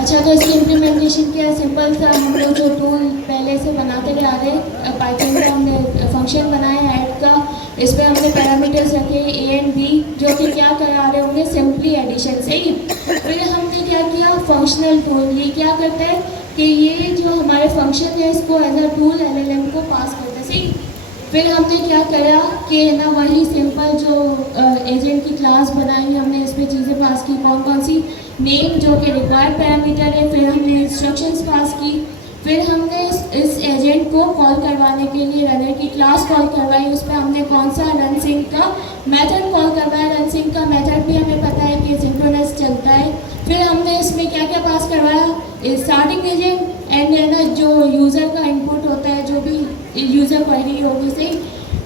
अच्छा, तो इसकी इम्प्लीमेंटेशन क्या है? सिंपल था। हम लोग जो टूल पहले से बनाते हुए आ रहे हैं, पाइथन का हमने फंक्शन बनाया ऐड का, इस पर हमने पैरामीटर्स रखे ए एंड बी, जो कि क्या करा रहे होंगे, सिंपली एडिशन से ही। फिर हमने क्या किया, फंक्शनल टूल। ये क्या करता है कि ये जो हमारे फंक्शन है इसको एज अ टूल एलएलएम को पास करता है, सही। फिर हमने क्या करा कि ना वही सिंपल जो एजेंट की क्लास बनाई, हमने इस पर चीज़ें पास की, कौन कौन सी, नेम जो कि रिक्वायर्ड पैरामीटर है, फिर हमने इंस्ट्रक्शंस पास की, फिर हमने इस एजेंट को कॉल करवाने के लिए रनर की क्लास कॉल करवाई, उस पर हमने कौन सा रन सिंक का मेथड कॉल करवाया। रन सिंक का मेथड भी हमें पता है कि सिंक्रोनस चलता है। फिर हमने इसमें क्या क्या पास करवाया, स्टार्टिंग एजेंट एंड जो यूज़र का इनपुट होता है, जो भी यूज़र क्वेरी होगी, सही।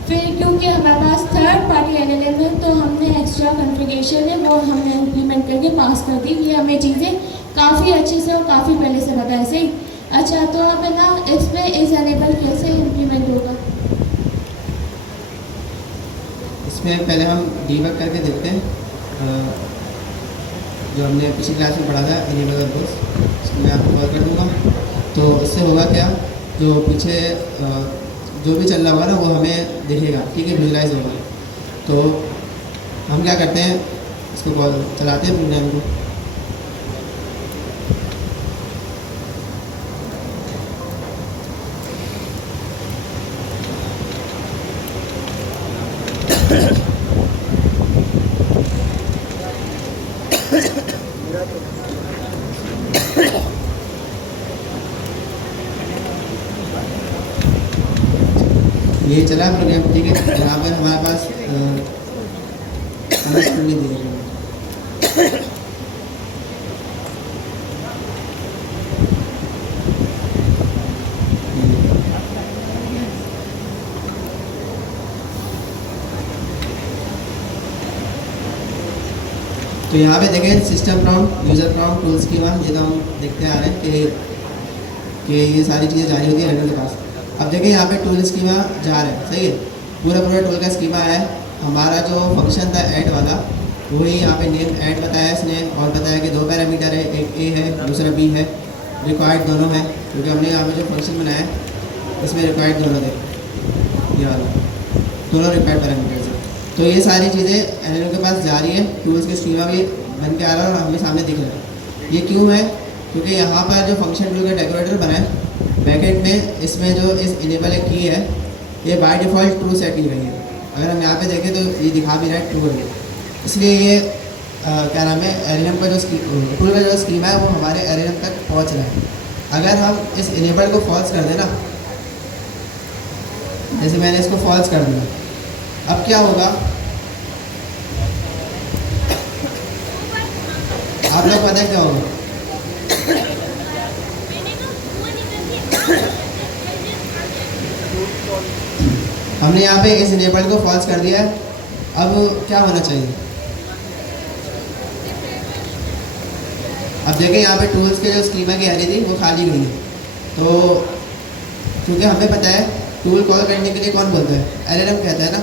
फिर क्योंकि हमारे पास थर्ड पार्टी एलएलएम है, तो हमने एक्स्ट्रा कॉन्फ़िगरेशन है वो हमने इम्प्लीमेंट करके पास कर दी। ये हमें चीज़ें काफ़ी अच्छे से और काफ़ी पहले से पता है, सही। अच्छा, तो अब है ना, इस पर इस एनेबल कैसे इम्प्लीमेंट होगा? इसमें पहले हम डीबग करके देखते हैं, जो हमने पिछली क्लास में पढ़ा था इनेबल वर्बोस, इसको मैं आपको कॉल कर दूँगा। तो इससे होगा क्या, जो पीछे जो भी चल रहा होगा ना वो हमें दिखेगा, ठीक है, विजुलाइज होगा। तो हम क्या करते हैं, इसको कॉल चलाते हैं प्रोग्राम को। ये चला प्रोग्राम, ठीक है। यहाँ पर हमारे पास नहीं देगा। तो यहाँ पे देखें system prompt, user prompt, tools की बात, ये तो हम देखते आ रहे हैं कि ये सारी चीज़ें जारी होती है रनर के पास। अब देखिए यहाँ पे टूल स्कीमा जा रहा है, सही है, पूरा टूल का स्कीमा है। हमारा जो फंक्शन था ऐड वाला, वही यहाँ पे नेम ऐड बताया इसने, और बताया कि 2 पैरामीटर है, एक ए है दूसरा बी है, रिक्वायर्ड दोनों है, क्योंकि हमने यहाँ पे जो फंक्शन बनाया है इसमें रिक्वायर्ड दोनों थे, ये वाला दोनों रिक्वायर्ड पैरामीटर्स है। तो ये सारी चीज़ें एलएलएम के पास जा रही है, टूल्स के स्कीमा भी बन के आ रहा है और हमें सामने दिख रहा है। ये क्यों है, क्योंकि यहाँ पर जो फंक्शन टूल का डेकोरेटर बना है बैकेंड में, इसमें जो इस इनेबल एक की है, ये बाय डिफ़ॉल्ट ट्रू सेट की गई है। अगर हम यहाँ पे देखें तो ये दिखा भी रहा है ट्रू है, इसलिए ये क्या नाम है, एलएलएम का जो टूल का जो स्कीमा है वो हमारे एलएलएम तक पहुँच रहा है। अगर हम इस इनेबल को फॉल्स कर देना, जैसे मैंने इसको फॉल्स कर दिया, अब क्या होगा, आप लोग पता है क्या होगा, हमने यहाँ पे इस इनेबल को फॉल्स कर दिया है। अब क्या होना चाहिए, अब देखें यहाँ पे टूल्स के जो स्कीमा की एरे थी वो खाली गई है। तो क्योंकि हमें पता है टूल कॉल करने के लिए कौन बोलता है, एलएलएम कहता है ना।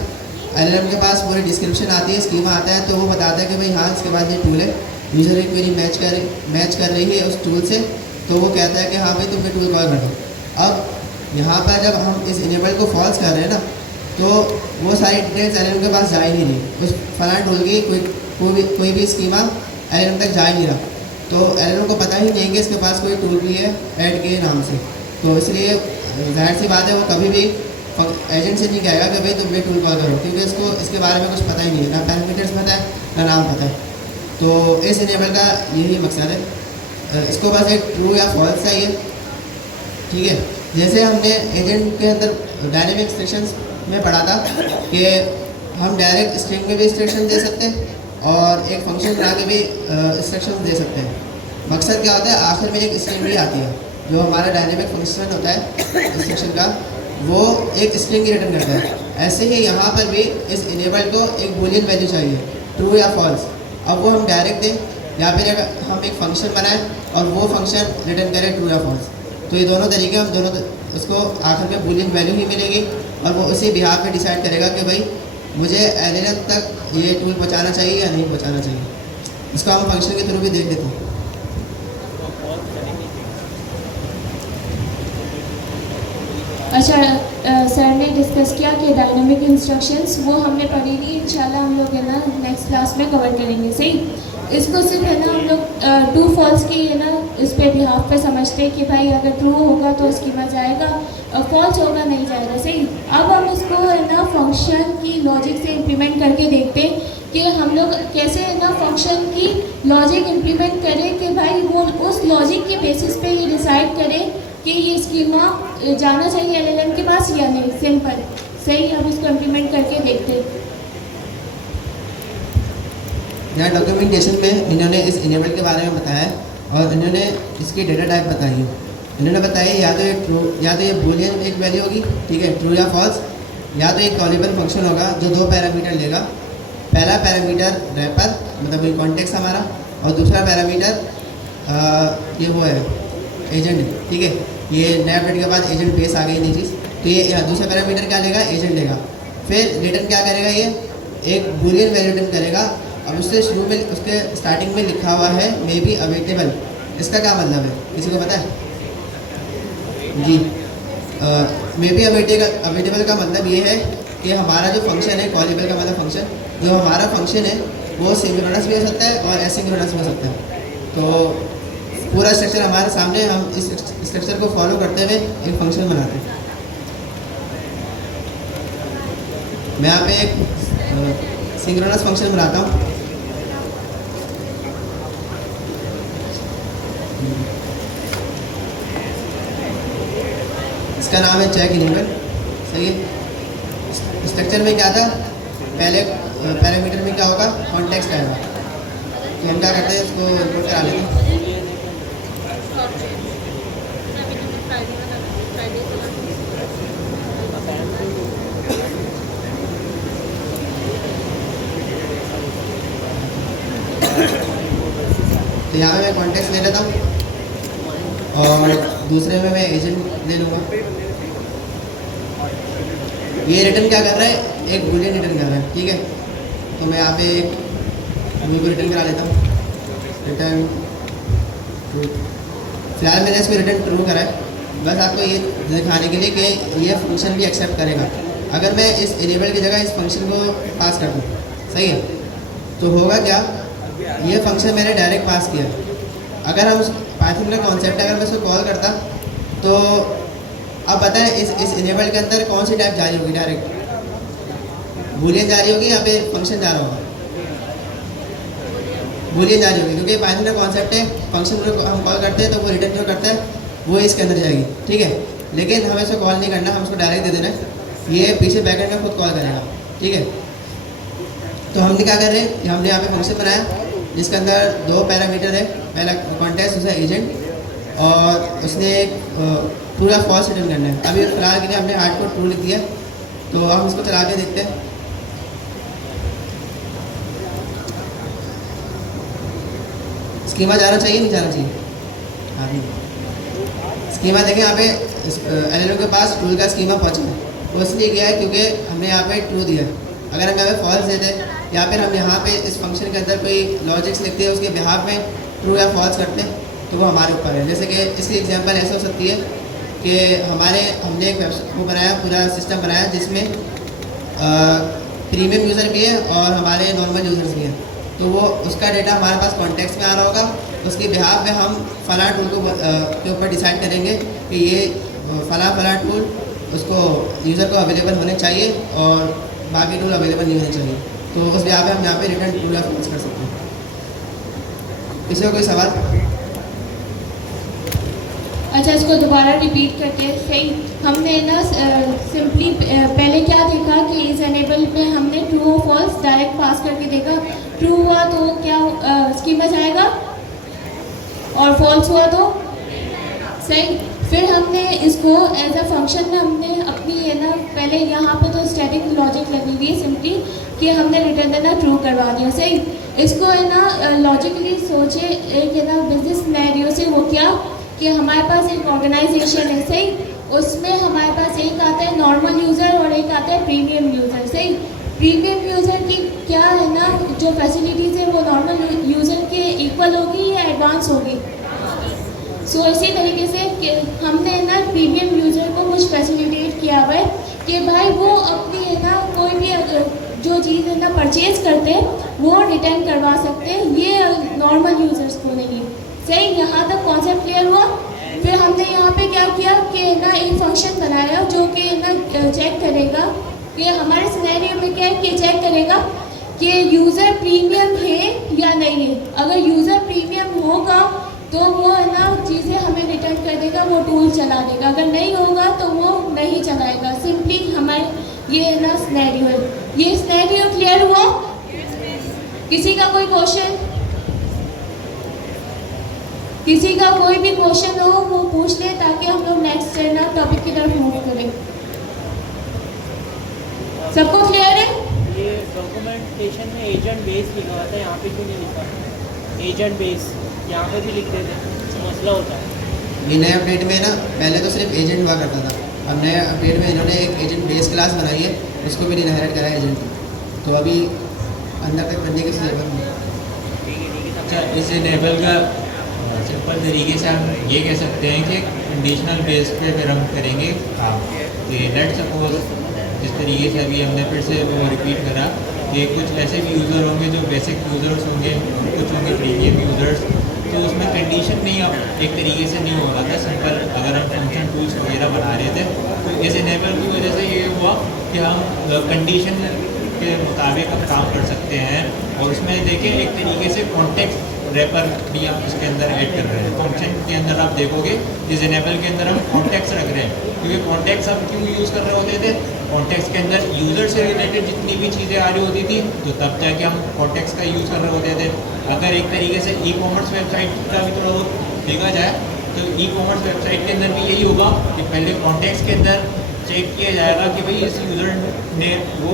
एलएलएम के पास पूरी डिस्क्रिप्शन आती है, स्कीमा आता है, तो वो बताता है कि भाई हाँ इसके बाद ये टूल है, यूज़र एक क्वेरी मैच कर रही है उस टूल से, तो वो कहता है कि हाँ भाई तुम टूल कॉल कर दो। अब यहाँ पर जब हम इस इनेबल को फॉल्स कर रहे हैं ना, तो वो सारी डिटेल्स एलएलएम के पास जा ही नहीं रही, उस फलां टूल की कोई भी स्कीमा एलएलएम तक जा ही नहीं रहा। तो एलएलएम को पता ही नहीं कि इसके पास कोई टूल भी है ऐड के नाम से। तो इसलिए जाहिर सी बात है वो कभी भी एजेंट से नहीं कहेगा कि भाई तुम ये टूल कॉल करो, क्योंकि इसको इसके बारे में कुछ पता ही नहीं है, ना पैरामीटर्स पता है ना नाम पता है। तो इस इनेबल का यही मकसद है, इसको बस एक ट्रू या फॉल्स चाहिए, ठीक है। जैसे हमने एजेंट के अंदर डायनेमिक इंस्ट्रक्शंस में पढ़ा था कि हम डायरेक्ट स्ट्रिंग में भी इंस्ट्रक्शन दे सकते हैं और एक फंक्शन बना के भी इंस्ट्रक्शन दे सकते हैं। मकसद क्या होता है, आखिर में एक स्ट्रिंग भी आती है, जो हमारा डायनेमिक फंक्शन होता है इंस्ट्रक्शन का, वो एक स्ट्रिंग ही रिटर्न करता है। ऐसे ही यहाँ पर भी इस इनेबल को एक बूलियन वैल्यू चाहिए, ट्रू या फॉल्स। अब वो हम डायरेक्ट दें या फिर हम एक फंक्शन बनाएं और वो फंक्शन रिटर्न करें ट्रू या फॉल्स। तो ये दोनों तरीके हम दोनों उसको आखिर में बूलियन वैल्यू ही मिलेगी और वो उसी बिहार पे डिसाइड करेगा कि भाई मुझे एलएलएम तक ये टूल पहुँचाना चाहिए या नहीं पहुँचाना चाहिए। इसको हम फंक्शन के थ्रू भी देख लेते हैं। अच्छा, सर ने डिस्कस किया कि डायनामिक इंस्ट्रक्शंस वो हमने पढ़ी नहीं, इंशाल्लाह हम लोग है ना नेक्स्ट क्लास में कवर करेंगे। सही, इसको सिर्फ है ना हम लोग ट्रू फॉल्स की है ना इस पे बिहाफ पे समझते हैं कि भाई अगर ट्रू होगा तो स्कीमा जाएगा, फॉल्स होगा नहीं जाएगा। सही, अब हम इसको है ना फंक्शन की लॉजिक से इम्प्लीमेंट करके देखते हैं कि हम लोग कैसे है ना फंक्शन की लॉजिक इम्प्लीमेंट करें कि भाई वो उस लॉजिक के बेसिस पे ये डिसाइड करें कि ये स्कीमा जाना चाहिए एलएलएम के पास या नहीं। सिंपल। सही, अब इसको इम्प्लीमेंट करके देखते हैं। यहाँ डॉक्यूमेंटेशन में इन्होंने इस इनेबल के बारे में बताया है और इन्होंने इसकी डेटा टाइप बताई है। इन्होंने बताया या तो ये ट्रू या तो ये बूलियन एक वैल्यू होगी, ठीक है, ट्रू या फॉल्स, या तो एक कॉलेबल फंक्शन होगा जो 2 पैरामीटर लेगा। पहला पैरामीटर रैपर मतलब ये कॉन्टेक्स्ट हमारा, और दूसरा पैरामीटर ये वो है एजेंट, ठीक है। ये नए अपडेट के बाद एजेंट बेस आ गई नई चीज़, तो ये दूसरा पैरामीटर क्या लेगा, एजेंट लेगा। फिर रिटर्न क्या करेगा, ये एक बूलियन वैल्यू रिटर्न करेगा। अब उससे शुरू में उसके स्टार्टिंग में लिखा हुआ है मे बी अवेटेबल, इसका क्या मतलब है, किसी को पता है जी? मे बी अवेटेबल का मतलब ये है कि हमारा जो फंक्शन है, कॉलेबल का मतलब फंक्शन, जो हमारा फंक्शन है वो सिंक्रोनस भी हो सकता है और एसिंक्रोनस भी हो सकता है। तो पूरा स्ट्रक्चर हमारे सामने, हम इस स्ट्रक्चर को फॉलो करते हुए एक फंक्शन बनाते हैं। मैं यहाँ पे एक सिंक्रोनस फंक्शन बनाता हूँ। इसका नाम है चेक इनेबल। सही है। स्ट्रक्चर में क्या था, पहले पैरामीटर में क्या होगा, कॉन्टेक्स्ट आएगा। तो हम क्या करते हैं, इसको इनपुट करा लेते हैं। तो यहाँ पे मैं कॉन्टेक्स्ट ले लेता हूँ और दूसरे में मैं एजेंट ले लूँगा। ये रिटर्न क्या कर रहा है, एक बूलियन रिटर्न कर रहा है, ठीक है। तो मैं यहाँ पे एक को रिटर्न करा लेता हूँ, रिटर्न ट्रू। फिलहाल मैंने इसको रिटर्न ट्रू करा है, बस आपको ये दिखाने के लिए कि ये फंक्शन भी एक्सेप्ट करेगा। अगर मैं इस इनेबल की जगह इस फंक्शन को पास कर दूँ, सही है, तो होगा क्या, ये फंक्शन मैंने डायरेक्ट पास किया। अगर हम पाइथन का कॉन्सेप्ट है, अगर मैं इसको कॉल करता तो अब बताएं इस इनेबल के अंदर कौन सी टाइप जारी होगी, डायरेक्ट बूलियन जारी होगी या फिर फंक्शन जा रहा होगा, बूलियन जारी होगी, क्योंकि पाइथन का कॉन्सेप्ट है फंक्शन को हम कॉल करते हैं तो वो रिटर्न जो करता है वो इसके अंदर जाएगी, ठीक है। लेकिन हमें इसको कॉल नहीं करना, हम इसको डायरेक्ट दे देना है, ये पीछे बैकएंड में खुद कॉल करेगा, ठीक है। तो हमने क्या कर रहे हैं, हमने यहाँ पे फंक्शन बनाया जिसके अंदर 2 पैरामीटर है, पहला कॉन्टेक्स्ट, दूसरा एजेंट, और उसने एक पूरा फॉल्स रिटर्न करना है। अभी फिलहाल के लिए हमने हार्ड कोड ट्रू लिख दिया, तो हम इसको चला के देखते हैं। स्कीमा जाना चाहिए नहीं जाना चाहिए, हाँ स्कीमा देखें यहाँ पे एलएलएम के पास टूल का स्कीमा पहुँचा है, वो इसलिए गया है क्योंकि हमने यहाँ पे ट्रू दिया। अगर हम यहाँ पे फॉल्स देते या फिर हम यहाँ पे इस फंक्शन के अंदर कोई लॉजिक्स लिखते हैं, उसके बिहाफ में ट्रू या फॉल्स करते हैं, तो वो हमारे ऊपर है। जैसे कि इसकी एग्जांपल ऐसा हो सकती है कि हमने एक वेबसाइट वो बनाया, पूरा सिस्टम बनाया जिसमें प्रीमियम यूज़र भी है और हमारे नॉर्मल यूज़र्स भी हैं, तो वो उसका डेटा हमारे पास कॉन्टेक्स्ट में आ रहा होगा, उसके बिहाफ में हम फला टूल को के ऊपर डिसाइड करेंगे कि ये फला टूल उसको यूज़र को अवेलेबल होने चाहिए और बाकी टूल अवेलेबल नहीं होने चाहिए। तो उस बिहाफ पे हम यहाँ पे रिटर्न ट्रू या फॉल्स कर सकते हैं। इसमें कोई सवाल? अच्छा, इसको दोबारा रिपीट करते हैं। सही, हमने ना सिंपली पहले क्या देखा कि इस एनेबल में हमने ट्रू और फॉल्स डायरेक्ट पास करके देखा। ट्रू हुआ तो क्या स्कीमा जाएगा और फॉल्स हुआ तो सही। फिर हमने इसको एज अ फंक्शन में हमने अपनी है ना, पहले यहाँ पे तो स्टैटिक लॉजिक लगी हुई है सिंपली कि हमने रिटर्न देना ट्रू करवा दिया। सही, इसको है ना लॉजिकली सोचे एक है ना बिजनेस सिनेरियो से, वो क्या कि हमारे पास एक ऑर्गेनाइजेशन है, सही, उसमें हमारे पास एक आता है नॉर्मल यूज़र और एक आता है प्रीमियम यूज़र। सही, प्रीमियम यूज़र की क्या है ना जो फैसिलिटीज़ है वो नॉर्मल यूज़र के इक्वल होगी या एडवांस होगी। सो इसी तरीके से कि हमने ना प्रीमियम यूज़र को कुछ फैसिलिटेट किया हुआ है कि भाई वो अपनी है ना कोई भी अगर जो चीज़ है ना परचेज़ करते हैं वो रिटर्न करवा सकते हैं, ये नॉर्मल यूज़र्स को नहीं है। सही, यहाँ तक कॉन्सेप्ट क्लियर हुआ। फिर हमने यहाँ पे क्या किया कि ना एक फंक्शन बनाया जो कि ना चेक करेगा कि हमारे सिनेरियो में क्या है कि चेक करेगा कि यूज़र प्रीमियम है या नहीं है। अगर यूज़र प्रीमियम होगा तो वो है ना चीज़ें हमें रिटर्न कर देगा, वो टूल चला देगा। अगर नहीं होगा तो वो नहीं चलाएगा। सिंपली हमारे ये है ना सिनेरियो है। ये सिनेरियो क्लियर हुआ? किसी का कोई क्वेश्चन? किसी का कोई भी क्वेश्चन हो वो पूछ ले ताकि हम लोग नेक्स्ट है ना टॉपिक की तरफ मूव करें। सबको क्लियर है? ये डॉक्यूमेंटेशन में एजेंट बेस लिखा हुआ था, यहाँ पे क्यों नहीं लिखा एजेंट बेस? यहाँ पे भी लिख देते, मसला होता है। ये नए अपडेट में ना पहले तो सिर्फ एजेंट हुआ करता था, अब नए अपडेट में इन्होंने एक एजेंट बेस क्लास बनाई है, उसको भी इनहेरिट करा है एजेंट। तो अभी अंदर तक बनने की जरूरत नहीं। अच्छा, इस इनेबल का सिंपल तरीके से हम ये कह सकते हैं कि कंडीशनल बेस पे फिर हम करेंगे काम। तो ये लेट सपोज जिस तरीके से अभी हमने फिर से वो रिपीट करा कि कुछ ऐसे भी यूज़र होंगे जो बेसिक यूज़र्स होंगे, कुछ होंगे प्रीमियम यूज़र्स, तो उसमें कंडीशन नहीं अब एक तरीके से नहीं हो रहा था। सिंपल अगर हम फंक्शन टूल्स वगैरह बना रहे थे तो इस इनेबल की वजह से ये हुआ कि हम कंडीशन के मुताबिक हम काम कर सकते हैं। और उसमें देखें एक तरीके से कॉन्टेक्स्ट रैपर भी हम इसके अंदर ऐड कर रहे हैं। फंक्शन के अंदर आप देखोगे इस इनेबल के अंदर हम कॉन्टेक्स्ट रख रहे हैं, क्योंकि कॉन्टेक्स्ट हम क्यों यूज़ कर रहे होते थे? कॉन्टेक्स्ट के अंदर यूज़र से रिलेटेड जितनी भी चीज़ें आ रही होती थी तो तब जाके हम कॉन्टेक्स्ट का यूज़ कर रहे होते थे। अगर एक तरीके से ई कॉमर्स वेबसाइट का भी थोड़ा बहुत देखा जाए तो ई कॉमर्स वेबसाइट के अंदर भी यही होगा कि पहले कॉन्टेक्स्ट के अंदर चेक किया जाएगा कि भाई इस यूज़र ने वो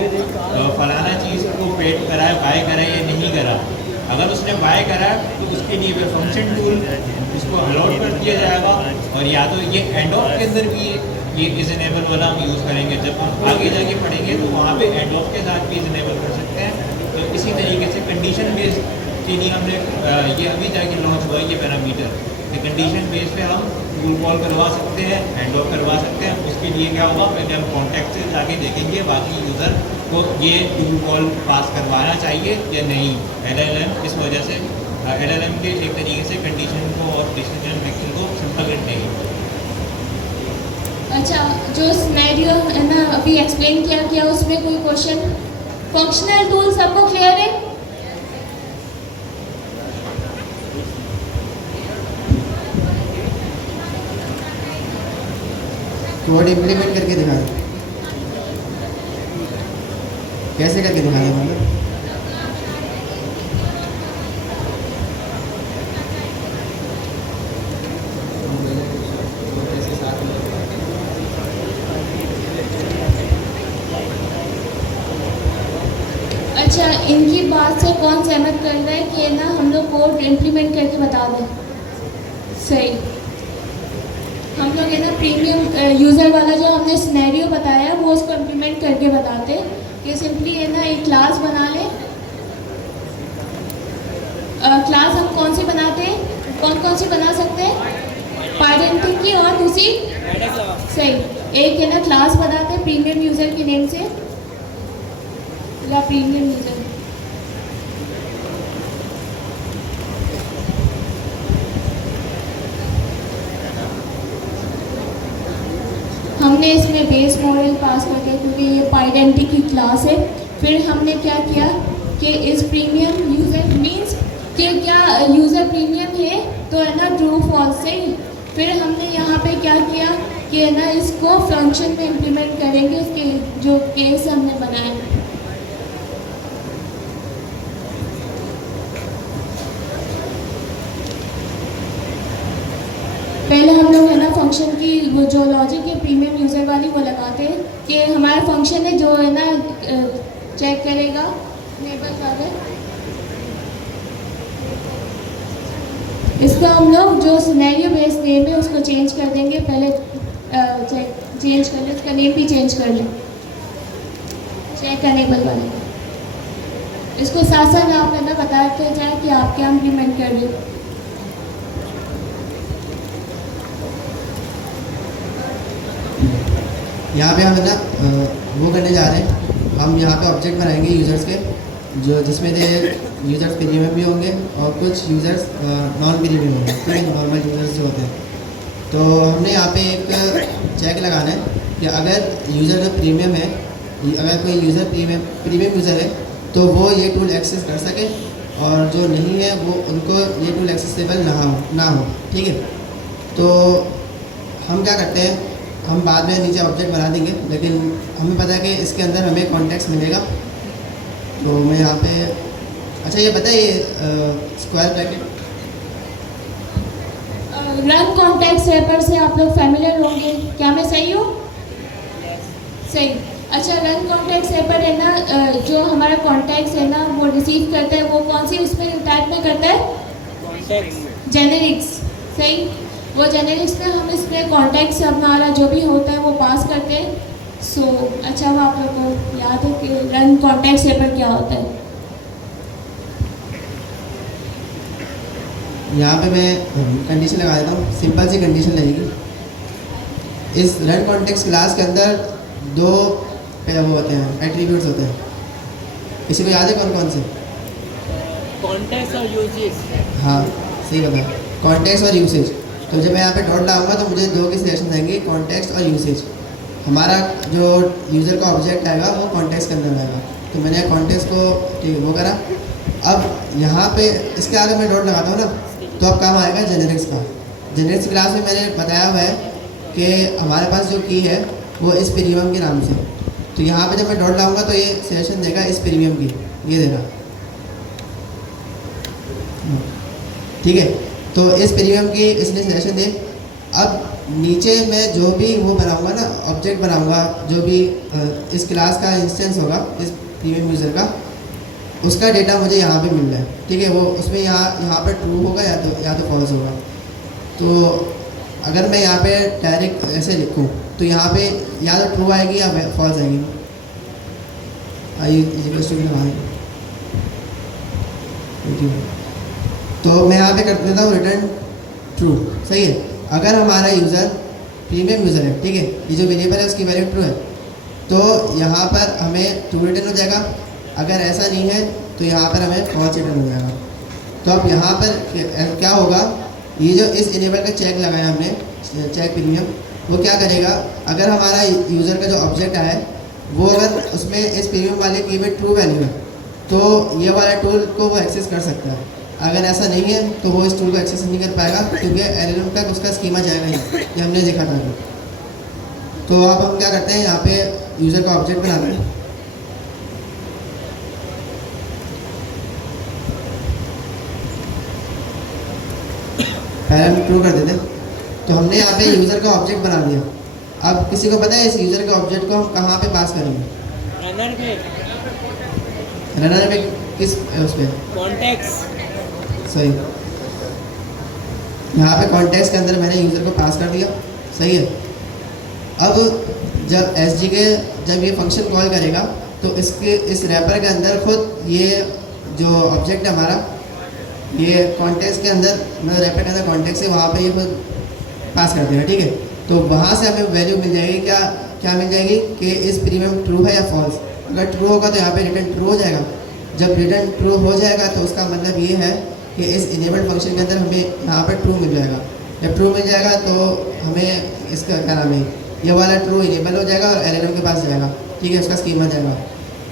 फलाना चीज़ को पेड करा है, बाय करा है या नहीं करा। अगर उसने बाय करा तो उसके लिए फिर फंक्शन टूल उसको अलॉट कर दिया जाएगा। और या तो ये एंड ऑफ के अंदर भी ये इस इनेबल वाला हम यूज़ करेंगे। जब हम आगे जाके पढ़ेंगे तो वहाँ पे एंड ऑफ के साथ भी इस इनेबल कर सकते हैं। तो इसी तरीके से कंडीशन बेस के लिए हमने ये अभी जाके लॉन्च हुआ है ये पैरामीटर कि कंडीशन बेस पे हम टूल कॉल करवा सकते हैं, हैंड ऑफ करवा सकते हैं। उसके लिए क्या होगा, पहले हम कॉन्टैक्ट से जाके देखेंगे बाकी यूज़र को ये टूल कॉल पास करवाना चाहिए या नहीं। LLM इस वजह से LLM के एक तरीके से कंडीशन को और डिसीजन मेकिंग को सिंपल करने की। अच्छा, जो सिनेरियो है ना अभी एक्सप्लेन किया उसमें कोई क्वेश्चन? फंक्शनल टूल सबको क्लियर है? कोड इम्प्लीमेंट करके दिखा दो, कैसे करके दिखा दो मतलब? अच्छा, इनकी बात से कौन सहमत कर रहा है कि ना हम लोग कोड इम्प्लीमेंट करके बता दें? सही, हम लोग है ना प्रीमियम यूज़र वाला जो हमने सिनेरियो बताया वो उसको इम्प्लीमेंट करके बताते कि सिंपली है ना एक क्लास बना ले। क्लास हम कौन सी बनाते हैं, कौन सी बना सकते हैं? पाइडेंटिटी की और दूसरी सही, एक है ना क्लास बनाते हैं प्रीमियम यूज़र के नेम से या प्रीमियम यूज़र। हमने इसमें बेस मॉडल पास कर दिया क्योंकि ये पाइडेंटिटी की क्लास है। फिर हमने क्या किया कि इस प्रीमियम यूज़र मींस कि क्या यूज़र प्रीमियम है तो है ना ट्रू फॉल्स से। फिर हमने यहाँ पे क्या किया कि है ना इसको फंक्शन में इम्प्लीमेंट करेंगे उसके जो केस हमने बनाए। पहले हम लोग है ना फंक्शन की वो जो लॉजिक है प्रीमियम यूज़र वाली वो लगाते हैं कि हमारा फंक्शन है जो है ना चेक करेगा नेबर वाले। इसका हम लोग जो सिनेरियो बेस्ड नेम है उसको चेंज कर देंगे। पहले चेंज कर ले, इसका नेम भी चेंज कर ले। चेक अनेबल वाले इसको साथ साथ आप है ना बताते जाए कि आप क्या इम्प्लीमेंट कर रहे हो। यहाँ पे हम है ना वो करने जा रहे हैं, हम यहाँ पे ऑब्जेक्ट बनाएंगे यूज़र्स के, जो जिसमें से यूज़र्स प्रीमियम भी होंगे और कुछ यूज़र्स नॉन प्रीमियम होंगे, ठीक है, नॉर्मल यूज़र्स जो होते हैं। तो हमने यहाँ पे एक चेक लगाना है कि अगर यूज़र जो प्रीमियम है, अगर कोई यूज़र प्रीमियम यूज़र है तो वो ये टूल एक्सेस कर सके, और जो नहीं है वो उनको ये टूल एक्सेसिबल ना हो, ठीक है। तो हम क्या करते हैं, हम बाद में नीचे ऑब्जेक्ट बना देंगे, लेकिन हमें पता है कि इसके अंदर हमें कॉन्टेक्स्ट मिलेगा। तो मैं यहाँ पे अच्छा ये बताइए square bracket run context wrapper से आप लोग फैमिलियर होंगे, क्या मैं सही हूँ? सही। अच्छा, रन कॉन्टेक्स्ट रैपर है ना, जो हमारा कॉन्टेक्स्ट है ना वो रिसीव करता है, वो कौन सी उसमें टाइप में करता है? Context generics. सही। वो जेनेरिक्स में हम इसमें कॉन्टेक्स्ट हमारा जो भी होता है वो पास करते हैं। सो अच्छा, वो आप लोग को याद है कि रन कॉन्टेक्स्ट रैपर क्या होता है? यहाँ पे मैं कंडीशन लगा देता हूँ, सिंपल सी कंडीशन लगेगी। इस रन कॉन्टेक्स्ट क्लास के अंदर दो वो होते हैं, एट्रीब्यूट्स होते हैं। किसी को याद है कौन कौन से? कॉन्टेक्स्ट और यूजेस। हाँ सही बताया, कॉन्टेक्स्ट और यूसेज। तो जब मैं यहाँ पे डॉट लगाऊंगा तो मुझे दो की सिलेक्शन देंगे, कॉन्टेक्स्ट और यूसेज। हमारा जो यूज़र का ऑब्जेक्ट आएगा वो कॉन्टेक्स्ट के अंदर आएगा। तो मैंने कॉन्टेक्स्ट को ठीक वो करा। अब यहाँ पे इसके आगे मैं डॉट लगाता हूँ ना, तो अब काम आएगा जेनेरिक्स का। जेनेरिक्स क्लास में मैंने बताया हुआ है कि हमारे पास जो की है वो इस प्रीमियम के नाम से। तो यहाँ पे जब मैं डॉट लगाऊंगा तो ये सिलेक्शन देगा इस प्रीमियम की, ये देगा, ठीक है। तो इस प्रीमियम की इसने सिलेक्शन दे। अब नीचे मैं जो भी वो बनाऊंगा ना, ऑब्जेक्ट बनाऊंगा, जो भी इस क्लास का इंस्टेंस होगा इस प्रीमियम यूज़र का, उसका डेटा मुझे यहाँ पे मिल रहा है, ठीक है। वो उसमें यहाँ पर ट्रू होगा या तो फॉल्स होगा। तो अगर मैं यहाँ पे डायरेक्ट ऐसे लिखूँ तो यहाँ पे या तो ट्रू आएगी या फॉल्स आएगी। तो मैं यहाँ पे कर देता हूँ रिटर्न ट्रू, सही है। अगर हमारा यूज़र प्रीमियम यूज़र है, ठीक है, ये जो वेरिएबल है उसकी वैल्यू ट्रू है, तो यहाँ पर हमें ट्रू रिटर्न हो जाएगा। अगर ऐसा नहीं है तो यहाँ पर हमें फॉल्स रिटर्न हो जाएगा। तो अब यहाँ पर क्या होगा, ये जो इस इनेबल का चेक लगाया हमने, चेक प्रीमियम, वो क्या करेगा, अगर हमारा यूज़र का जो ऑब्जेक्ट आया है वो अगर उसमें इस प्रीमियम वाले की में ट्रू वैल्यू है तो ये वाला टूल को वो एक्सेस कर सकता है। अगर ऐसा नहीं है तो वो इस टूल को एक्सेस नहीं कर पाएगा, क्योंकि एलएलएम तक उसका स्कीमा जाएगा नहीं, ये हमने देखा था। तो अब हम क्या करते हैं, यहाँ पे यूज़र का ऑब्जेक्ट बनाते हैं। पहले हम ट्रू कर देते हैं। तो हमने यहाँ पे यूज़र का ऑब्जेक्ट बना दिया। अब किसी को पता है इस यूज़र के ऑब्जेक्ट को हम कहाँ पे पास करेंगे? रनर पे। रनर में किस उस पर? कॉन्टेक्स्ट। सही। यहाँ पे कॉन्टेक्स्ट के अंदर मैंने यूज़र को पास कर दिया, सही है। अब जब जब ये फंक्शन कॉल करेगा तो इसके इस रैपर के अंदर खुद ये जो ऑब्जेक्ट है हमारा, ये कॉन्टेक्स्ट के अंदर, मतलब रैपर के अंदर कॉन्टेक्स्ट है, वहाँ पे ये खुद पास कर देगा, ठीक है। तो वहाँ से हमें वैल्यू मिल जाएगी, क्या मिल जाएगी कि इस प्रीमियम ट्रू है या फॉल्स। अगर ट्रू होगा तो यहाँ पे रिटर्न ट्रू हो जाएगा। जब रिटर्न ट्रू हो जाएगा तो उसका मतलब ये है कि इस इनेबल्ड फंक्शन के अंदर हमें यहाँ पर ट्रू मिल जाएगा। जब ट्रू मिल जाएगा तो हमें इसका क्या नाम है, ये वाला ट्रू इनेबल हो जाएगा और एलएलएम के पास जाएगा, ठीक है, उसका स्कीमा जाएगा।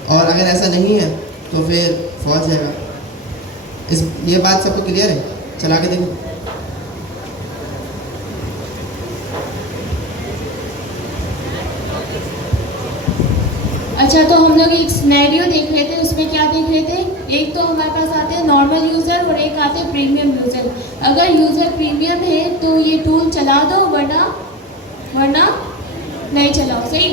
और अगर ऐसा नहीं है तो फिर फॉल्स जाएगा। ये बात सबको क्लियर है? चला के देखो। अच्छा, तो हम लोग एक सिनेरियो देख रहे थे, उसमें क्या देख रहे थे, एक तो हमारे पास आते हैं नॉर्मल यूज़र और एक आते हैं प्रीमियम यूज़र। अगर यूज़र प्रीमियम है तो ये टूल चला दो, वरना नहीं चलाओ, सही।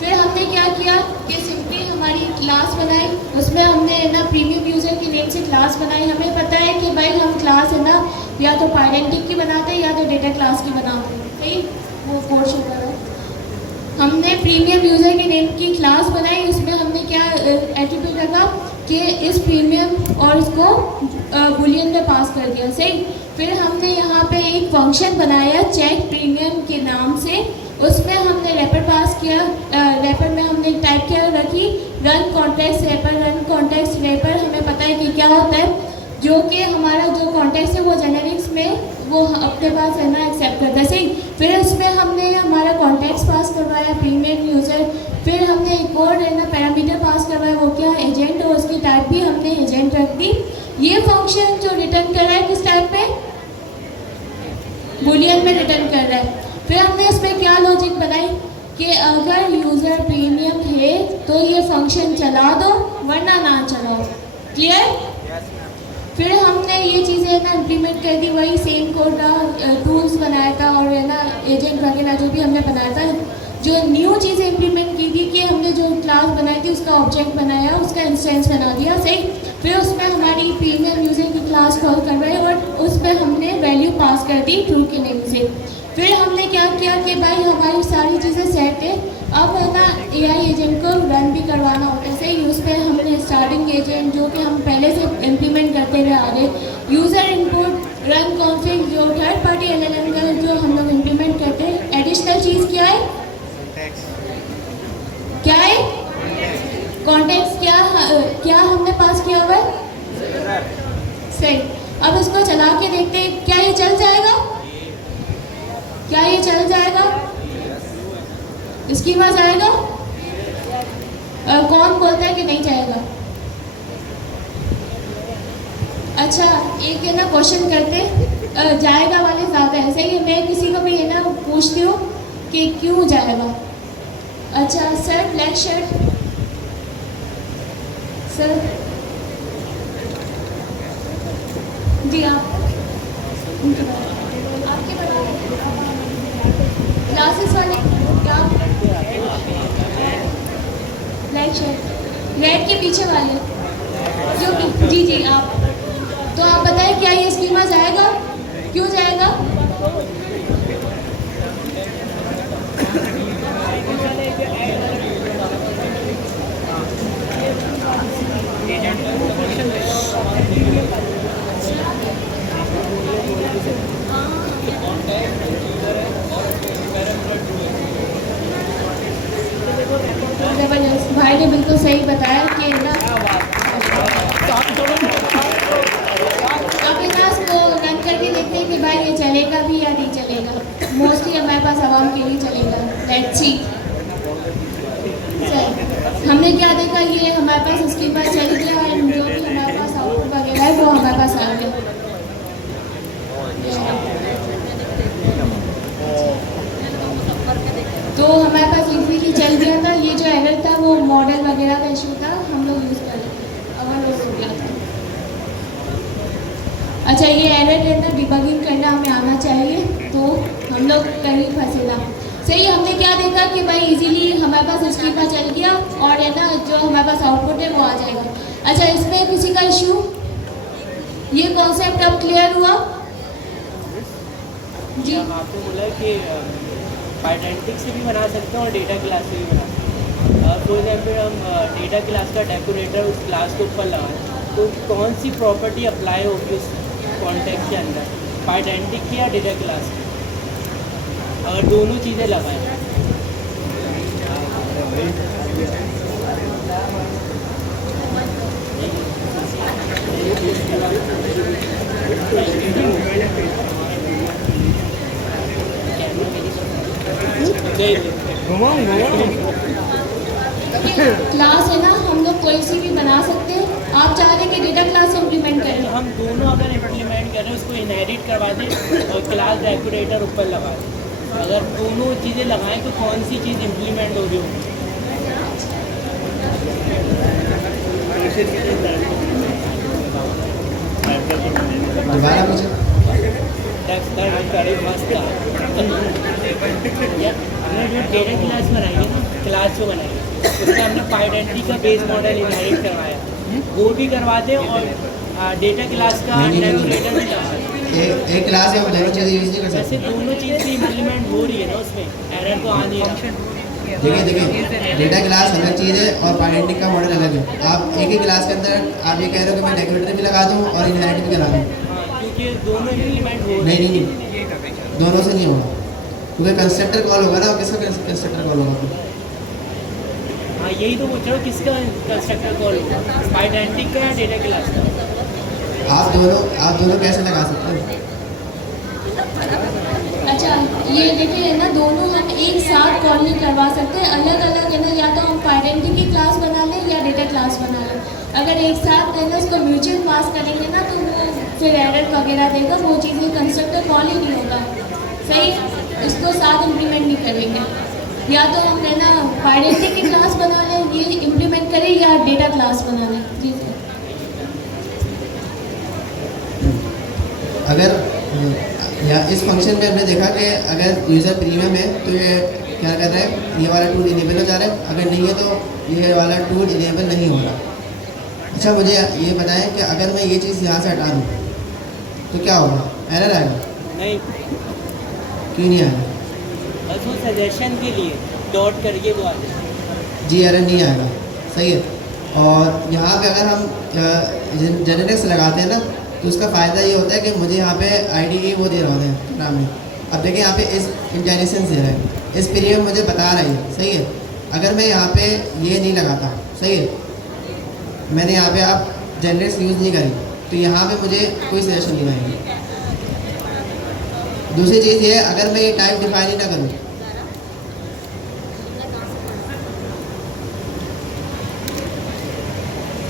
फिर हमने क्या किया कि सिंपली हमारी क्लास बनाई, उसमें हमने ना प्रीमियम यूज़र के नेम से क्लास बनाई। हमें पता है कि भाई हम क्लास है ना या तो पाइडेंटिक की बनाते हैं या तो डेटा क्लास की बनाते हैं, सही। वो कोड शो कर रहा है। हमने प्रीमियम यूज़र के नेम की क्लास बनाई, उसमें हमने क्या एट्रीब्यूट रखा कि इस प्रीमियम और इसको बुलियन में पास कर दिया, सही। फिर हमने यहाँ पे एक फंक्शन बनाया चेक प्रीमियम के नाम से, उसमें हमने रैपर पास किया। रैपर में हमने एक टाइप क्या रखी, run context wrapper. Run context wrapper हमें पता है कि क्या होता है, जो कि हमारा जो कॉन्टेक्स्ट है वो जेनेरिक्स में वो अपने पास है ना एक्सेप्ट करता है, सही। फिर उसमें हमने हमारा कॉन्टेक्स्ट पास करवाया प्रीमियम यूज़र। फिर हमने एक और है ना पैरामीटर पास करवाया, वो क्या एजेंट, और उसकी टाइप भी हमने एजेंट रख दी। ये फंक्शन जो रिटर्न कर रहा है किस टाइप में, बुलियन में रिटर्न कर रहा है। फिर हमने इसमें क्या लॉजिक बनाई कि अगर यूज़र प्रीमियम है तो ये फंक्शन चला दो, वरना ना चलाओ। क्लियर। फिर हमने ये चीज़ें ना इम्प्लीमेंट कर दी, वही सेम कोड का टूल्स बनाया था और है ना एजेंट वगैरह जो भी हमने बनाया था। जो न्यू चीज़ें इम्प्लीमेंट की थी कि हमने जो क्लास बनाई थी उसका ऑब्जेक्ट बनाया, उसका इंस्टेंस बना दिया, सही। फिर उसमें हमारी प्रीमियम यूज़र की क्लास कॉल करवाई और उस पर हमने वैल्यू पास कर दी ट्रू के नेम से। फिर हमने क्या किया कि भाई हमारी सारी चीज़ें सेट है, अब है ना AI एजेंट को रन भी करवाना होता है, सही। उस पर हमने स्टार्टिंग एजेंट जो कि हम पहले से इम्प्लीमेंट करते हुए आ रहे, यूज़र इनपुट, रन कॉन्फ़िग जो थर्ड पार्टी LLM का जो हम लोग इम्प्लीमेंट करते हैं। एडिशनल चीज़ क्या है, क्या है कॉन्टेक्स्ट, क्या हमने पास किया हुआ है, सही। अब इसको चला के देखते हैं क्या ये चल जाएगा, क्या ये चल जाएगा, इसकी आवाज़ आएगा। कौन बोलता है कि नहीं जाएगा। अच्छा एक है ना क्वेश्चन करते, जाएगा वाले ज़्यादा है, सही है। मैं किसी को भी है ना पूछती हूँ कि क्यों जाएगा। अच्छा सर ब्लैक शर्ट, सर जी आप आपके क्लासेस वाले क्या ब्लैक शर्ट रेड के पीछे वाले जो जी जी आप, तो आप बताएं क्या ये स्कीमा जाएगा, क्यों जाएगा। जबरदस्त, भाई ने बिल्कुल सही बताया कि ना अब ना इसको रन करके देखते हैं कि भाई ये चलेगा भी या नहीं चलेगा। मोस्टली हमारे पास आवाम के लिए चलेगा, लेट्स सी। सही, हमने क्या देखा, ये हमारे पास इसके पास चल गया और जो भी हमारे पास आउटपुट वगैरह है वो हमारे पास आ गया। तो हमारे पास इजीली चल गया था। ये जो एरर था वो मॉडल वगैरह का इशू था, हम लोग यूज़ कर ओवरलोड हो गया था। अच्छा ये एरर है ना डिबगिंग करना हमें आना चाहिए, तो हम लोग कहीं फंसे ना, सही। हमने क्या देखा कि भाई इजीली हमारे पास स्कीमा चल गया और है ना जो हमारे पास आउटपुट है वो आ जाएगा। अच्छा इसमें किसी का इशू, ये कॉन्सेप्ट अब क्लियर हुआ जी। आपको बोला कि आइडेंटिटी से भी बना सकते हैं और डेटा क्लास से भी बना सकते हैं। फॉर एग्जाम्पल हम डेटा क्लास का डेकोरेटर उस क्लास के ऊपर लगाएं तो कौन सी प्रॉपर्टी अप्लाई होगी उस कॉन्टेक्स्ट के अंदर, आइडेंटिटी की या डेटा क्लास की। अगर दोनों चीज़ें लगाएं क्लास है ना हम लोग कोई सी भी बना सकते हैं। आप चाह रहे हैं कि डेटा क्लास से इम्प्लीमेंट करें, हम दोनों अगर इम्प्लीमेंट करें उसको इनहेरिट करवा दें और क्लास डेकोरेटर ऊपर लगा दें। अगर दोनों चीज़ें लगाएं तो कौन सी चीज़ इम्प्लीमेंट हो रही होगी। दोबारा मुझे मस्त हमने जो डेटा क्लास बनाएंगे ना, क्लास जो बनाएंगे उसमें हमने आइडेंटिटी का बेस मॉडल इनहेरिट करवाया, वो भी करवा दें और डेटा क्लास का डेकोरेटर भी करवा दें। एक क्लास है, हम दोनों चीज़ें यूज़ नहीं कर वैसे सकते। दोनों चीज़ भी इम्प्लीमेंट हो रही है ना उसमें, एरर तो आ नहीं रहा। देखिए डेटा क्लास अलग चीज़ है और पाइडेंटिक का मॉडल अलग है। आप एक ही क्लास के अंदर आप ये कह रहे हो कि मैं डेकोरेटर भी लगा दूँ और इनहेरिट भी करा दूँ। हाँ, क्योंकि दोनों इम्प्लीमेंट हो रहे नहीं नहीं नहीं, दोनों से नहीं होगा, क्योंकि कंस्ट्रक्टर कॉल होगा ना, और किसका कंस्ट्रक्टर कॉल होगा? हाँ, यही तो पूछ रहा हूँ, किसका कंस्ट्रक्टर कॉल होगा, पाइडेंटिक का या डेटा क्लास का? आप दोनों कैसे लगा सकते हो? अच्छा, ये देखिए ना, दोनों हम एक साथ कॉल नहीं करवा सकते, अलग अलग है ना, या तो हम पाइडेंटिटी की क्लास बना लें या डेटा क्लास बना लें। अगर एक साथ है ना उसको म्यूचुअल पास करेंगे ना, तो वो फिर एरर वगैरह देगा, वो चीज़ें कंस्ट्रक्टर कॉल ही नहीं होगा, सही, इसको साथ इम्प्लीमेंट नहीं करेंगे। या तो हम है ना पाइडेंटिटी की क्लास बना लें, ये इम्प्लीमेंट करें, या डेटा क्लास बना लें। जी सर। अगर या इस फंक्शन में हमने देखा कि अगर यूज़र प्रीमियम है तो ये क्या कर रहा है, ये वाला टूल इनेबल हो जा रहा है, अगर नहीं है तो ये वाला टूल इनेबल नहीं हो रहा। अच्छा, मुझे ये बताएं कि अगर मैं ये चीज़ यहाँ से हटा दूँ तो क्या होगा? एरर आएगा? नहीं, क्यों नहीं आएगा? बस वो सजेशन के लिए डॉट करके वो आ जाए। जी, एरर नहीं आएगा, सही है। और यहाँ पे अगर हम जेनेरिक्स लगाते हैं ना, तो उसका फ़ायदा ये होता है कि मुझे यहाँ पे आईडी वो दे रहा होता है नाम में। अब देखिए यहाँ पे इस इंटेलिजेंस दे रहा है, इस प्रीमियम मुझे बता रहा है, सही है। अगर मैं यहाँ पे ये नहीं लगाता, सही है, मैंने यहाँ पे आप जेनेरिक्स यूज़ नहीं करी, तो यहाँ पे मुझे कोई सजेशन नहीं आएगी। दूसरी चीज़ ये है, अगर मैं ये टाइप डिफाइन ही ना करूँ,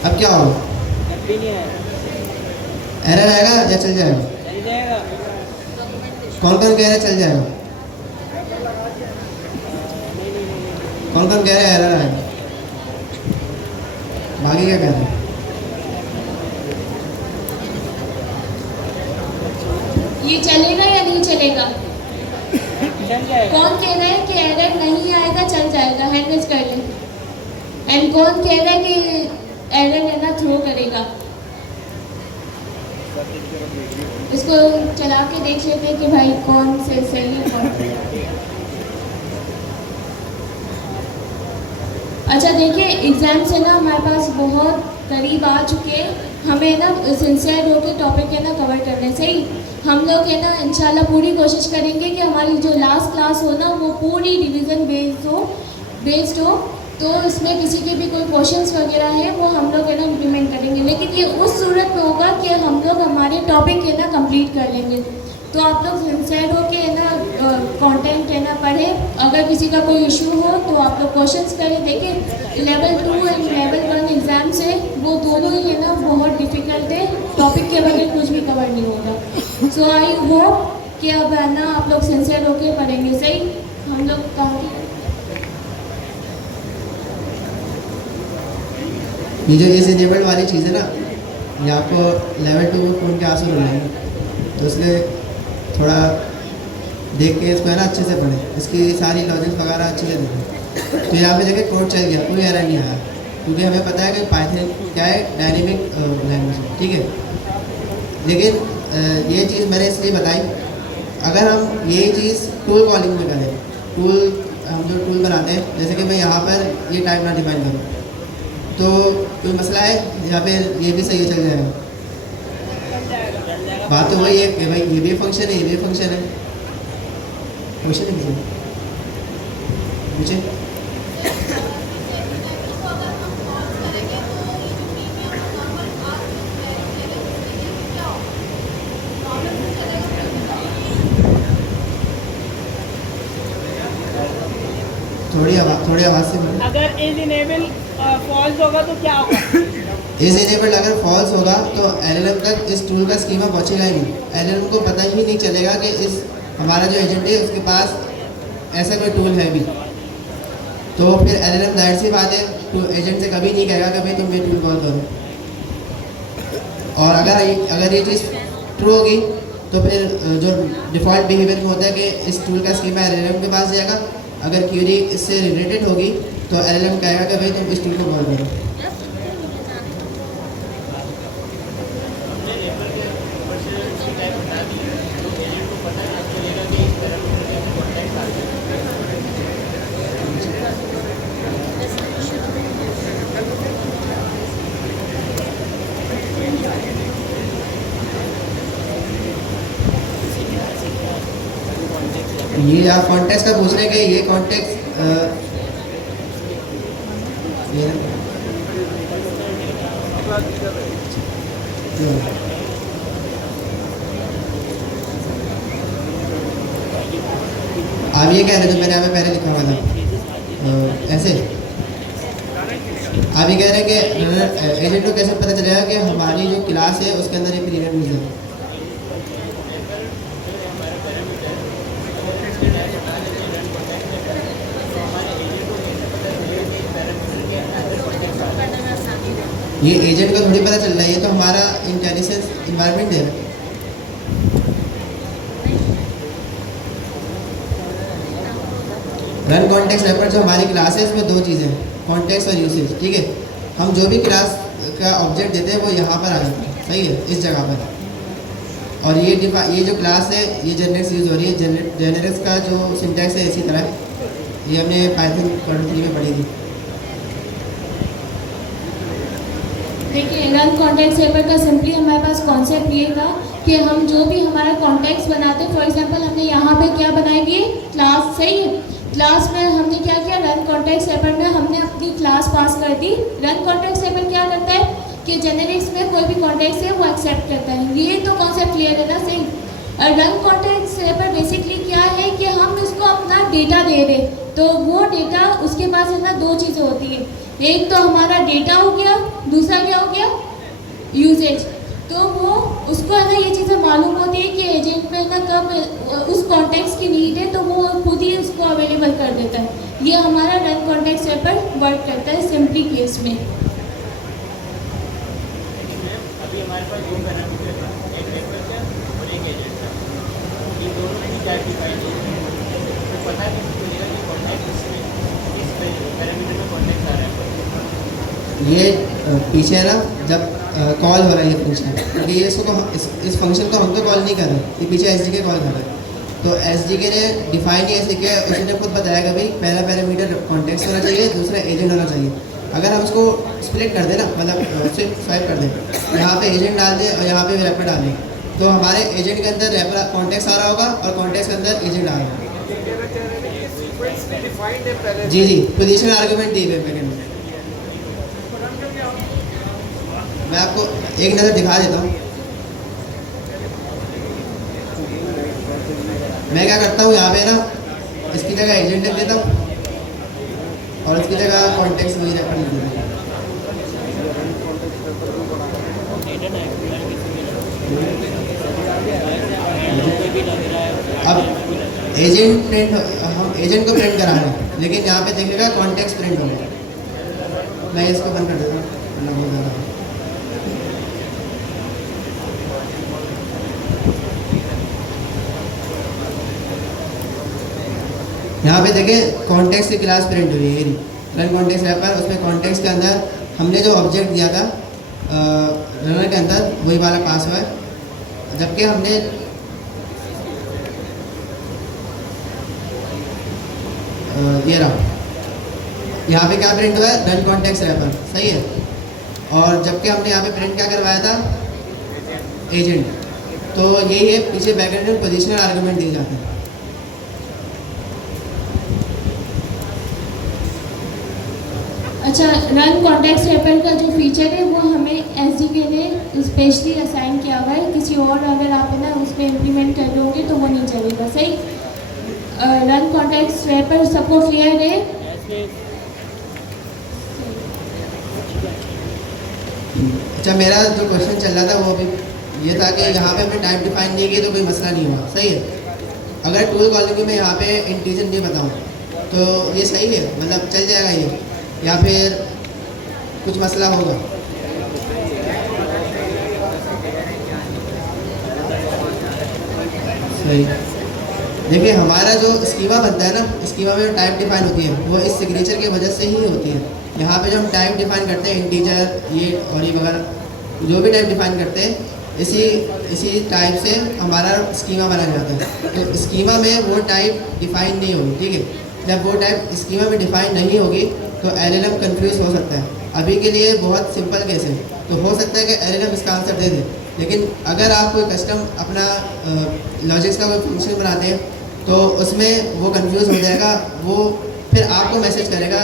अब क्या होगा? जब भी नहीं आएगा, एरर आएगा या चल जाएगा? चल जाएगा। कौन कौन कह रहे हैं चल जाएगा? कौन कौन कह रहे हैं एरर आएगा? बाकी क्या कह रहे हैं? ये चलेगा या नहीं चलेगा? चल जाएगा। कौन कह रहा है कि एरर नहीं आएगा, चल जाएगा? हैंड रेज कर लें। एंड कौन कह रहा है कि एरर है ना थ्रो करेगा? इसको चला के देख लेते हैं कि भाई कौन से सही है कौन। अच्छा देखिए, एग्जाम से ना हमारे पास बहुत करीब आ चुके हैं, हमें ना सिंसियर होकर टॉपिक है ना कवर करने, सही। हम लोग है ना इंशाल्लाह पूरी कोशिश करेंगे कि हमारी जो लास्ट क्लास हो ना वो पूरी डिवीज़न बेस्ड हो, तो इसमें किसी के भी कोई क्वेश्चंस वगैरह है वो हम लोग है ना इम्प्लीमेंट करेंगे, लेकिन ये उस सूरत में होगा कि हम लोग हमारे टॉपिक है ना कंप्लीट कर लेंगे। तो आप लोग सिंसियर हो के है ना कंटेंट है ना पढ़ें। अगर किसी का कोई इशू हो तो आप लोग क्वेश्चंस करें। देखिए लेवल 2 एंड लेवल 1 एग्ज़ाम्स है, वो दोनों ही है ना बहुत डिफ़िकल्ट है, टॉपिक के बगैर कुछ भी कवर नहीं होगा। सो आई होप कि अब है ना आप लोग सिंसियर होके पढ़ेंगे, सही। हम लोग कहाँ ये जो इस इनेबल्ड वाली चीज़ है ना, ये आपको लेवल 2 में फ़ोन के आंसर हो जाएंगे, तो इसलिए थोड़ा देख के इसको है ना अच्छे से पढ़ें, इसकी सारी लॉजिक वगैरह अच्छे से देखें। तो यहाँ पे देखिए कोड चल गया, कोई एरर नहीं आया, क्योंकि हमें पता है कि पाइथन क्या है, डायनेमिक लैंग्वेज, ठीक है। लेकिन ये चीज़ मैंने इसलिए बताई, अगर हम ये चीज़ टूल कॉलिंग में करें, हम जो टूल बनाते हैं, जैसे कि मैं यहाँ पर ये टाइप ना डिफाइन करूँ, तो कोई मसला है, यहाँ पे ये भी सही चल जाएगा। बात तो वही है कि भाई ये भी फंक्शन है, ये भी फंक्शन है, क्वेश्चन है मुझे। थोड़ी आवाज़ से बोलो। अगर इज इनेबल फॉल्स होगा तो क्या होगा? इज इनेबल्ड अगर फॉल्स होगा तो एलएलएम तक इस टूल का स्कीमा पहुंचेगा ही नहीं। एलएलएम को पता ही नहीं चलेगा कि इस हमारा जो एजेंट है उसके पास ऐसा कोई टूल है भी, तो फिर एलएलएम जाहिर सी बात है तो एजेंट से कभी नहीं कहेगा कि भाई तुम ये टूल कॉल करो। और अगर ये चीज़ ट्रू होगी तो फिर जो डिफ़ॉल्ट बिहेवियर में होता है कि इस टूल का स्कीमा एलएलएम के पास जाएगा। अगर क्यूरी इससे रिलेटेड होगी तो एलएलएम कहेगा कि भाई तुम इस टूल को कॉल करो। ये आप कॉन्टेक्स्ट का पूछ रहे हैं कि ये कॉन्टेक्स्ट आप ये कह रहे थे, मैंने यहाँ पे पहले लिखा हुआ था ऐसे। आप ये कह रहे हैं कि एजेंट को कैसे पता चलेगा कि हमारी जो क्लास है उसके अंदर ये पीरियड यूज है। ये एजेंट को थोड़ी पता चल रहा है, ये तो हमारा इंटेलिजेंस इन्वायरमेंट है। रन कॉन्टेक्स्ट रेफर जो हमारी क्लासेस में दो चीज़ें, कॉन्टेक्स्ट और यूसेज, ठीक है। हम जो भी क्लास का ऑब्जेक्ट देते हैं वो यहाँ पर आ जाता है, सही है, इस जगह पर। और ये जो क्लास है ये जेनरेक्स यूज़ हो रही है। जेनरेक्स का जो सिंटैक्स है इसी तरह, ये हमने पाइथन क्वार्टर 3 में पढ़ी थी। देखिए, रन कॉन्टेक्स्ट रेफर का सिंपली हमारे पास कॉन्सेप्ट ये था कि हम जो भी हमारा कॉन्टेक्स्ट बनाते हैं, फॉर एग्जांपल हमने यहाँ पे क्या बनाई हुई है, क्लास, सही है। क्लास में हमने क्या किया, रन कॉन्टेक्स्ट रेफर में हमने अपनी क्लास पास कर दी। रन कॉन्टेक्स्ट रेफर क्या करता है कि जेनेरिक्स में कोई भी कॉन्टेक्स्ट है वो एक्सेप्ट करता है। ये तो कॉन्सेप्ट क्लियर है ना, सही। रन कॉन्टेक्स्ट रेफर बेसिकली क्या है कि हम इसको अपना डेटा दे दें, तो वो डेटा उसके पास है ना, दो चीज़ें होती है। एक तो हमारा डेटा हो गया, दूसरा क्या हो गया, यूजेज। तो वो उसको है ना ये चीज़ें मालूम होती है कि एजेंट में ना कब उस कॉन्टेक्स्ट की नीड है, तो वो खुद ही उसको अवेलेबल कर देता है। ये हमारा रन कॉन्टेक्स्ट रेफर वर्क करता है सिंपली केस में। अभी हमारे पास दो पैरामीटर है, एक नेटवर्क है और एक एजेंट है। ये दोनों में क्या डिफाइन है, तो पता नहीं चलेगा कि कॉन्टेक्ट इसमें इस पैरामीटर में कॉन्टेक्ट आ रहा है। ये पीछे है ना, जब कॉल हो रहा है ये फंक्शन, क्योंकि ये इसको इस फंक्शन को हम तो कॉल नहीं कर रहे, ये पीछे एसडीके कॉल कर रहा है। तो एसडीके ने डिफाइन ऐसे किया, उसने खुद बताया कि भाई पहला पैरामीटर कॉन्टेक्स्ट होना चाहिए, दूसरा एजेंट होना चाहिए। अगर हम उसको स्प्लिट कर दें ना, मतलब स्वाइप कर दें, यहाँ पे एजेंट डाल दें और यहाँ पे रेफर डाल दें, तो हमारे एजेंट के अंदर रेफर कॉन्टेक्स्ट आ रहा होगा और कॉन्टेक्स्ट के अंदर एजेंट आ रहा होगा। जी जी, पोजीशन आर्गुमेंट दी हुई है। मैं आपको एक नज़र दिखा देता हूँ। मैं क्या करता हूँ, यहाँ पे ना इसकी जगह एजेंट लिख देता हूँ और इसकी जगह कॉन्टेक्स्ट वही रेफर लिख देता हूँ। अब एजेंट प्रिंट, हम एजेंट को प्रिंट करा रहे हैं, लेकिन यहाँ पे देखिएगा कॉन्टेक्स्ट प्रिंट हो गया। मैं इसको बंद कर देता हूँ। यहाँ पे देखें कॉन्टेक्स्ट की क्लास प्रिंट हुई है, रन कॉन्टेक्स्ट रेफर। उसमें कॉन्टेक्स्ट के अंदर हमने जो ऑब्जेक्ट दिया था रनर के अंदर वही वाला पास हुआ है, जबकि हमने ये रहा, यहाँ पे क्या प्रिंट हुआ है, रन कॉन्टेक्स्ट रेफर, सही है। और जबकि हमने यहाँ पे प्रिंट क्या करवाया था, एजेंट। तो यही है, पीछे बैकएंड में पोजीशनल आर्गुमेंट दिए जाते हैं। अच्छा, रन कॉन्टेक्स्ट रेफर का जो फीचर है वो हमें एसडीके ने स्पेशली असाइन किया हुआ है। किसी और अगर आप है ना उस पर इम्प्लीमेंट कर लोगे तो वो नहीं चलेगा, सही। रन कॉन्टेक्स्ट रेफर सबको क्लियर है। अच्छा, मेरा जो क्वेश्चन चल रहा था वो अभी ये था कि यहाँ पे हमने टाइम डिफाइन नहीं किया तो कोई मसला नहीं हुआ, सही है। अगर टूल कॉलिंग में यहाँ पे इंटीजर नहीं बताऊँ तो ये सही है, मतलब चल जाएगा ये, या फिर कुछ मसला होगा? सही। देखिए, हमारा जो स्कीमा बनता है ना, स्कीमा में जो टाइप डिफाइन होती है वो इस सिग्नेचर की वजह से ही होती है। यहाँ पे जो हम टाइप डिफाइन करते हैं, इंटीजर ये और ये वगैरह जो भी टाइप डिफाइन करते हैं, इसी टाइप से हमारा स्कीमा बना जाता है। तो स्कीमा में वो टाइप डिफाइन नहीं होगी, ठीक है। जब वो टाइप स्कीमा में डिफाइन नहीं होगी तो एलएलएम कंफ्यूज हो सकता है। अभी के लिए बहुत सिंपल केस है, तो हो सकता है कि एलएलएम इसका आंसर दे दे, लेकिन अगर आप कोई कस्टम अपना लॉजिक्स का कोई फंक्शन बनाते हैं तो उसमें वो कंफ्यूज हो जाएगा, वो फिर आपको मैसेज करेगा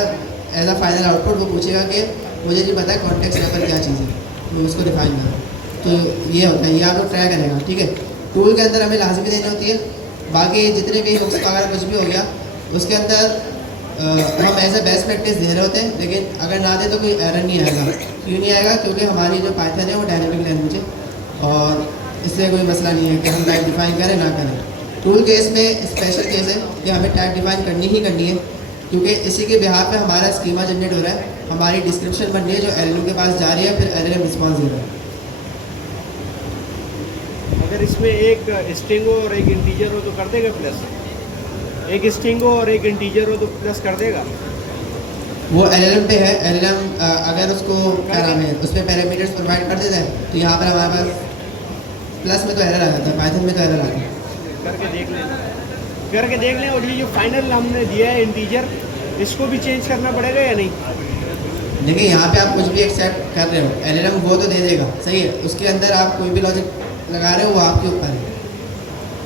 एज अ फाइनल आउटपुट। वो पूछेगा कि मुझे नहीं पता कॉन्टेक्स्ट लेवल क्या चीज़ है, तो उसको डिफाइन करो। तो ये होता है, ये आपको ट्राई करेगा, ठीक है। टूल के अंदर हमें लाजमी देनी होती है, बाकी जितने भी हुक्स वगैरह कुछ भी हो गया उसके अंदर हम एज अ बेस्ट प्रैक्टिस दे रहे होते हैं, लेकिन अगर ना दे तो कोई एरर नहीं आएगा। क्यों नहीं आएगा? क्योंकि हमारी जो पाइथन है वो डायनेमिक लैंग्वेज है और इससे कोई मसला नहीं है कि हम टाइप डिफाइन करें ना करें। टूल केस में स्पेशल केस है कि हमें टाइप डिफाइन करनी ही करनी है, क्योंकि इसी के बिहार पे हमारा स्कीमा जनरेट हो रहा है, हमारी डिस्क्रिप्शन बन रही है जो एलएलएम के पास जा रही है, फिर एलएलएम रिस्पॉन्स दे रहा है। अगर इसमें एक स्ट्रिंग हो और एक इंटीजर हो तो कर देगा प्लस? एक स्ट्रिंग हो और एक इंटीजर हो तो प्लस कर देगा? वो एलएलएम पे है। एलएलएम अगर उसको क्या नाम है उसमें पैरामीटर्स प्रोवाइड कर देता है तो यहाँ पर हमारे पास प्लस में तो एरर आ जाता है, पाइथन में तो एरर आता है। करके देख लें। और ये जो फाइनल हमने दिया है इंटीजर, इसको भी चेंज करना पड़ेगा या नहीं? देखिए यहाँ पे आप कुछ भी एक्सेप्ट कर रहे हो, एलएलएम वो तो दे देगा, सही है। उसके अंदर आप कोई भी लॉजिक लगा रहे हो वो आपके ऊपर है।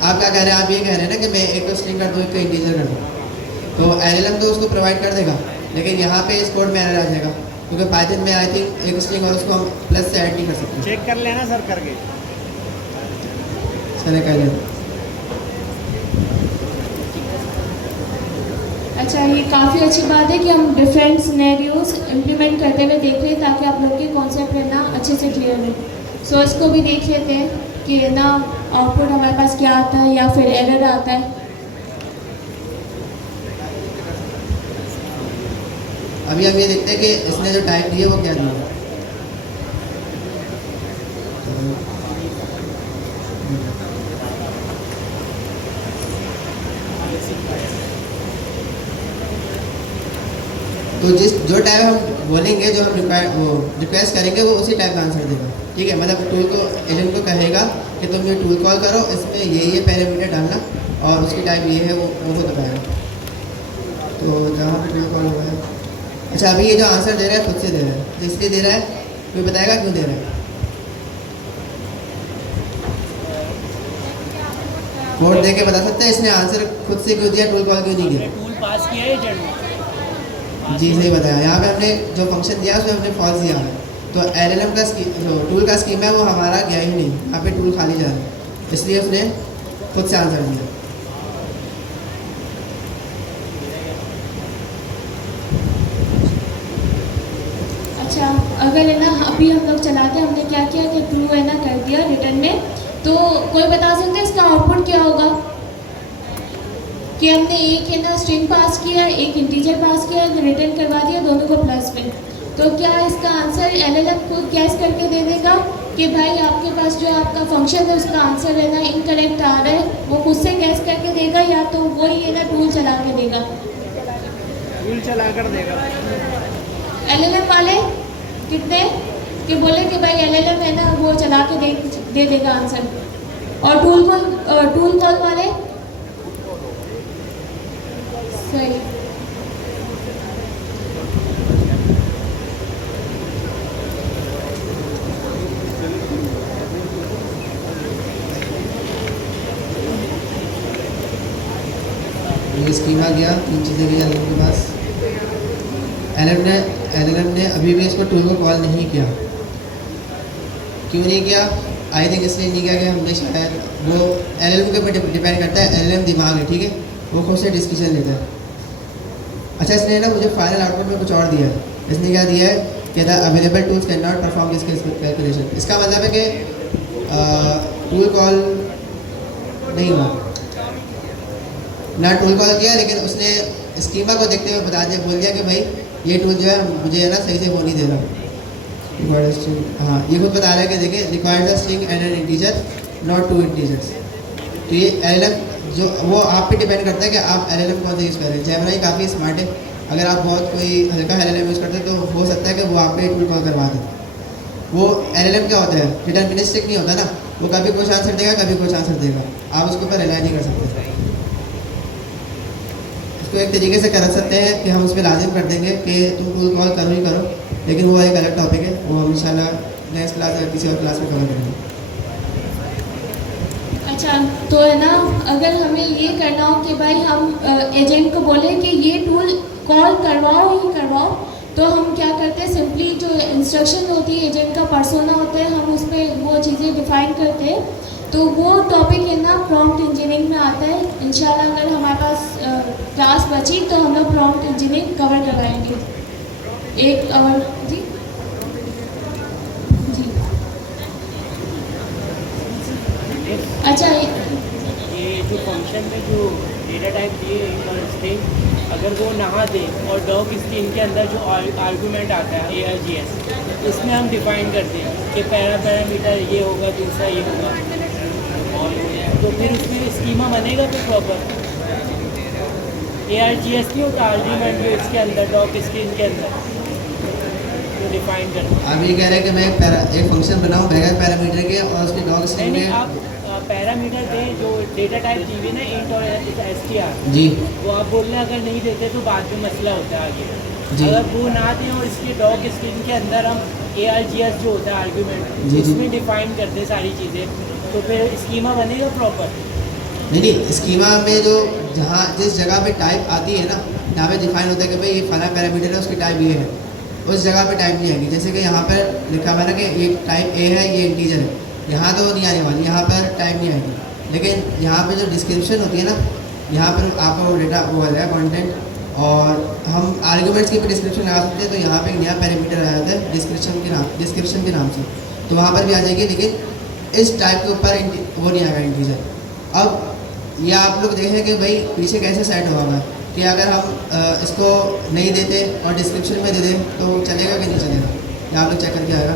आप क्या कह रहे हैं? आप ये कह रहे हैं ना कि मैं एक स्ट्रिंग कर दूँ, एक इंटीजर कर दूँ, तो एलएलएम तो उसको प्रोवाइड कर देगा, लेकिन यहाँ पे इस कोड में एरर आ जाएगा, क्योंकि पाइथन में आई थिंक एक स्ट्रिंग और उसको हम प्लस से ऐड नहीं कर सकते। चेक कर लेना सर करके। चले कह लें। अच्छा, ये काफ़ी अच्छी बात है कि हम डिफरेंट सिनेरियोज इम्प्लीमेंट करते हुए देख रहे हैं ताकि आप लोग के कॉन्सेप्ट है ना अच्छे से क्लियर हो। सो इसको भी देख लेते हैं कि ना आउटपुट हमारे पास क्या आता है या फिर एरर आता है। अभी हम ये देखते हैं कि इसने जो टाइप दी है वो क्या दी है। तो जो टाइप हम बोलेंगे, जो हम रिक्वेस्ट करेंगे, वो उसी टाइप का आंसर देगा, ठीक है। मतलब टूल को, एजेंट को कहेगा कि तुम ये टूल कॉल करो, इसमें ये पैरामीटर डालना और उसकी टाइप ये है, वो बताएगा। तो जहाँ पे टूल कॉल हुआ है, अच्छा अभी ये जो आंसर दे रहा है खुद से दे रहा है, तो इसलिए दे रहा है, कोई बताएगा क्यों दे रहा है? कोड दे के बता सकते हैं इसने आंसर खुद से क्यों दिया, टूल कॉल क्यों नहीं दिया? टूल पास किया है एजेंट ने। जी सही बताया। यहाँ पे हमने जो फंक्शन दिया उसमें हमने फॉल्स दिया है, तो एलएलएम का जो टूल का स्कीम है वो हमारा गया ही नहीं, यहाँ पे टूल खाली जा रहा है, इसलिए उसने खुद से आंसर दिया। अच्छा, अगर है ना अभी हम लोग चलाते हैं, हमने क्या किया कि ट्रू है ना कर दिया रिटर्न में, तो कोई बता सकते हैं इसका आउटपुट क्या होगा? कि हमने एक है ना स्ट्रिंग पास किया, एक इंटीजर पास किया, रिटर्न करवा दिया दोनों को प्लस में, तो क्या इसका आंसर एलएलएम खुद गैस करके दे देगा कि भाई आपके पास जो आपका फंक्शन है उसका आंसर है ना इनकरेक्ट आ रहा है? वो खुद से गैस करके देगा या तो वही है ना टूल चला के देगा? टूल चला कर देगा। एलएलएम वाले कितने कि बोले कि भाई एलएलएम है ना वो चला के दे देगा आंसर, और टूल कॉल वाले सही। ये स्कीमा गया, 3 चीज़ें गई एलएलएम के पास। एलएलएम ने अभी भी इसको टूल को कॉल नहीं किया। क्यों नहीं किया? आई थिंक इसलिए नहीं किया कि हमने शायद, वो एलएलएम के ऊपर डिपेंड करता है, एलएलएम दिमाग है, ठीक है, वो खुद से डिस्कशन लेता है। अच्छा, इसने ना मुझे फाइनल आउटपुट में कुछ और दिया है। इसने क्या दिया है कि the available tools can not perform this calculation. इसका मतलब है कि टूल कॉल नहीं हुआ, ना टूल कॉल किया, लेकिन उसने स्कीमा को देखते हुए बता दिया, बोल दिया कि भाई ये टूल जो है मुझे है ना सही से वो नहीं दे रहा। हाँ, ये खुद बता रहा है कि देखिए required the string and N integer not 2 integers. तो ये एलएलएम जो वो आप पे डिपेंड करता है कि आप एलएलएम कौन सा यूज़ कर रहे हैं। जेमिनी काफ़ी स्मार्ट है, अगर आप बहुत कोई हल्का एलएलएम यूज़ करते हैं तो हो सकता है कि वो आप पे टूल कॉल करवा दे। वो एलएलएम क्या होता है, डिटरमिनिस्टिक नहीं होता ना, वो कभी कुछ आंसर देगा कभी कुछ आंसर देगा, आप उसके ऊपर रिलाई नहीं कर सकते। इसको एक तरीके से कर सकते हैं कि हम उस पर लाजिम कर देंगे कि तुम टूल कॉल करो ही करो, लेकिन वो एक अलग टॉपिक है, वो हम इंशाल्लाह नेक्स्ट क्लास या किसी और क्लास में कवर करेंगे। अच्छा, तो है ना, अगर हमें ये करना हो कि भाई हम एजेंट को बोले कि ये टूल कॉल करवाओ ही करवाओ, तो हम क्या करते हैं, सिंपली जो इंस्ट्रक्शन होती है, एजेंट का पर्सोना होता है, हम उसमें वो चीज़ें डिफाइन करते हैं। तो वो टॉपिक है ना प्रॉम्प्ट इंजीनियरिंग में आता है। इंशाल्लाह अगर हमारे पास क्लास बची तो हम लोग प्रॉम्प्ट इंजीनियरिंग कवर करवाएंगे 1 आवर। जी जी। अच्छा, ये जो फंक्शन में जो डेटा टाइप दिए और स्ट्रिंग, अगर वो नहा दे और डॉग स्ट्रिंग के अंदर जो आर्गूमेंट आता है ARGS, इसमें हम डिफाइन करते हैं कि पैरामीटर ये होगा, दूसरा ये होगा, तो फिर उसमें स्कीमा बनेगा फिर प्रॉपर। ARGS नहीं होता आर्गूमेंट जो इसके अंदर डॉग स्ट्रिंग के अंदर जो डिफाइन करते हैं। आप ये कह रहे हैं कि मैं एक फंक्शन बनाऊँ बगैर पैरामीटर के और उसके डॉग स्ट्रिंग नहीं, में। आप पैरामीटर दें जो डेटा टाइप दी हुई ना इंट और str, जी वो आप बोल रहे हैं अगर नहीं देते तो बाद में मसला होता है आगे। जी। अगर वो ना दें और इसके डॉग स्ट्रिंग के अंदर हम ARGS जो होता है आर्गूमेंट, जी, जी। उसमें डिफाइन करते हैं सारी चीज़ें, तो फिर स्कीमा बनेगा प्रॉपर। नहीं, स्कीमा में जो जहाँ जिस जगह पे टाइप आती है ना, यहाँ पे डिफाइन होता है कि भाई ये फला पैरामीटर है, उसकी टाइप ये है, उस जगह पे टाइप नहीं आएगी। जैसे कि यहाँ पर लिखा हुआ है ना कि ये टाइप ए है, ये इंटीजर है, यहाँ तो नहीं आने वाली, यहाँ पर टाइप नहीं आएगी। लेकिन यहाँ पे जो डिस्क्रिप्शन होती है ना, यहाँ पर आपका वो डेटा वो आ जाएगा कॉन्टेंट, और हम आर्गूमेंट्स के भी डिस्क्रिप्शन लगा सकते हैं। तो यहाँ पे एक नया पैरामीटर आ जाता है डिस्क्रिप्शन के नाम से, तो वहाँ पर भी आ जाएगी, लेकिन इस टाइप के ऊपर वो नहीं आएगा इंटीजर। अब ये आप लोग देखें कि भाई पीछे कैसे सेट हुआ है कि अगर हम इसको नहीं देते और डिस्क्रिप्शन में दे दें तो चलेगा कि नहीं चलेगा, ये आप लोग चेक करके आएगा।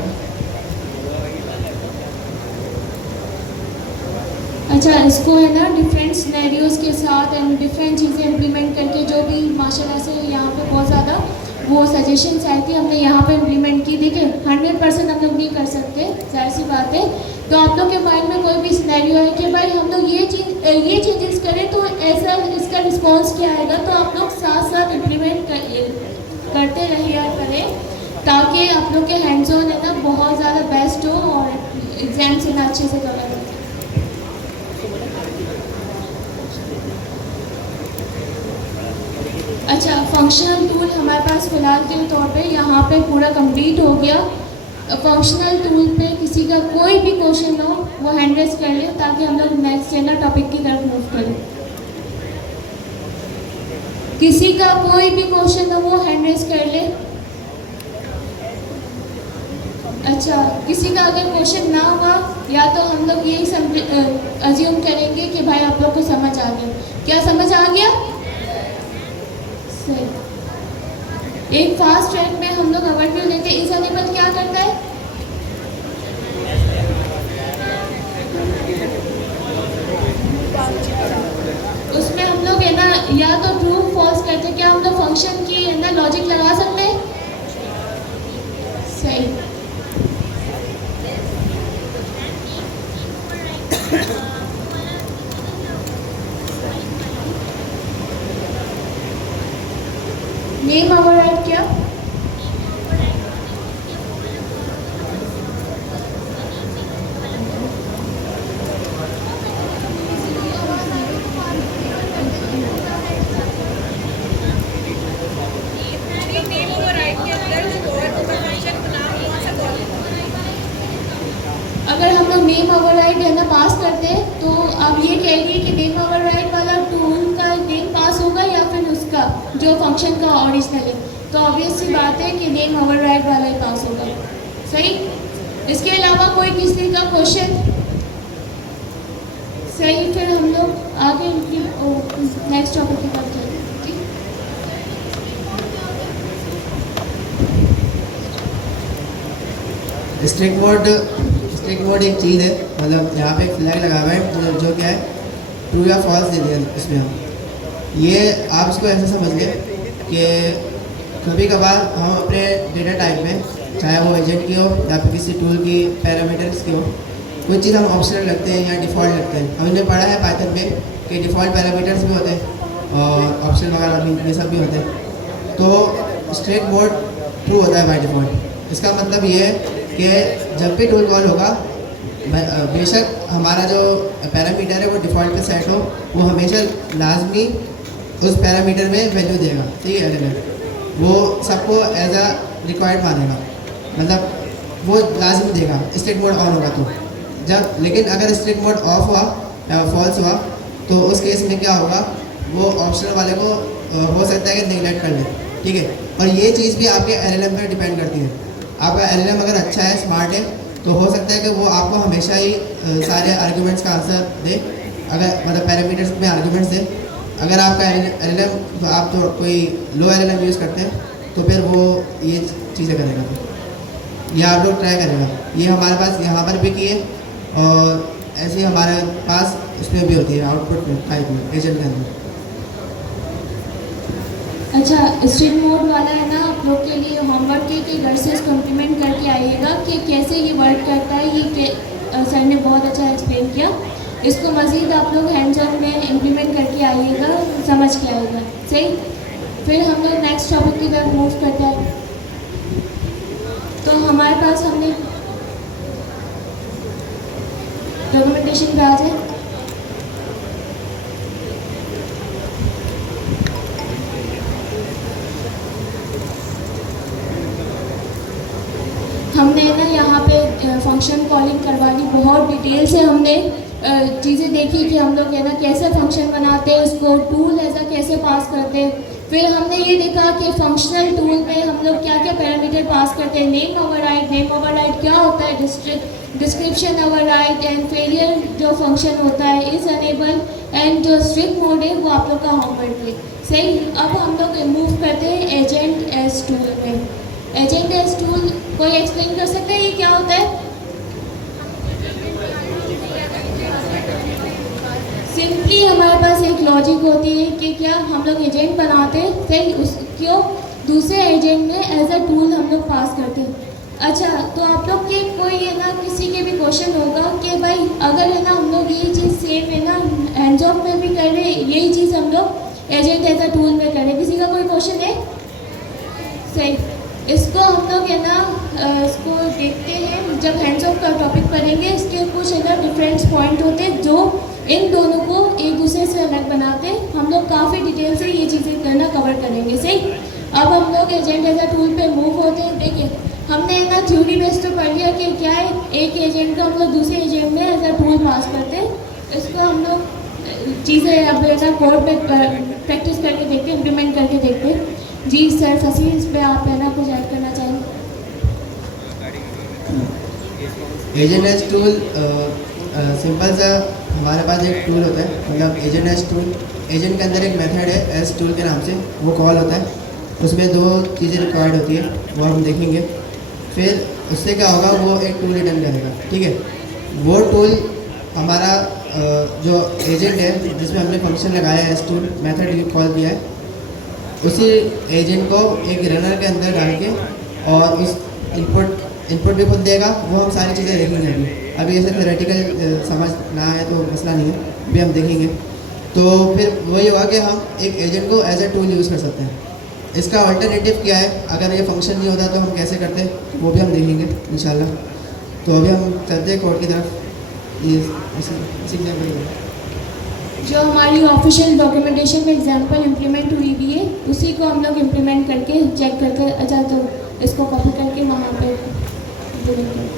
अच्छा, इसको है ना डिफरेंट सिनेरियोज़ के साथ एंड डिफरेंट चीज़ें इम्प्लीमेंट करके, जो भी माशाल्लाह से यहाँ पे बहुत ज़्यादा वो सजेशंस आई थी, हमने यहाँ पे इम्प्लीमेंट की। देखिए 100% हम लोग नहीं कर सकते, जाहिर सी बात है। तो आप लोग के माइंड में कोई भी सिनेरियो है कि भाई हम लोग ये चेंजेस करें तो ऐसा इसका रिस्पॉन्स क्या आएगा, तो आप लोग साथ साथ इम्प्लीमेंट करते रहिए करें, ताकि आप लोग के हैंड्स ऑन है ना बहुत ज़्यादा बेस्ट हो और एग्ज़ाम से ना अच्छे से कवर हो। अच्छा, फंक्शनल टूल हमारे पास फ़िलहाल के तौर पे यहाँ पे पूरा कंप्लीट हो गया। फंक्शनल टूल पे किसी का कोई भी क्वेश्चन हो वो हैंड रेज कर ले, ताकि हम लोग नेक्स्ट है ना टॉपिक की तरफ मूव करें। किसी का कोई भी क्वेश्चन हो वो हैंड रेज कर ले। अच्छा, किसी का अगर क्वेश्चन ना हुआ, या तो हम लोग यही अज्यूम करेंगे कि भाई आप लोग को समझ आ गया। क्या समझ आ गया? सही। एक फास्ट ट्रैक में हम लोग ओवरव्यू लेते हैं। इस एनिमल क्या करता है? उसमें हम लोग है ना या तो ट्रू फॉल्स करते हैं। क्या हम लोग फंक्शन की है ना लॉजिक लगा सकते हैं? सही। नेम ओवरराइड क्या? अगर हम लोग नेम ओवरराइड है ना पास करते हैं, तो आप ये कहिए कि नेम ओवरराइड वाला टूल का नेम पास होगा या फिर उसका जो फंक्शन का ओरिजिनल है। तो ऑब्वियस सी बात है कि नेम ओवरराइड वाला ही पास होगा। सही। इसके अलावा कोई किसी का क्वेश्चन? सही। फिर हम लोग आगे नेक्स्ट टॉपिक की बात करें। स्ट्रिंग मोड एक चीज़ है, मतलब यहाँ पे एक फ्लैग लगा हुआ है जो क्या है, ट्रू या फॉल्स दे दिया इसमें हम। ये आप इसको ऐसे समझ लें कि कभी कभार हम अपने डेटा टाइप में, चाहे वो एजेंट की हो या फिर किसी टूल की पैरामीटर्स की हो, कोई चीज़ हम ऑप्शनल रखते हैं या डिफ़ॉल्ट रखते हैं। हमने पढ़ा है पाइथन में कि डिफ़ॉल्ट पैरामीटर्स भी होते हैं और ऑप्शन वगैरह भी ये सब भी होते हैं। तो स्ट्रिंग मोड ट्रू होता है बाय डिफ़ॉल्ट। इसका मतलब ये है कि जब भी टूल कॉल होगा बेशक हमारा जो पैरामीटर है वो डिफ़ॉल्ट पे सेट हो, वो हमेशा लाजमी उस पैरामीटर में वैल्यू देगा, ठीक है एलिमेंट, वो सबको एज अ रिक्वायर्ड मानेगा, मतलब वो लाजमी देगा स्टेट मोड ऑन होगा तो। जब लेकिन अगर स्टेट मोड ऑफ हुआ या फॉल्स हुआ तो उस केस में क्या होगा, वो ऑप्शनल वाले को हो सकता है कि नेगलेक्ट कर ले, ठीक है। और ये चीज़ भी आपके एलएलएम पर डिपेंड करती है। आपका एलएलएम अगर अच्छा है, स्मार्ट है, तो हो सकता है कि वो आपको हमेशा ही सारे आर्ग्यूमेंट्स का आंसर दे, अगर मतलब पैरामीटर्स में आर्ग्यूमेंट्स दे। अगर आपका एलएलएम आप तो कोई लो एलएलएम यूज़ करते हैं तो फिर वो ये चीज़ें करेगा, तो ये आप लोग ट्राई करेगा। ये हमारे पास यहाँ पर भी किए और ऐसे ही हमारे पास इसमें भी होती है आउटपुट टाइप में एजेंट के अंदर। अच्छा, स्ट्रिंग मोड वाला है ना, आप लोग के लिए होमवर्क के कि घर से इसको इम्प्लीमेंट करके आइएगा कि कैसे ये वर्क करता है। ये सर ने बहुत अच्छा एक्सप्लेन किया। इसको मज़ीद आप लोग हैंड्स ऑन में इम्प्लीमेंट करके आइएगा, समझ के आइएगा, सही। फिर हम लोग नेक्स्ट टॉपिक की तरफ मूव करते हैं। तो हमारे पास हमने डॉक्यूमेंटेशन पे आ जाए। हमने ना यहाँ पे फंक्शन कॉलिंग करवा ली, बहुत डिटेल से हमने चीज़ें देखी कि हम लोग है ना कैसे फंक्शन बनाते हैं, उसको टूल ऐसा कैसे पास करते हैं। फिर हमने ये देखा कि फंक्शनल टूल में हम लोग क्या क्या पैरामीटर पास करते हैं। नेम ओवरराइड क्या होता है, डिस्क्रिप्शन ओवरराइड एंड फेलियर जो फंक्शन होता है इज अनेबल, एंड जो स्ट्रिक्ट मोड है वो आप लोग का होमवर्क है, सही। अब हम लोग मूव करते हैं एजेंट एज टूल में। एजेंट एज टूल कोई एक्सप्लेन कर सकते हैं ये क्या होता है? सिंपली हमारे पास एक लॉजिक होती है कि क्या हम लोग एजेंट बनाते हैं, सही, उसको दूसरे एजेंट में एज अ टूल हम लोग पास करते हैं। अच्छा, तो आप लोग के कोई है ना किसी के भी क्वेश्चन होगा कि भाई अगर है ना हम लोग ये चीज़ सेम है ना हैंड्स ऑफ में भी कर रहे हैं, यही चीज़ हम लोग एजेंट एज अ टूल में करें, किसी का कोई क्वेश्चन है? सही, इसको हम लोग है ना इसको देखते हैं जब हैंड्स ऑफ का टॉपिक पढ़ेंगे। इसके कुछ है ना डिफरेंट पॉइंट होते हैं जो इन दोनों को एक दूसरे से अलग बनाते हैं। हम लोग काफ़ी डिटेल से ये चीज़ें करना कवर करेंगे, सही। अब हम लोग एजेंट एज अ टूल पे मूव होते हैं। देखिए, हमने है ना थ्योरी बेस तो पढ़ लिया कि क्या है, एक एजेंट का हम लोग दूसरे एजेंट में एज अ टूल पास करते हैं। इसको हम लोग चीज़ें अब है ना कोड में प्रैक्टिस करके देखते हैं, इम्प्लीमेंट करके देखते हैं। जी सर फसी, इस पर आप है ना कुछ ऐड करना चाहेंगे? एजेंट एज टूल सिंपल सा हमारे पास एक टूल होता है, मतलब एजेंट एज टूल, एजेंट के अंदर एक मेथड है एज टूल के नाम से, वो कॉल होता है। उसमें दो चीज़ें रिक्वायर्ड होती है, वो हम देखेंगे। फिर उससे क्या होगा, वो एक टूल रिटर्न करेगा, ठीक है। वो टूल हमारा जो एजेंट है जिसमें हमने फंक्शन लगाया है एज टूल मेथड कॉल किया है, उसी एजेंट को एक रनर के अंदर डाल के और उस इनपुट भी खुद देगा। वो हम सारी चीज़ें देखेंगे अभी ऐसे थ्योरेटिकल समझ ना है तो मसला नहीं है, अभी हम देखेंगे। तो फिर वही होगा कि हम एक एजेंट को एज ए टूल यूज़ कर सकते हैं। इसका अल्टरनेटिव क्या है, अगर ये फंक्शन नहीं होता तो हम कैसे करते हैं, वो भी हम देखेंगे इंशाल्लाह। तो अभी हम चलते हैं कोड की तरफ। ये इसी एग्जाम्पल जो हमारी ऑफिशियल डॉक्यूमेंटेशन में एग्जांपल इम्प्लीमेंट हुई भी है, उसी को हम लोग इम्प्लीमेंट करके चेक करके, अच्छा तो इसको कॉपी करके वहाँ पे देंगे।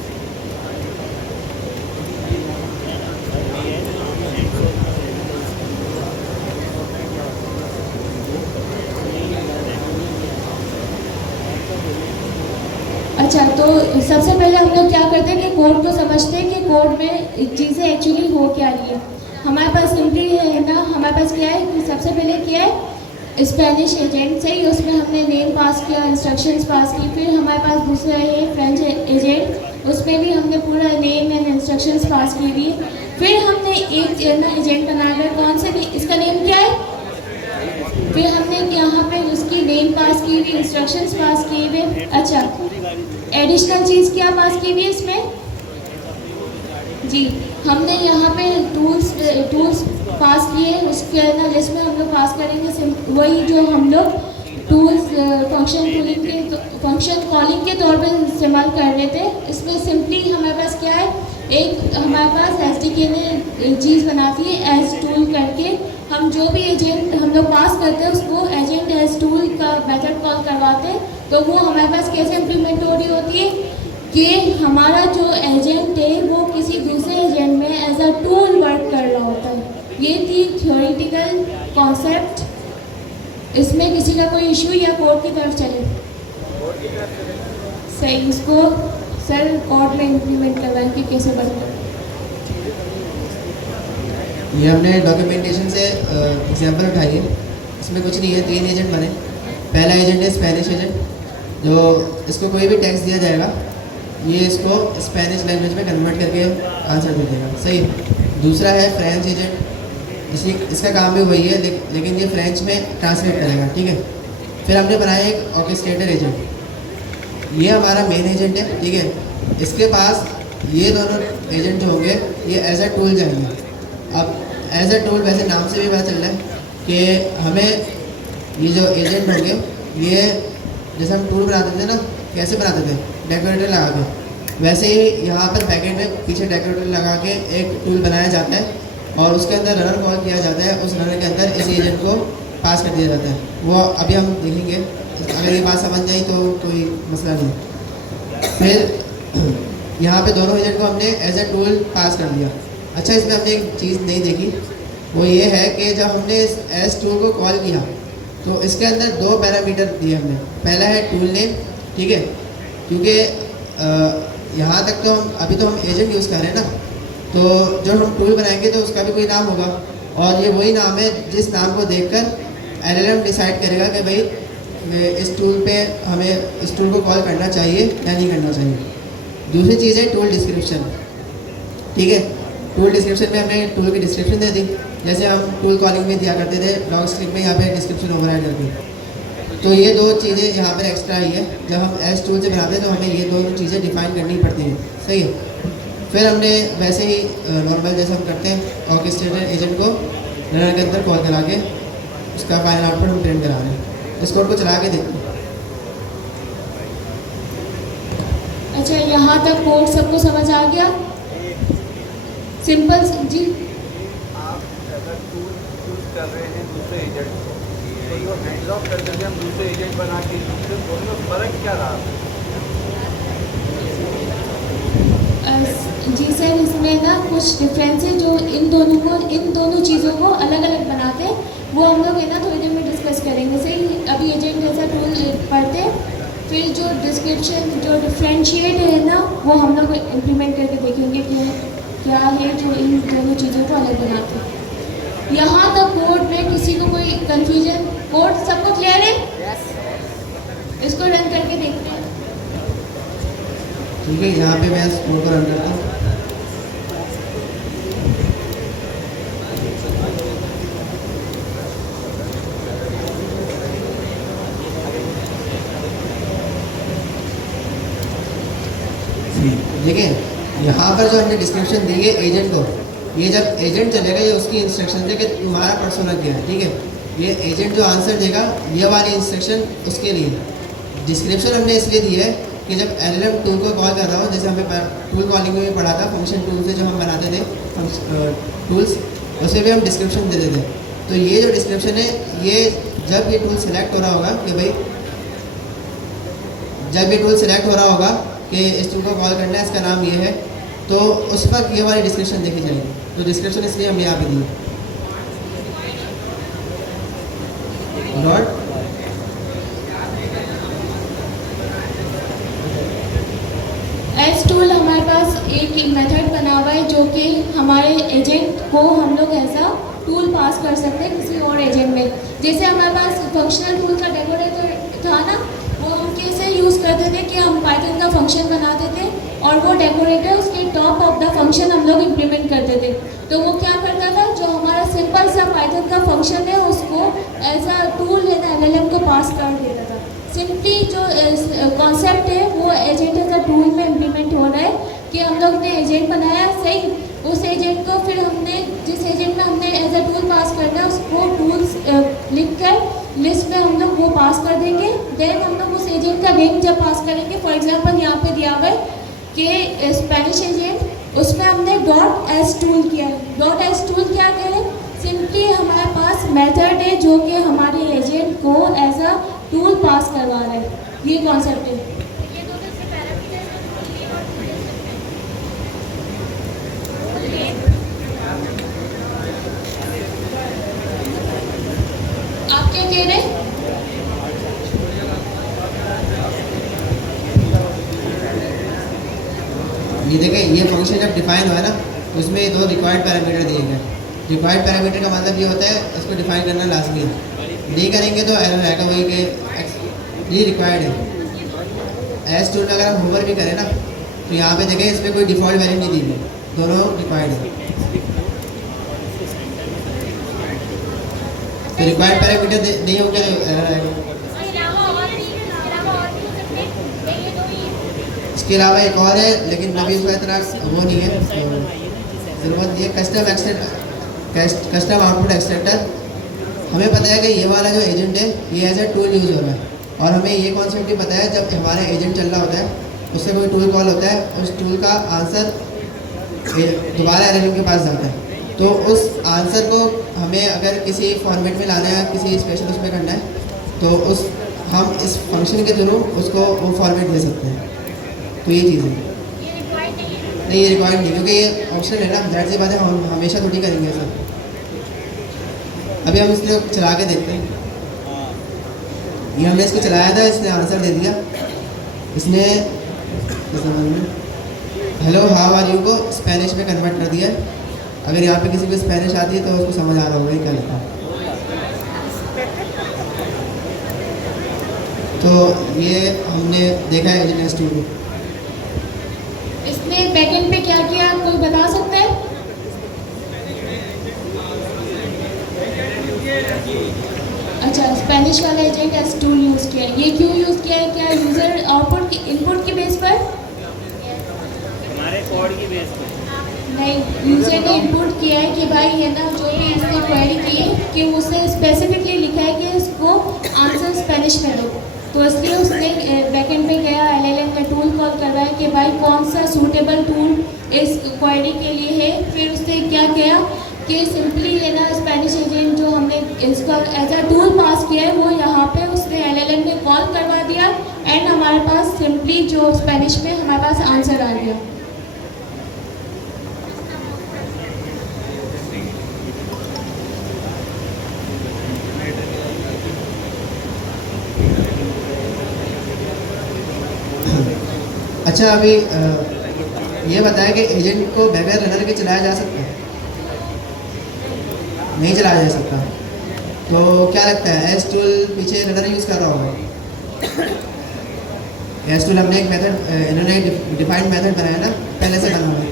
अच्छा, तो सबसे पहले हम लोग क्या करते हैं कि कोड को समझते हैं कि कोड में चीज़ें एक्चुअली हो क्या रही है। हमारे पास सिंपली है ना, हमारे पास क्या है कि सबसे पहले क्या है स्पेनिश एजेंट, सही। उसमें हमने नेम पास किया, इंस्ट्रक्शंस पास की। फिर हमारे पास दूसरा है फ्रेंच एजेंट, उसमें भी हमने पूरा नेम एंड इंस्ट्रक्शंस पास की हुई। फिर हमने एक ना एजेंट बनाया, कौन से, इसका नेम क्या है। फिर हमने यहाँ पे उसकी नेम पास की हुई, इंस्ट्रक्शंस पास किए हुए। अच्छा, एडिशनल चीज़ क्या पास की हुई है इसमें जी, हमने यहाँ पे टूल्स पास किए। उसके ना लिस्ट में हम लोग पास करेंगे वही जो हम लोग टूल्स फंक्शन कॉलिंग के तौर पे इस्तेमाल कर रहे थे। इसमें सिंपली हमारे पास क्या है एक हमारे पास एसडीके ने एक चीज़ बनाती है एज टूल करके, हम जो भी एजेंट हम लोग पास करते हैं उसको एजेंट एज टूल का मेथड कॉल करवाते हैं। तो वो हमारे पास कैसे इम्प्लीमेंट हो रही होती है कि हमारा जो एजेंट है वो किसी दूसरे एजेंट में एज अ टूल वर्क कर रहा होता है। ये थी थ्योरेटिकल कॉन्सेप्ट। इसमें किसी का कोई इशू या कोड की तरफ चले? सही, इसको सर कोड में इम्प्लीमेंट करवाएं कि कैसे बनता है। ये हमने डॉक्यूमेंटेशन से एग्जांपल उठाई है। इसमें कुछ नहीं है, 3 एजेंट बने। पहला एजेंट है स्पेनिश एजेंट, जो इसको कोई भी टेक्स्ट दिया जाएगा ये इसको स्पेनिश लैंग्वेज में कन्वर्ट करके आंसर दे देगा, सही है। दूसरा है फ्रेंच एजेंट, इसका काम भी वही है लेकिन ये फ्रेंच में ट्रांसलेट करेगा, ठीक है। फिर हमने बनाया एक ऑर्केस्ट्रेटर एजेंट, ये हमारा मेन एजेंट है, ठीक है। इसके पास ये दोनों एजेंट जो होंगे ये एज अ टूल जाएंगे। अब एज अ टूल वैसे नाम से भी पता चल रहा है कि हमें ये जो एजेंट होंगे ये जैसे हम टूल बनाते थे ना, कैसे बनाते थे, डेकोरेटर लगा के, वैसे ही यहाँ पर पैकेट में पीछे डेकोरेटर लगा के एक टूल बनाया जाता है और उसके अंदर रनर कॉल किया जाता है। उस रनर के अंदर इस एजेंट को पास कर दिया जाता है। वो अभी हम देखेंगे, अगर ये बात समझ जाए तो कोई मसला नहीं। फिर यहाँ पे दोनों एजेंट को हमने एज अ टूल पास कर दिया। अच्छा, इसमें हमने एक चीज़ नहीं देखी, वो ये है कि जब हमने इस एज टूल को कॉल किया तो इसके अंदर 2 पैरामीटर दिए हमने। पहला है टूल नेम, ठीक है, क्योंकि यहाँ तक तो हम एजेंट यूज़ कर रहे हैं ना, तो जब हम टूल बनाएंगे तो उसका भी कोई नाम होगा और ये वही नाम है जिस नाम को देखकर एलएलएम डिसाइड करेगा कि भाई इस टूल पे हमें इस टूल को कॉल करना चाहिए या नहीं करना चाहिए। दूसरी चीज़ है टूल डिस्क्रिप्शन, ठीक है। टूल डिस्क्रिप्शन में हमने टूल की डिस्क्रिप्शन दे दी, जैसे हम टूल कॉलिंग में दिया करते थे लॉग स्क्रिप्ट में, यहाँ पे डिस्क्रिप्शन ओवरराइड करके। तो ये 2 चीज़ें यहाँ पर एक्स्ट्रा ही है। जब हम एज टूल से बनाते हैं तो हमें ये 2 चीज़ें डिफाइन करनी पड़ती हैं, सही है। फिर हमने वैसे ही नॉर्मल जैसे हम करते हैं ऑर्केस्ट्रेटर एजेंट को रनर के अंदर कॉल करा के उसका फाइनल आउटपुट हम प्रिंट करा रहे हैं। इस कोड को चला के देखते हैं। अच्छा, यहाँ तक कोड सबको समझ आ गया? सिंपल जी। आप अगर टूल यूज़ कर रहे हैं दूसरे एजेंट को, तो ये हैंड लॉक कर देते हम दूसरे एजेंट बना के, दूसरे दोनों में फ़र्क क्या रहा? जी सर, इसमें ना कुछ डिफरेंस है जो इन दोनों चीज़ों को अलग अलग बनाते हैं, वो हम लोग है ना थोड़ी देर में डिस्कस करेंगे। सही, अभी एजेंट जैसा टूल पढ़ते हैं, फिर जो डिस्क्रिप्शन जो डिफ्रेंशिएट है ना वो हम लोग इम्प्लीमेंट करके देखेंगे कि क्या है जो इन दोनों चीज़ों को अलग बनाते हैं। यहाँ तक कोड में किसी को कोई कन्फ्यूजन? कोड सबको क्लियर है? इसको रन करके देखते हैं। ठीक है, यहाँ पे मैं कोड को रन करता हूँ। देखिए, यहाँ पर जो हमने डिस्क्रिप्शन दी है एजेंट को, ये जब एजेंट चलेगा ये उसकी इंस्ट्रक्शन है कि तुम्हारा पर्सोना क्या है, ठीक है। ये एजेंट जो आंसर देगा ये वाली इंस्ट्रक्शन उसके लिए। डिस्क्रिप्शन हमने इसलिए दी है कि जब एलएलएम टूल को कॉल कर रहा हो, जैसे हमें टूल कॉलिंग में भी पढ़ा था, फंक्शन टूल से जो हम बनाते थे टूल्स, उसमें भी हम डिस्क्रिप्शन देते थे। तो ये जो डिस्क्रिप्शन है ये जब ये टूल सेलेक्ट हो रहा होगा कि भाई जब ये टूल सेलेक्ट हो रहा होगा कि इस टूल को कॉल करना है, इसका नाम ये है, तो उस वक्त ये वाली डिस्क्रिप्शन देखी जाएगी। तो डिस्क्रिप्शन इसलिए हमने यहाँ पे दी डॉट एज टूल हमारे पास एक मेथड बना हुआ है जो कि हमारे एजेंट को हम लोग ऐसा टूल पास कर सकते हैं किसी और एजेंट में। जैसे हमारे पास फंक्शनल टूल का डेकोरेटर था ना, वो हम कैसे यूज़ करते थे कि हम पाइथन का फंक्शन बनाते थे और वो डेकोरेटर उसके टॉप ऑफ द फंक्शन हम लोग इम्प्लीमेंट करते थे। तो वो क्या करता था, जो हमारा सिंपल सा पाइथन का फंक्शन है उसको एज अ टूल है ना एलएलएम को पास कर देता था। सिंपली जो कॉन्सेप्ट है वो एजेंट एज अ टूल में इम्प्लीमेंट हो रहा है कि हम लोग ने एजेंट बनाया, सही, उस एजेंट को फिर हमने जिस एजेंट में हमने एज अ टूल पास करना है उसको टूल्स लिख कर लिस्ट में हम लोग वो पास कर देंगे। देन हम लोग उस एजेंट का नेम जब पास करेंगे, फॉर एग्जांपल यहाँ पे दिया हुआ है कि स्पेनिश एजेंट, उसमें हमने डॉट एस टूल किया है। डॉट एस टूल क्या है? सिंपली हमारे पास मेथड है जो कि हमारे एजेंट को एज अ टूल पास करवा रहा है, ये कॉन्सेप्ट है। आप क्या कह रहे हैं? ये देखें, ये फंक्शन जब डिफाइन हुआ है ना, उसमें 2 रिक्वायर्ड पैरामीटर दिए गए। रिक्वायर्ड पैरामीटर का मतलब ये होता है इसको डिफाइन करना लाजमी है, नहीं करेंगे तो एरर आएगा वही कि ये रिक्वायर्ड है। एस टूल में अगर हम होमवर्क भी करें ना, तो यहाँ पे देखें इसमें कोई डिफ़ॉल्ट वैल्यू नहीं दी गई, दोनों रिक्वायर्ड है। तो रिक्वायर्ड पैरामीटर नहीं होंगे तो एरर आएगा। इसके अलावा एक और है, लेकिन अभी उसका इतना वो नहीं है, ज़रूरत नहीं है। कस्टम आउटपुट एक्सटेंडर, हमें पता है कि ये वाला जो एजेंट है ये एज ए टूल यूज़ हो रहा है, और हमें ये कॉन्सेप्ट भी पता है जब हमारा एजेंट चल रहा होता है उससे कोई टूल कॉल होता है, उस टूल का आंसर दोबारा एलएलएम के पास जाता है। तो उस आंसर को हमें अगर किसी फॉर्मेट में लाना है, किसी स्पेशल उसमें करना है, तो उस हम इस फंक्शन के थ्रू उसको वो फॉर्मेट दे सकते हैं। तो ये चीज़ है। नहीं, ये रिक्वायर्ड नहीं, क्योंकि ये ऑप्शन है ना, ज़ाहिर सी बात है, हम हमेशा थोड़ी करेंगे सर। अभी हम इसको चला के देखते हैं। ये हमने इसको चलाया था, इसने आंसर दे दिया। इसने हेलो हाउ आर यू को स्पेनिश में कन्वर्ट कर दिया है। अगर यहाँ पे किसी को स्पेनिश आती है तो उसको समझ आ रहा होगा क्या लिखा है। तो ये हमने देखा है एजेंट स्टूडियो। इसने बैकएंड पे क्या किया, कोई बता सकता है? अच्छा, स्पेनिश वाला एजेंट एस टूल यूज़ किया है। ये क्यों यूज़ किया है? क्या यूज़र आउटपुट की इनपुट की बेस पर? हमारे कोड की बेस पर नहीं, यूज़र ने इनपुट किया है कि भाई ये ना जो भी इसने क्वेरी की है कि उसने स्पेसिफिकली लिखा है कि इसको आंसर स्पेनिश में दो, तो इसलिए उसने बैकएंड पे गया, एलएलएम का टूल कॉल कर रहा है कि भाई कौन सा सूटेबल टूल इस क्वेरी के लिए है। फिर उसने क्या किया कि सिंपली ये ना स्पेनिश एजेंट जो हमने इसका एज अ टूल पास किया है वो यहाँ पे उसने एलएलएम में कॉल करवा दिया, एंड हमारे पास सिंपली जो स्पेनिश में हमारे पास आंसर आ गया। अच्छा, अभी ये बताया कि एजेंट को बगैर रनर के चलाया जा सकता है? नहीं चलाया जा सकता। तो क्या लगता है, एस टूल पीछे रनर यूज़ कर रहा होगा? एस टूल हमने एक मेथड, इन्होंने डिफाइंड मेथड बनाया ना, पहले से बना हुआ,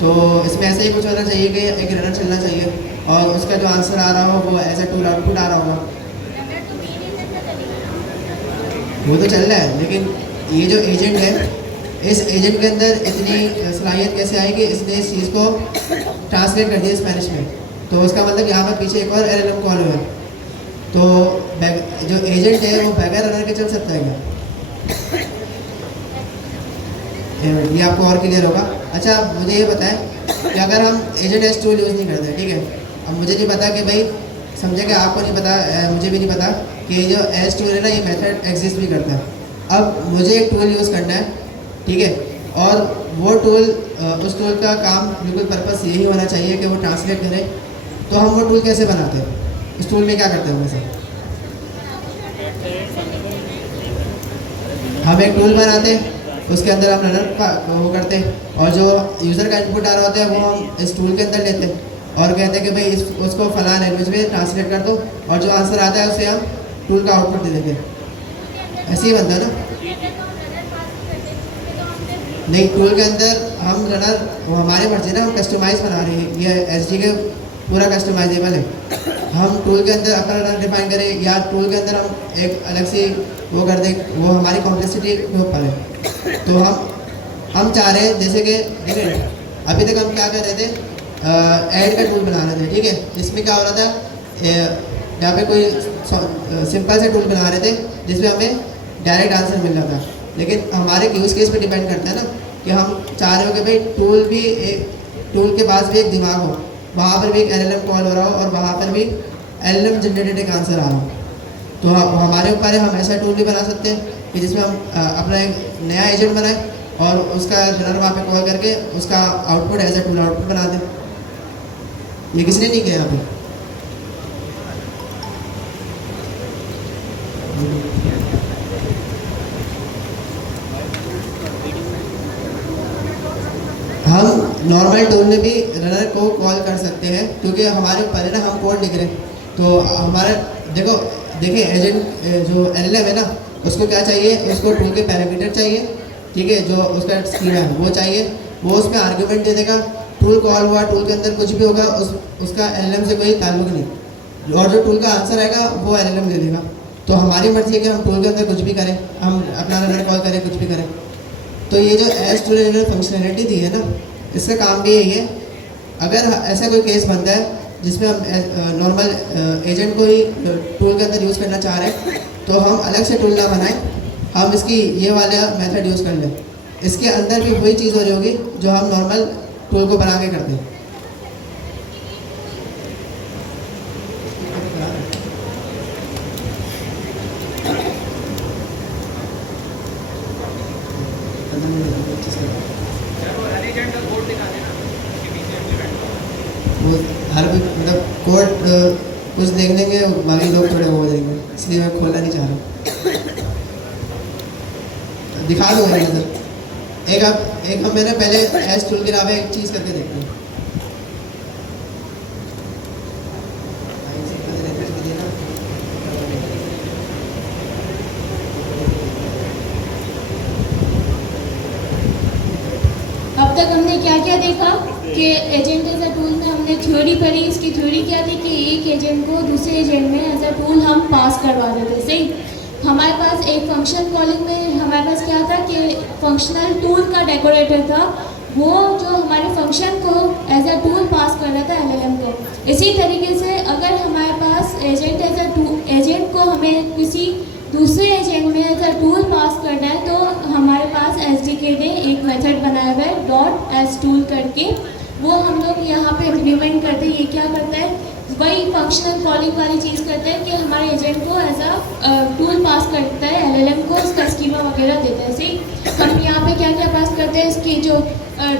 तो इसमें ऐसे ही कुछ होना चाहिए कि एक रनर चलना चाहिए और उसका जो आंसर आ रहा हो वो एज ए टूल आउटपुट आ रहा होगा। वो तो चल रहा है, लेकिन ये जो एजेंट है, इस एजेंट के अंदर इतनी सलाहियत कैसे आई कि इसने इस चीज़ को ट्रांसलेट कर दिया स्पेनिश में। तो उसका मतलब यहाँ पर पीछे एक और एलएलएम कॉल हुआ है। तो जो एजेंट है वो बगैर रनर के चल सकता है क्या? ये आपको और क्लियर होगा। अच्छा, मुझे ये बताएं कि अगर हम एजेंट एस टूल यूज़ नहीं करते, ठीक है, अब मुझे नहीं पता कि भाई, समझे कि आपको नहीं पता, मुझे भी नहीं पता कि जो एस टूल है ना, ये मेथड एग्जिस्ट भी करता है। अब मुझे एक टूल यूज़ करना है, ठीक है, और वो टूल, उस टूल का काम बिल्कुल पर्पस यही होना चाहिए कि वो ट्रांसलेट करे। तो हम वो टूल कैसे बनाते हैं? उस टूल में क्या करते हैं वैसे? हम एक टूल बनाते हैं, उसके अंदर हम रनर का वो करते हैं, और जो यूज़र का इनपुट आ रहा होता है वो हम इस टूल के अंदर लेते हैं और कहते हैं कि भाई उसको फलां लैंग्वेज में ट्रांसलेट कर दो, और जो आंसर आता है उसे हम टूल का आउटपुट दे देते हैं। ऐसे ही बनता है ना? नहीं, टूल के अंदर हम रनर, वो हमारी मर्जी ना, हम कस्टमाइज़ बना रहे हैं, ये एसडी के पूरा कस्टमाइजेबल है। हम टूल के अंदर अपना रनर डिफाइन करें या टूल के अंदर हम एक अलग से वो कर दें, वो हमारी कॉम्प्लेक्सिटी के ऊपर है। तो हम चाह रहे हैं, जैसे कि अभी तक हम क्या कर रहे थे, ऐड का टूल बना रहे थे, ठीक है। इसमें क्या हो रहा था, यहाँ पे कोई सिंपल से टूल बना रहे थे जिसमें हमें डायरेक्ट आंसर मिल रहा था, लेकिन हमारे यूज़ केस पे डिपेंड करता है ना कि हम चाह रहे हो कि भाई टूल के पास भी एक दिमाग हो, वहाँ पर भी एक LLM कॉल हो रहा हो और वहाँ पर भी LLM जनरेटेड एक आंसर आ रहा हो। तो हमारे ऊपर है, हम ऐसा टूल भी बना सकते हैं कि जिसमें हम अपना एक नया एजेंट बनाएं और उसका रनर वहाँ पे कॉल करके उसका output as a tool output बना दें। ये किसने नहीं किया यहाँ पे? हम नॉर्मल टूल में भी रनर को कॉल कर सकते हैं, क्योंकि हमारे ऊपर है ना, हम कोड लिख रहे हैं तो हमारा देखिए एजेंट जो LLM है ना, उसको क्या चाहिए, उसको टूल के पैरामीटर चाहिए, ठीक है, जो उसका स्कीमा है वो चाहिए, वो उसमें आर्ग्यूमेंट दे देगा, टूल कॉल हुआ, टूल के अंदर कुछ भी होगा उसका LLM से कोई ताल्लुक नहीं, और जो टूल का आंसर आएगा वो LLM दे देगा। तो हमारी मर्जी है कि हम टूल के अंदर कुछ भी करें, हम अपना रनर कॉल करें, कुछ भी करें। तो ये जो एज टूल फंक्शनैलिटी दी है ना, इसका काम भी यही है, अगर ऐसा कोई केस बनता है जिसमें हम नॉर्मल एजेंट को ही टूल के अंदर यूज़ करना चाह रहे हैं, तो हम अलग से टूल ना बनाएं, हम इसकी ये वाला मेथड यूज़ कर लें। इसके अंदर भी वही चीज़ हो रही होगी जो हम नॉर्मल टूल को बना के करते हैं। वो हर मतलब कोड कुछ देख लेंगे, बाकी लोग थोड़े वो देंगे, इसलिए मैं खोलना नहीं चाह रहा। दिखा दो मेरे नजर एक हम मैंने पहले एज टूल के अलावा एक चीज़ करके देखते हैं। अब तक हमने क्या क्या देखा कि एजेंट एज अ टूल में हमने थ्योरी पढ़ी। इसकी थ्योरी क्या थी कि एक एजेंट को दूसरे एजेंट में एज अ टूल हम पास करवा देते। सही, हमारे पास एक फंक्शन कॉलिंग में हमारे पास क्या था कि फंक्शनल टूल का डेकोरेटर था, वो जो हमारे फंक्शन को एज अ टूल पास कर रहा था LLM को। इसी तरीके से अगर हमारे पास एजेंट को हमें किसी दूसरे एजेंट में एज अ टूल पास करना है, तो हमारे पास SDK ने एक मेथड बनाया हुआ है .sTool करके, वो हम लोग यहाँ पे इम्प्लीमेंट करते हैं। ये क्या करता है, वही फंक्शनल कॉलिंग वाली चीज़ करता है कि हमारे एजेंट को एज अ टूल पास करता है LLM को, उसका स्कीमा वगैरह देता है। सही, हम यहाँ पे क्या क्या पास करते हैं, इसकी जो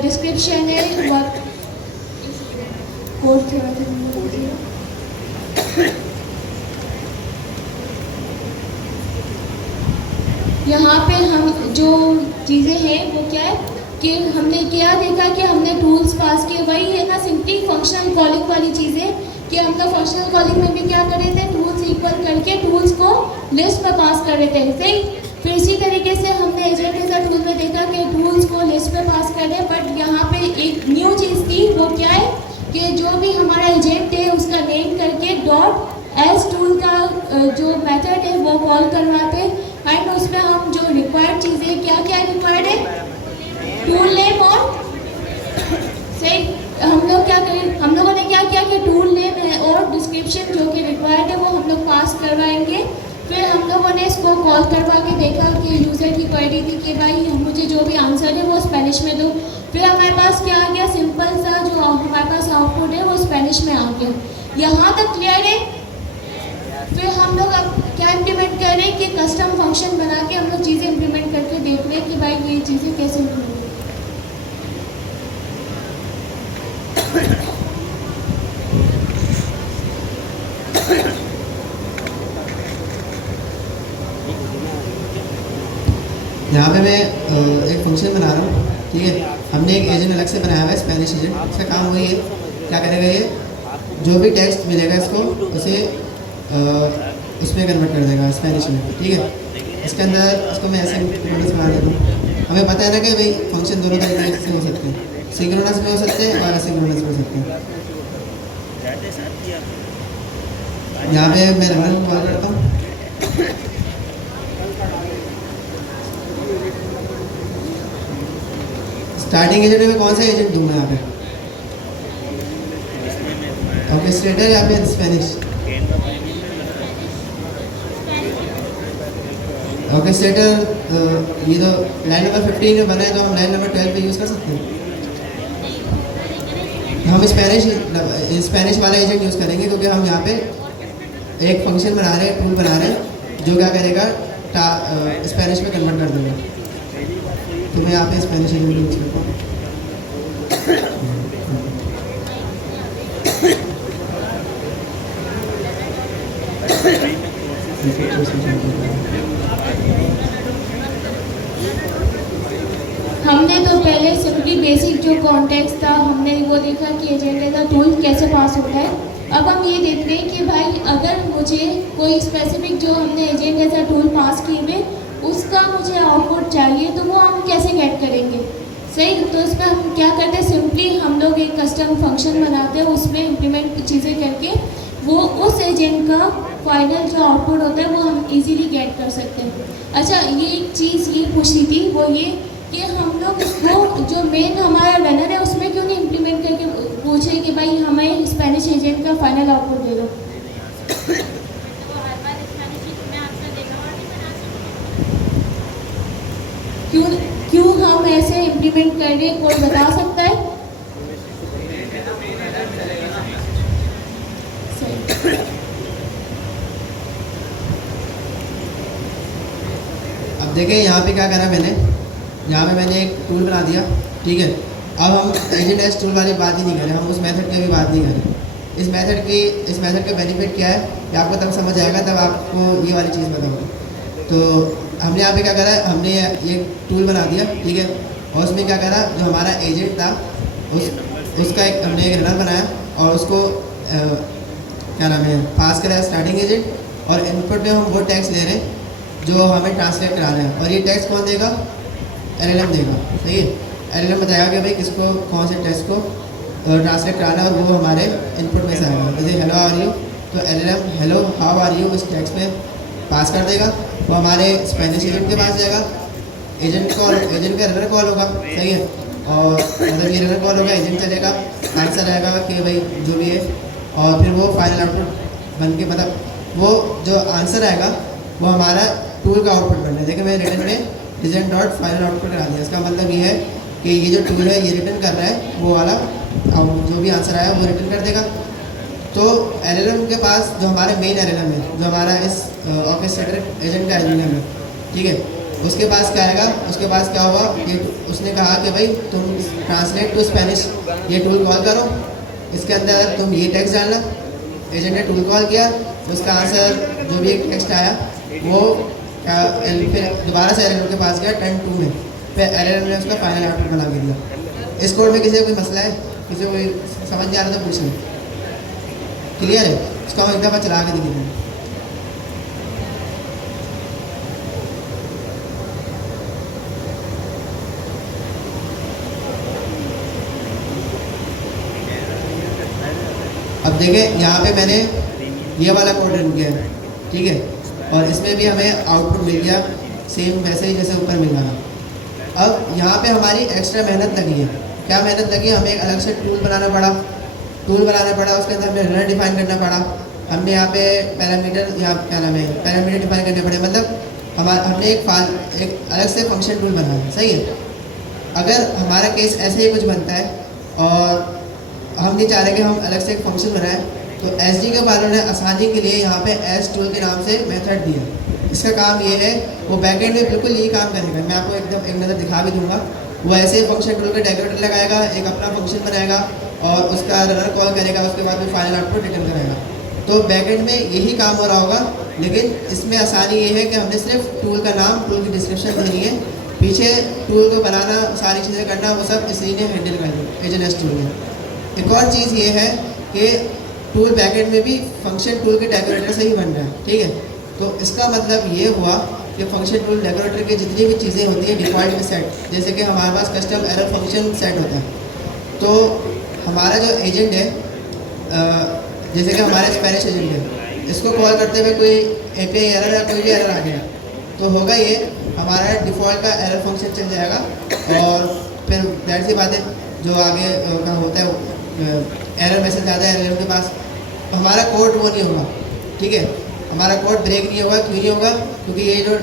डिस्क्रिप्शन है कोड थोड़ा यहाँ पे हम जो चीज़ें हैं वो क्या है कि हमने क्या देखा कि हमने टूल्स पास किए, वही है ना सिंपली फंक्शनल कॉलिंग वाली चीज़ें कि हम लोग फंक्शनल कॉलिंग में भी क्या कर रहे थे, टूल्स इक्वल करके टूल्स को लिस्ट में पास कर रहे थे। सही, फिर इसी तरीके से हमने एजेंट एज अ टूल में देखा कि टूल्स को लिस्ट में पास कर रहे, बट यहाँ पे एक न्यू चीज़ थी, वो क्या है कि जो भी हमारा एजेंट है उसका नेम करके .sTool का जो मेथड है वो कॉल करवाते एंड उसमें हम जो रिक्वायर्ड चीज़ें क्या क्या रिक्वायर्ड है, टूल नेम और सही, हम लोग क्या करें, हम लोगों ने क्या किया कि टूल नेम है और डिस्क्रिप्शन जो कि रिक्वायर्ड है वो हम लोग पास करवाएंगे। फिर हम लोगों ने इसको कॉल करवा के देखा कि यूज़र की क्वेरी थी कि भाई मुझे जो भी आंसर है वो स्पेनिश में दो। फिर हमारे पास क्या आ गया, सिंपल सा जो हमारे पास आउटपुट है वो स्पेनिश में आ गया। यहाँ तक क्लियर है। फिर हम लोग अब क्या इम्प्लीमेंट कर रहे हैं कि कस्टम फंक्शन बना के हम लोग चीज़ें इम्प्लीमेंट करके देख रहे हैं कि भाई ये चीज़ें कैसे इम्प्लीमेंट। यहाँ पे मैं एक फंक्शन बना रहा हूँ, ठीक है, हमने एक एजेंट अलग से बनाया हुआ है, स्पेनिश एजेंट। इसका काम वही है, क्या करेगा ये, जो भी टेक्स्ट मिलेगा इसको उसे उसमें कन्वर्ट कर देगा स्पेनिश में, ठीक है। इसके अंदर इसको मैं ऐसे सिंक्रोनस बना देता हूँ। हमें पता है ना कि भाई फंक्शन दोनों तरीके से हो सकते हैं, सिंक्रोनस में हो सकते हैं और असिंक्रोनस में हो सकते हैं। यहाँ पे मैं रनर को कॉल करता हूँ, स्टार्टिंग एजेंट में कौन सा एजेंट दूंगा यहाँ पे, ऑर्केस्ट्रेटर या फिर स्पेनिश। ऑर्केस्ट्रेटर ये तो लाइन नंबर 15 में बना है, तो हम लाइन नंबर 12 पे यूज़ कर सकते हैं। हम स्पेनिश वाला एजेंट यूज़ करेंगे, क्योंकि हम यहाँ पे एक फंक्शन बना रहे हैं, टूल बना रहे हैं, जो क्या करेगा स्पेनिश में कन्वर्ट कर देगा। तो मैं यहाँ पे स्पेनिश एजेंट यूज़ करता हूँ। हमने तो पहले सिंपली बेसिक जो कॉन्टेक्स्ट था हमने वो देखा कि एजेंडे का टूल कैसे पास होता है। अब हम ये देखते हैं कि भाई अगर मुझे कोई स्पेसिफिक जो हमने एजेंट जैसा टूल पास किए हुए उसका मुझे आउटपुट चाहिए, तो वो हम कैसे गेट करेंगे। सही, तो इसमें हम क्या करते हैं, सिंपली हम लोग एक कस्टम फंक्शन बनाते हैं, उसमें इम्प्लीमेंट चीज़ें करके वो उस एजेंट का फाइनल जो आउटपुट होता है वो हम इजीली गेट कर सकते हैं। अच्छा, ये एक चीज़ ये पूछी थी, वो ये कि हम लोग इसको जो मेन हमारा रनर है उसमें क्यों नहीं इम्प्लीमेंट करके पूछे कि भाई हमें स्पेनिश एजेंट का फाइनल आउटपुट दे दो। क्यों हम ऐसे इम्प्लीमेंट कर रहे हैं, कोई बता सकता है। अब देखें यहाँ पे क्या करा मैंने, यहाँ पे मैंने एक टूल बना दिया, ठीक है। अब हम एजेंट एस टूल वाली बात ही नहीं करें, हम उस मेथड की भी बात नहीं करें। इस मेथड का बेनिफिट क्या है कि आपको तब समझ आएगा, तब आपको ये वाली चीज़ बताऊँगा। तो हमने यहाँ पे क्या करा, हमने एक टूल बना दिया, ठीक है, और उसमें क्या करा, जो हमारा एजेंट था उसका हमने एक रनर बनाया और उसको क्या नाम है पास करा स्टार्टिंग एजेंट, और इनपुट में हम वो टैक्स ले रहे हैं जो हमें ट्रांसलेट करा रहे हैं, और ये टैक्स कौन देगा, LLM देगा। सही है, LLM बताएगा कि भाई किसको कौन से टेक्स्ट को ट्रांसलेट कराना है, और वो हमारे इनपुट में से आएगा। जैसे हेलो आर यू, तो LLM hello how are you इस टेक्स्ट में पास कर देगा, वो हमारे स्पेनिश एजेंट के पास जाएगा, एजेंट का रनर कॉल होगा। सही है, और मतलब ये रनर कॉल होगा, एजेंट चलेगा, आंसर आएगा कि भाई जो भी है, और फिर वो फाइनल आउटपुट बन के मतलब वो जो आंसर आएगा वो हमारा टूल का आउटपुट बनना है। देखिए मैं रिटर्न में रिजल्ट डॉट फाइनल आउटपुट करा दिया। इसका मतलब ये है कि ये जो टूल है ये रिटर्न कर रहा है वो वाला जो भी आंसर आया वो रिटर्न कर देगा। तो LLM के पास जो हमारा मेन LLM है, जो हमारा इस ऑर्केस्ट्रेटर एजेंट का LLM है, ठीक है, उसके पास क्या आएगा, उसके पास क्या हुआ, ये उसने कहा कि भाई तुम ट्रांसलेट टू स्पेनिश ये टूल कॉल करो, इसके अंदर तुम ये टेक्स्ट डालना। एजेंट ने टूल कॉल किया, उसका आंसर जो भी एक टेक्स्ट आया वो फिर दोबारा से LLM के पास गया टर्न 2 में, फिर LLM ने उसका फाइनल आउटपुट बना के दिया। इस कोड में किसी को कोई मसला है, किसी को कोई समझ नहीं आ रहा तो पूछ लें। क्लियर है, उसका हम एक दफ़ा चला के दिखेंगे। अब देखें यहाँ पे मैंने ये वाला कोड रन किया है, ठीक है, और इसमें भी हमें आउटपुट मिल गया सेम वैसे ही जैसे ऊपर मिल रहा। अब यहाँ पे हमारी एक्स्ट्रा मेहनत लगी है। क्या मेहनत लगी, हमें एक अलग से टूल बनाना पड़ा, उसके अंदर हमें रनर डिफाइन करना पड़ा, हमने यहाँ पे पैरामीटर डिफाइन करने पड़े, मतलब हमने एक अलग से फंक्शन टूल बनाया। सही है, अगर हमारा केस ऐसे ही कुछ बनता है और हम नहीं चाह रहे कि हम अलग से एक फंक्शन बनाएं, तो SDK वालों ने आसानी के लिए यहाँ पे एस टूल के नाम से मेथड दिया। इसका काम ये है, वो बैकएंड में बिल्कुल यही काम करेगा। मैं आपको एकदम एक नज़र दिखा भी दूंगा। वो ऐसे फंक्शन टूल के डेकोरेटर लगाएगा, एक अपना फंक्शन बनाएगा और उसका रनर कॉल करेगा, उसके बाद में फाइनल आउटपुट रिटर्न करेगा। तो बैकएंड में यही काम हो रहा होगा, लेकिन इसमें आसानी ये है कि हमने सिर्फ टूल का नाम, टूल की डिस्क्रिप्शन देनी है, पीछे टूल को बनाना, सारी चीज़ें करना, वो सब इसी ने हैंडल कर लिया एजेंट एस टूल ने। एक और चीज़ ये है कि टूल बैकएंड में भी फंक्शन टूल के डेकोरेटर से ही बन रहा है, ठीक है। तो इसका मतलब ये हुआ कि फंक्शन टूल डेकोरेटर की जितनी भी चीज़ें होती हैं डिफ़ॉल्ट में सेट, जैसे कि हमारे पास कस्टम एरर फंक्शन सेट होता है। तो हमारा जो एजेंट है, जैसे कि हमारे स्पेनिश एजेंट है, इसको कॉल करते हुए कोई API एरर या कोई भी एरर आ गया तो होगा ये हमारा डिफ़ॉल्ट का एरर फंक्शन चल जाएगा, और फिर दैट सी बात है जो आगे का होता है एरर मैसेज आता है LLM के पास, तो हमारा कोड वो नहीं होगा, ठीक है, हमारा कोड ब्रेक नहीं होगा। क्यों नहीं होगा, क्योंकि ये जो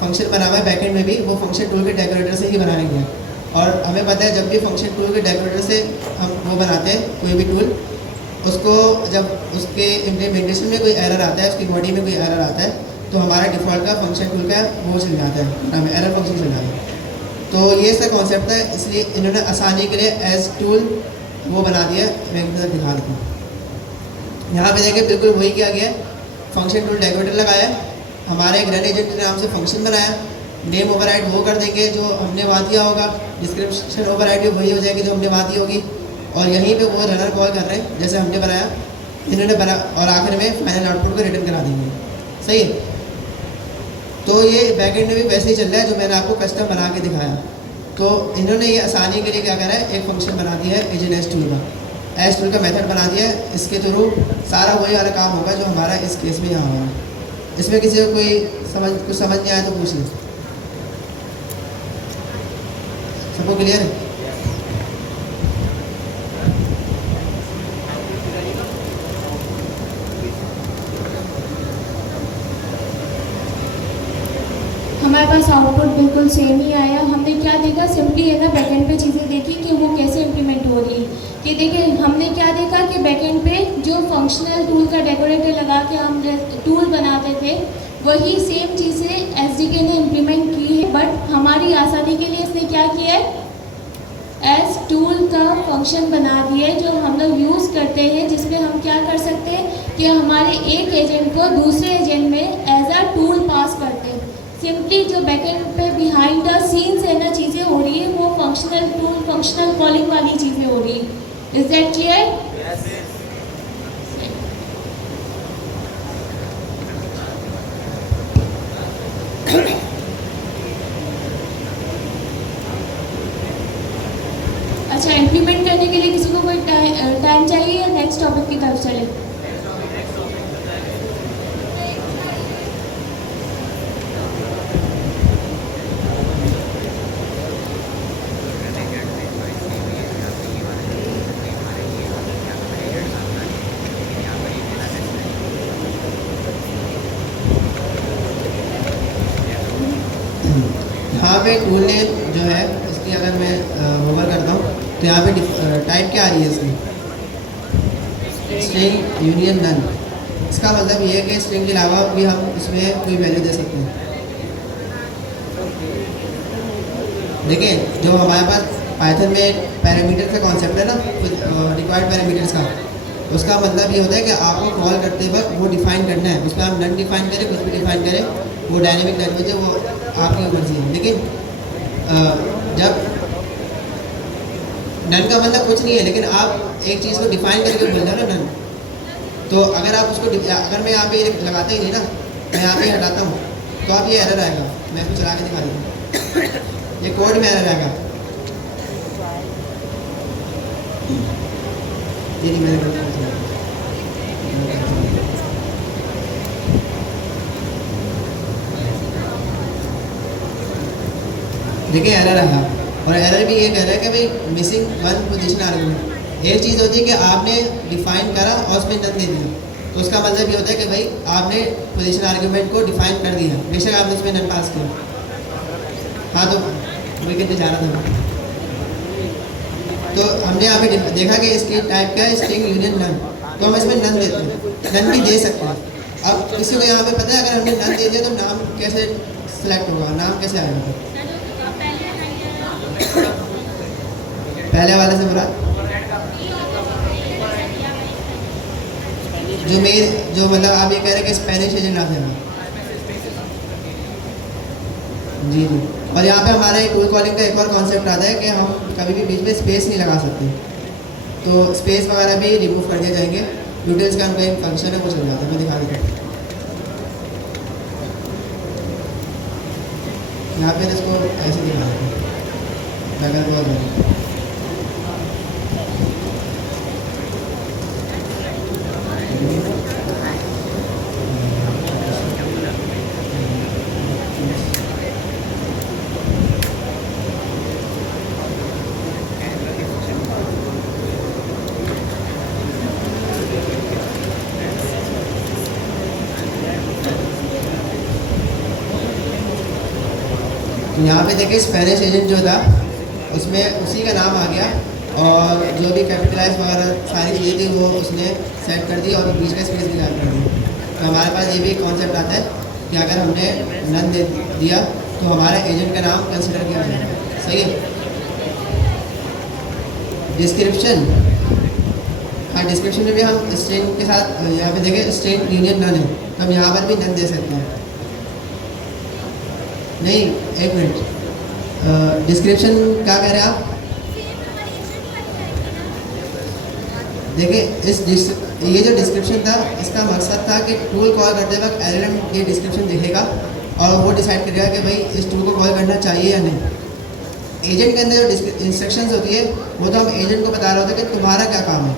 फंक्शन बना हुआ है बैकएंड में भी, वो फंक्शन टूल के डेकोरेटर से ही बनाया गया है। और हमें पता है जब भी फंक्शन टूल के डेकोरेटर से हम वो बनाते हैं कोई भी टूल, उसको जब उसके इम्प्लीमेंटेशन में कोई एरर आता है, उसकी बॉडी में कोई एरर आता है, तो हमारा डिफ़ॉल्ट का फंक्शन टूल का वो चल जाता है, हमें एरर फंक्शन चल जाता है। तो ये इसका कॉन्सेप्ट है, इसलिए इन्होंने आसानी के लिए एज टूल वो बना दिया। मैं एक तरह दिखा देता हूँ। यहाँ पे देखिए बिल्कुल वही किया गया है, फंक्शन टूल डेकोरेटर लगाया, हमारे एक रन एजेंट के नाम से फंक्शन बनाया, नेम ओवरराइड वो कर देंगे जो हमने वहाँ दिया होगा, डिस्क्रिप्शन ओवरराइड भी वही हो जाएगी जो हमने वहाँ दी होगी, और यहीं पे वो रनर कॉल कर रहे हैं जैसे हमने बनाया, इन्होंने बना, और आखिर में फाइनल आउटपुट को रिटर्न करा देंगे। सही है। तो ये बैकएंड में भी वैसे ही चल रहा है जो मैंने आपको कस्टम बना के दिखाया। तो इन्होंने ये आसानी के लिए क्या करा है, एक फंक्शन बना दिया है एजेंट एस टूल का, एस टूल का मेथड बना दिया है, इसके थ्रू सारा वही वाला काम होगा जो हमारा इस केस में यहाँ होगा। इसमें किसी को कोई कुछ समझ नहीं आया तो पूछ लें। सबको क्लियर है? हमारे पास आउटपुट बिल्कुल सेम ही आया। हमने क्या देखा, सिंपली है ना बैकएंड पे चीज़ें देखी कि वो कैसे इम्प्लीमेंट हो रही है। कि देखिए हमने क्या देखा कि बैकएंड पे जो फंक्शनल टूल का डेकोरेटर लगा के हम टूल बनाते थे, वही सेम चीज़ें एसडीके ने इम्प्लीमेंट की है, बट हमारी आसानी के लिए इसने क्या किया है, एस टूल का फंक्शन बना दिया है जो हम लोग यूज़ करते हैं, जिसमें हम क्या कर सकते हैं कि हमारे एक एजेंट को दूसरे एजेंट में एज अ टूल पास करते हैं। सिंपली जो बैकएंड पे बिहाइंड द सीन्स है ना चीज़ें हो रही है, वो फंक्शनल टूल फंक्शनल कॉलिंग वाली चीज़ें हो रही है। Is that clear? अच्छा, इम्प्लीमेंट करने के लिए किसी को कोई टाइम चाहिए या नेक्स्ट टॉपिक की तरफ चले? यहाँ पे टूल नेम जो है इसकी अगर मैं ओवर करता हूँ तो यहाँ पे टाइप क्या आ रही है इसकी, स्ट्रिंग यूनियन नन। इसका मतलब ये है कि स्ट्रिंग के अलावा भी हम इसमें कोई वैल्यू दे सकते हैं। देखिए जो हमारे पास पाइथन में पैरामीटर का कॉन्सेप्ट है ना, रिक्वायर्ड पैरामीटर्स का, उसका मतलब ये होता है कि आपको कॉल करते वक्त वो डिफाइन करना है, उसमें आप नन डिफाइन करें, कुछ भी डिफाइन करें, वो डायनेमिक लैंग्वेज है, वो आपकी मर्जी है। लेकिन जब नन का मतलब कुछ नहीं है, लेकिन आप एक चीज़ को डिफाइन करके बोल रहे हो ना नन, तो अगर आप उसको अगर मैं यहाँ पे लगाता ही नहीं ना, मैं यहाँ पे हटाता हूँ, तो आप ये एरर आएगा। मैं इसको चला के दिखा देता हूँ, ये कोड में एरर आएगा। ये नहीं मैंने देखिए एरर आया, और एरर भी ये कह रहा है कि भाई मिसिंग वन पोजीशन आर्गुमेंट। एक चीज़ होती है कि आपने डिफाइन करा और उसमें नन दे दिया, तो उसका मतलब ये होता है कि भाई आपने पोजीशन आर्गुमेंट को डिफाइन कर दिया, बेशक आपने उसमें नन पास किया। हाँ, तो वही कहते जा रहा था। तो हमने यहाँ पे देखा कि इसकी टाइप क्या है, स्ट्रिंग यूनियन नन, तो हम इसमें नन देते हैं, नन भी दे सकते हैं। अब किसी को यहाँ पे पता है अगर हमने नन दे दिया तो नाम कैसे सिलेक्ट होगा, नाम कैसे आएगा? पहले वाले से बुरा जो मतलब आप ये कह रहे हैं कि स्पेनिश एजेंट आता है जी जी। और यहाँ पे हमारा एक टूल कॉलिंग का एक और कॉन्सेप्ट आता है कि हम कभी भी बीच में स्पेस नहीं लगा सकते, तो स्पेस वगैरह भी रिमूव कर दिए जाएंगे। डिटेल्स का उनका एक फंक्शन है, वो चल जाता है, मैं दिखा देता हूँ। यहाँ पे इसको ऐसे दिखा देते हैं, बहुत यहाँ पे देखिए स्पेनिश एजेंट जो था उसमें उसी का नाम आ गया और जो भी कैपिटलाइज वगैरह सारी चीज़ें थी वो उसने सेट कर दी और बीच का स्पेस भी गायब कर दी। तो हमारे पास ये भी कॉन्सेप्ट आता है कि अगर हमने नन दे दिया तो हमारा एजेंट का नाम कंसिडर किया जाएगा। सही है। डिस्क्रिप्शन, हाँ डिस्क्रिप्शन में भी हम स्ट्रिंग के साथ यहाँ पे देखें स्ट्रिंग यूनियन नन है तो हम यहाँ पर भी नन दे सकते हैं। नहीं एक मिनट, डिस्क्रिप्शन क्या कह रहे हैं आप? देखिए ये जो डिस्क्रिप्शन था इसका मकसद था कि टूल कॉल करते वक्त एलएलएम ये डिस्क्रिप्शन दिखेगा और वो डिसाइड करेगा कि भाई इस टूल को कॉल करना चाहिए या नहीं। एजेंट के अंदर जो इंस्ट्रक्शंस होती है वो तो हम एजेंट को बता रहे होते हैं कि तुम्हारा क्या काम है।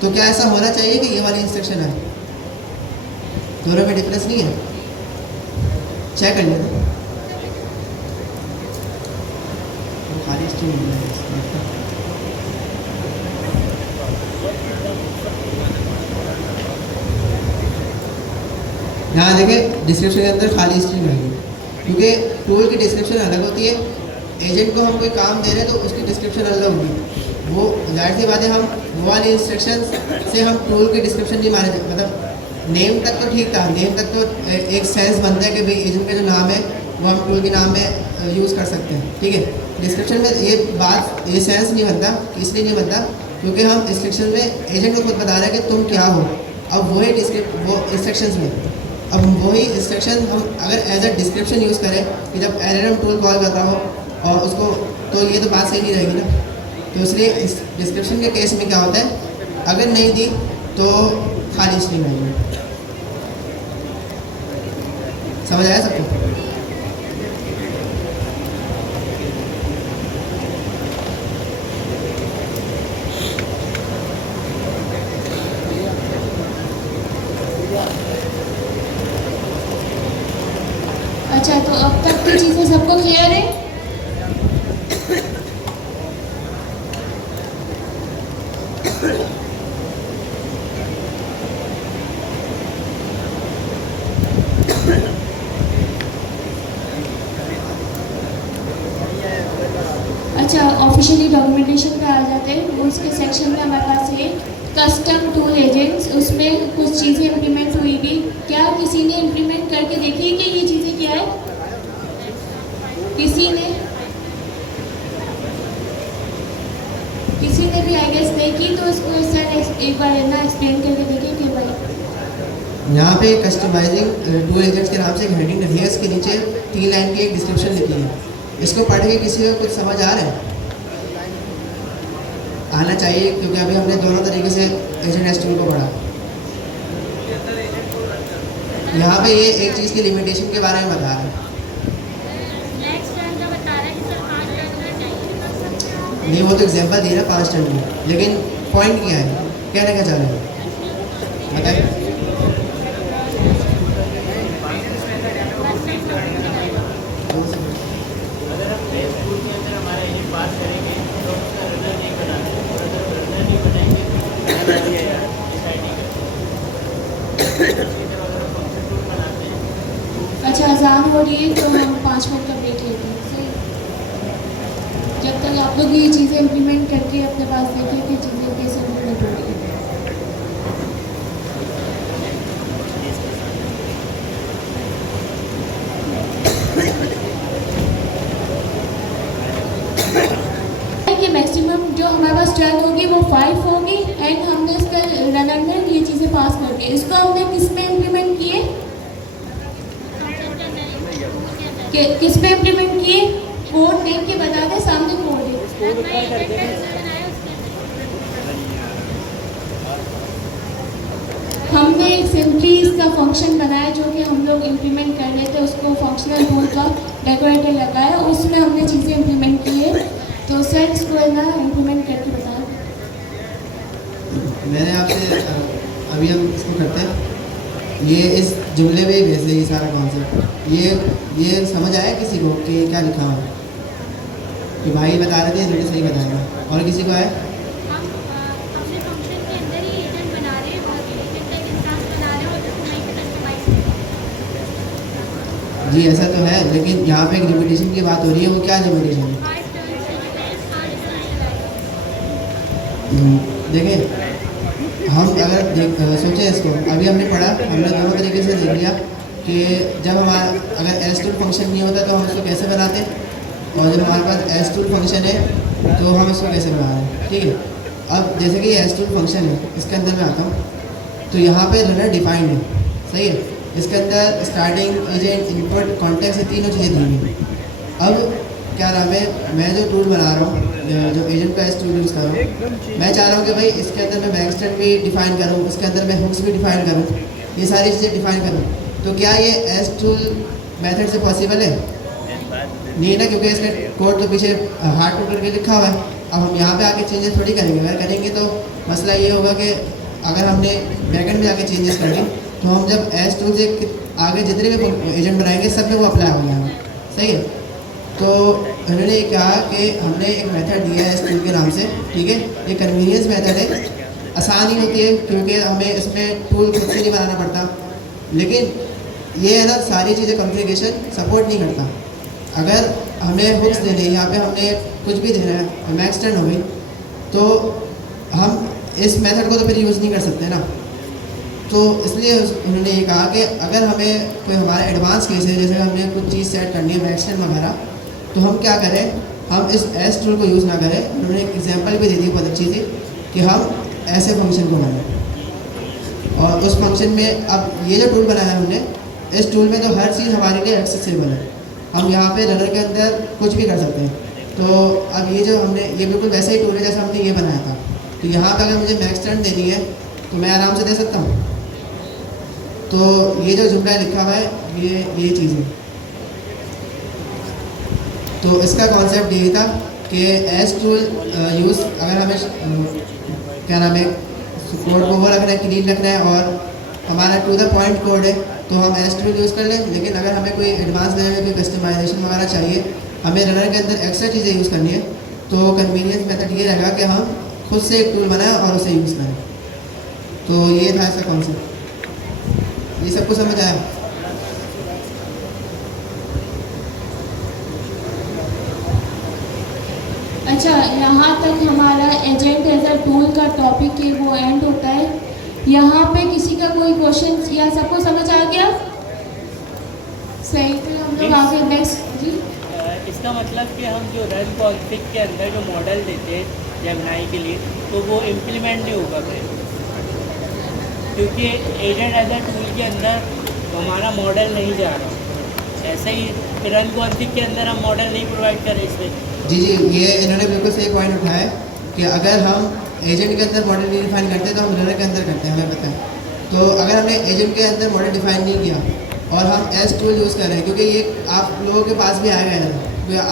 तो क्या ऐसा होना चाहिए कि ये वाली इंस्ट्रक्शन है? दोनों में डिफरेंस नहीं है, चेक कर लेते। खाली स्ट्रिंग यहाँ देखें डिस्क्रिप्शन के अंदर खाली स्ट्रिंग रहेगी क्योंकि टूल की डिस्क्रिप्शन अलग होती है। एजेंट को हम कोई काम दे रहे हैं तो उसकी डिस्क्रिप्शन अलग होगी। वो जाहिर सी बात है हम वो वाली इंस्ट्रक्शन से हम टूल की डिस्क्रिप्शन नहीं माने, मतलब नेम तक तो ठीक था, नेम तक तो एक सेंस बनता है कि भाई एजेंट का जो नाम है वो हम टूल के नाम में यूज़ कर सकते हैं, ठीक है। डिस्क्रिप्शन में ये सेंस नहीं बनता, इसलिए नहीं बनता क्योंकि हम डिस्क्रिप्शन में एजेंट को खुद बता रहे हैं कि तुम क्या हो। अब वो इंस्ट्रक्शंस में अब वही इंस्ट्रक्शन हम अगर एज अ डिस्क्रिप्शन यूज़ करें कि जब एलएलएम टूल कॉल कर रहा हो और उसको, तो ये तो बात सही नहीं रहेगी ना। तो इसलिए इस डिस्क्रिप्शन के केस में क्या होता है, अगर नहीं दी तो खाली स्ट्रिंग रहेगी। समझ आया सबको? अच्छा, तो अब तक की चीज़ें सबको क्लियर है? अच्छा, ऑफिशियली डॉक्यूमेंटेशन पे आ जाते हैं। रूल्स के सेक्शन में हमारे पास है कस्टम टूल एजेंट्स, उसमें कुछ चीज़ें इम्प्लीमेंट हुई भी। क्या किसी ने इम्प्लीमेंट करके देखी है कि ये चीज़ें क्या है? किसी ने भी आई गेस नहीं की, तो इसको सर एक बार है ना एक्सप्लेन करके देखें कि भाई यहाँ पे कस्टमाइजिंग टूल एजेंट्स के नाम से एक हेडिंग रखी है, इसके नीचे 3 लाइन की एक डिस्क्रिप्शन लिखी है। इसको पढ़ के किसी को कुछ समझ आ रहा है? आना चाहिए क्योंकि अभी हमने दोनों तरीके से एजेंट एस्टिमेट को पढ़ा। यहाँ पे ये एक चीज़ की लिमिटेशन के बारे में बता रहा है। नहीं, वो तो एग्जाम्पल दे रहा है 5 टर्न में, लेकिन पॉइंट क्या है, कहना क्या चाह रहे हैं बताइए। अगर हम स्कूल के अंदर हमारा एजेंट पास करेंगे तो हम उसका रनर नहीं बनाएंगे, और अगर हम रनर नहीं बनाएंगे अच्छा, अजान हो रही है तो हम 5 मिनट का ब्रेक लेते हैं। सही, जब तक आप लोग ये चीज़ें इम्प्लीमेंट करके अपने पास देखें कि चीज़ें कैसे इम्प्लीमेंट हो रही है। कि मैक्सिमम जो हमारे पास स्ट्रेंथ होगी वो 5 होगी एंड हमने इसका रनर में ये चीज़ें पास करके इसको हमने किस में इम्प्लीमेंट किए, किस पे इम्प्लीमेंट किए? कोड देख के बता दे, सामने कोड है। हमने एक सिंपली इसका फंक्शन बनाया जो कि हम लोग इम्प्लीमेंट कर रहे थे, उसको फंक्शनल टूल का डेकोरेटर लगाया, उसमें हमने चीज़ें इम्प्लीमेंट की है। तो सर इसको है ना इम्प्लीमेंट करके बताओ। मैंने आपसे अभी हम इसको करते हैं, ये इस जुमले में ही भेज देगी सारा कॉन्सेप्ट। ये समझ आया किसी को कि क्या लिखा हुआ है? कि भाई बता रहे थे सही बताएगा, और किसी को आया? जी ऐसा तो है, लेकिन यहाँ पे एक लिमिटेशन की बात हो रही है, वो क्या लिमिटेशन है? देखिए हम अगर सोचें इसको, अभी हमने पढ़ा, हमने दोनों तरीके से देख लिया कि जब हमारा अगर एस टूल फंक्शन नहीं होता तो हम इसको कैसे बनाते हैं, और जब हमारे पास एस टूल फंक्शन है तो हम इसको कैसे बना रहे हैं। ठीक है, अब जैसे कि एस टूल फंक्शन है, इसके अंदर मैं आता हूँ, तो यहाँ पे रनर डिफाइंड है, सही है। इसके अंदर स्टार्टिंग, एजेंट, इनपुट, कॉन्टेक्स्ट, ये तीनों चीज़ें दी हुई हैं। अब क्या नाम है, मैं जो टूल बना रहा हूँ, जो एजेंट का एस टूल यूज़ कर रहा हूँ, मैं चाह रहा हूँ कि भाई इसके अंदर मैं बैकस्टैंड भी डिफाइन करूँ, इसके अंदर मैं हुक्स भी डिफाइन करूँ, ये सारी चीज़ें डिफाइन करूँ। तो क्या ये एस टूल मेथड से पॉसिबल है? नहीं है ना, क्योंकि इसका कोड तो पीछे हार्ड कोड करके लिखा हुआ है। अब हम यहाँ पे आके चेंजेस थोड़ी करेंगे, अगर करेंगे तो मसला ये होगा कि अगर हमने बैकएंड में आके चेंजेस कर दी तो हम जब एस टूल से आगे जितने भी एजेंट बनाएंगे सब में वो अप्लाई हो जाएगा, सही है। तो उन्होंने ये कहा कि हमने एक मेथड दिया है इस टूल के नाम से, ठीक है, ये कन्वीनियंस मेथड है, आसानी होती है क्योंकि हमें इसमें टूल खुद से नहीं बनाना पड़ता, लेकिन ये है ना सारी चीज़ें कॉन्फ़िगरेशन सपोर्ट नहीं करता। अगर हमें हुक्स देने, यहाँ पे हमने कुछ भी देना है, मैक्स टर्न हो गई, तो हम इस मेथड को तो फिर यूज़ नहीं कर सकते ना। तो इसलिए उन्होंने ये कहा कि अगर हमें कोई हमारा एडवांस केस है, जैसे हमने कुछ चीज़ सेट करनी है मैक्स टर्न वगैरह, तो हम क्या करें, हम इस एस टूल को यूज़ ना करें। उन्होंने एक एग्जांपल भी दे दी बहुत अच्छी थी कि हम ऐसे फंक्शन को बनाएं, और उस फंक्शन में अब ये जो टूल बनाया है हमने, इस टूल में तो हर चीज़ हमारे लिए एक्सेसिबल है, हम यहाँ पे रनर के अंदर कुछ भी कर सकते हैं। तो अब ये जो हमने, ये बिल्कुल वैसा ही टूल है जैसा हमने ये बनाया था। तो यहाँ पे अगर मुझे मैक्स टर्न देनी है तो मैं आराम से दे सकता हूँ। तो ये जो जुमला लिखा हुआ है ये चीज़ है। तो इसका कॉन्सेप्ट यही था कि एस टूल यूज़, अगर हमें क्या नाम है कोड को वो रखना है, क्लीन रखना है, और हमारा टू द पॉइंट कोड है, तो हम एस टूल यूज़ कर लें। लेकिन अगर हमें कोई एडवांस लेवल में कोई कस्टमाइजेशन वगैरह चाहिए, हमें रनर के अंदर एक्स्ट्रा चीज़ें यूज़ करनी है, तो कन्वीनियंस मेथड ये रहेगा कि हम खुद से एक टूल बनाएं और उसे यूज़ करें। तो ये था इसका कॉन्सेप्ट। ये सबको समझ आया? अच्छा, यहाँ तक हमारा एजेंट एज अ टूल का टॉपिक है वो एंड होता है। यहाँ पे किसी का कोई क्वेश्चन या सबको समझ आ गया? सही, तो हम लोग आगे नेक्स्ट जी। इसका मतलब कि हम जो रन कॉन्फिग के अंदर जो मॉडल देते हैं जेमिनी के लिए, तो वो इम्प्लीमेंट नहीं होगा फिर, क्योंकि एजेंट एज अ टूल के अंदर हमारा मॉडल नहीं जा रहा। ऐसे ही रन कॉन्फिग के अंदर हम मॉडल नहीं प्रोवाइड करें इसमें। जी, ये इन्होंने बिल्कुल सही पॉइंट उठाया है कि अगर हम एजेंट के अंदर मॉडल नहीं डिफाइन करते तो हम रनर के अंदर करते हैं, हमें पता है। तो अगर हमने एजेंट के अंदर मॉडल डिफाइन नहीं किया और हम एस टूल यूज़ कर रहे हैं, क्योंकि ये आप लोगों के पास भी आएगा एरर,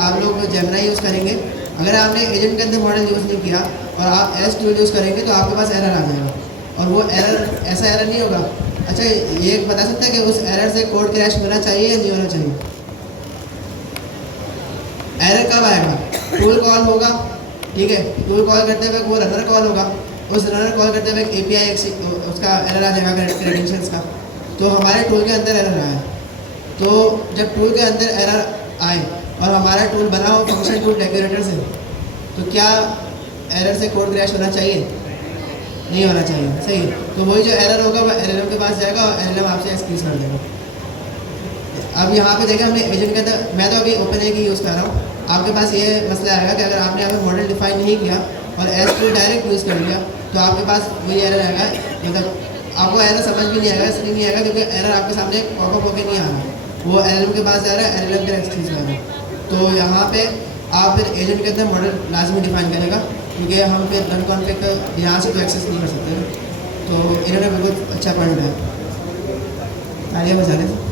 आप लोग जेमिनी यूज़ करेंगे, अगर आपने एजेंट के अंदर मॉडल यूज़ नहीं किया और आप एस टूल यूज़ करेंगे तो आपके पास एरर आ जाएगा, और वो एरर ऐसा एरर नहीं होगा। अच्छा, ये बता सकता है कि उस एरर से कोड क्रैश होना चाहिए या नहीं होना चाहिए? एरर कब आएगा? टूल कॉल होगा, ठीक है, टूल कॉल करते वक्त वो रनर कॉल होगा, उस रनर कॉल करते वक्त API उसका एरर आ जाएगा क्रेडेंशियल्स का, तो हमारे टूल के अंदर एरर आया। तो जब टूल के अंदर एरर आए और हमारा टूल बना हो फंक्शन टूल डेकोरेटर से, तो क्या एरर से कोड क्रैश होना चाहिए? नहीं होना चाहिए, सही है। तो वही जो एरर होगा वो LLM के पास जाएगा और LLM आपसे एक्सक्यूज कर देगा। अब यहाँ पे देखें, हमने एजेंट के अंदर, मैं तो अभी ओपन की यूज़ कर रहा हूँ, आपके पास ये मसला आएगा कि अगर आपने यहाँ पे मॉडल डिफाइन नहीं किया और एस टूल डायरेक्ट यूज़ कर लिया तो आपके पास वही एरर आएगा, मतलब आपको एरर समझ भी नहीं आएगा, इसलिए नहीं आएगा क्योंकि एरर आपके सामने पॉपअप होकर नहीं आ रहा, वो LLM के पास जा रहा है, LLM फिर एक्सक्यूज कर रहा है। तो यहाँ पे आप फिर एजेंट के अंदर मॉडल लाजमी डिफाइन करेगा, क्योंकि हम फिर रन कॉन्फिग का यहाँ से तो एक्सेस नहीं कर सकते ना। तो इन्होंने बिल्कुल अच्छा पॉइंट है, तालियां बजा दें।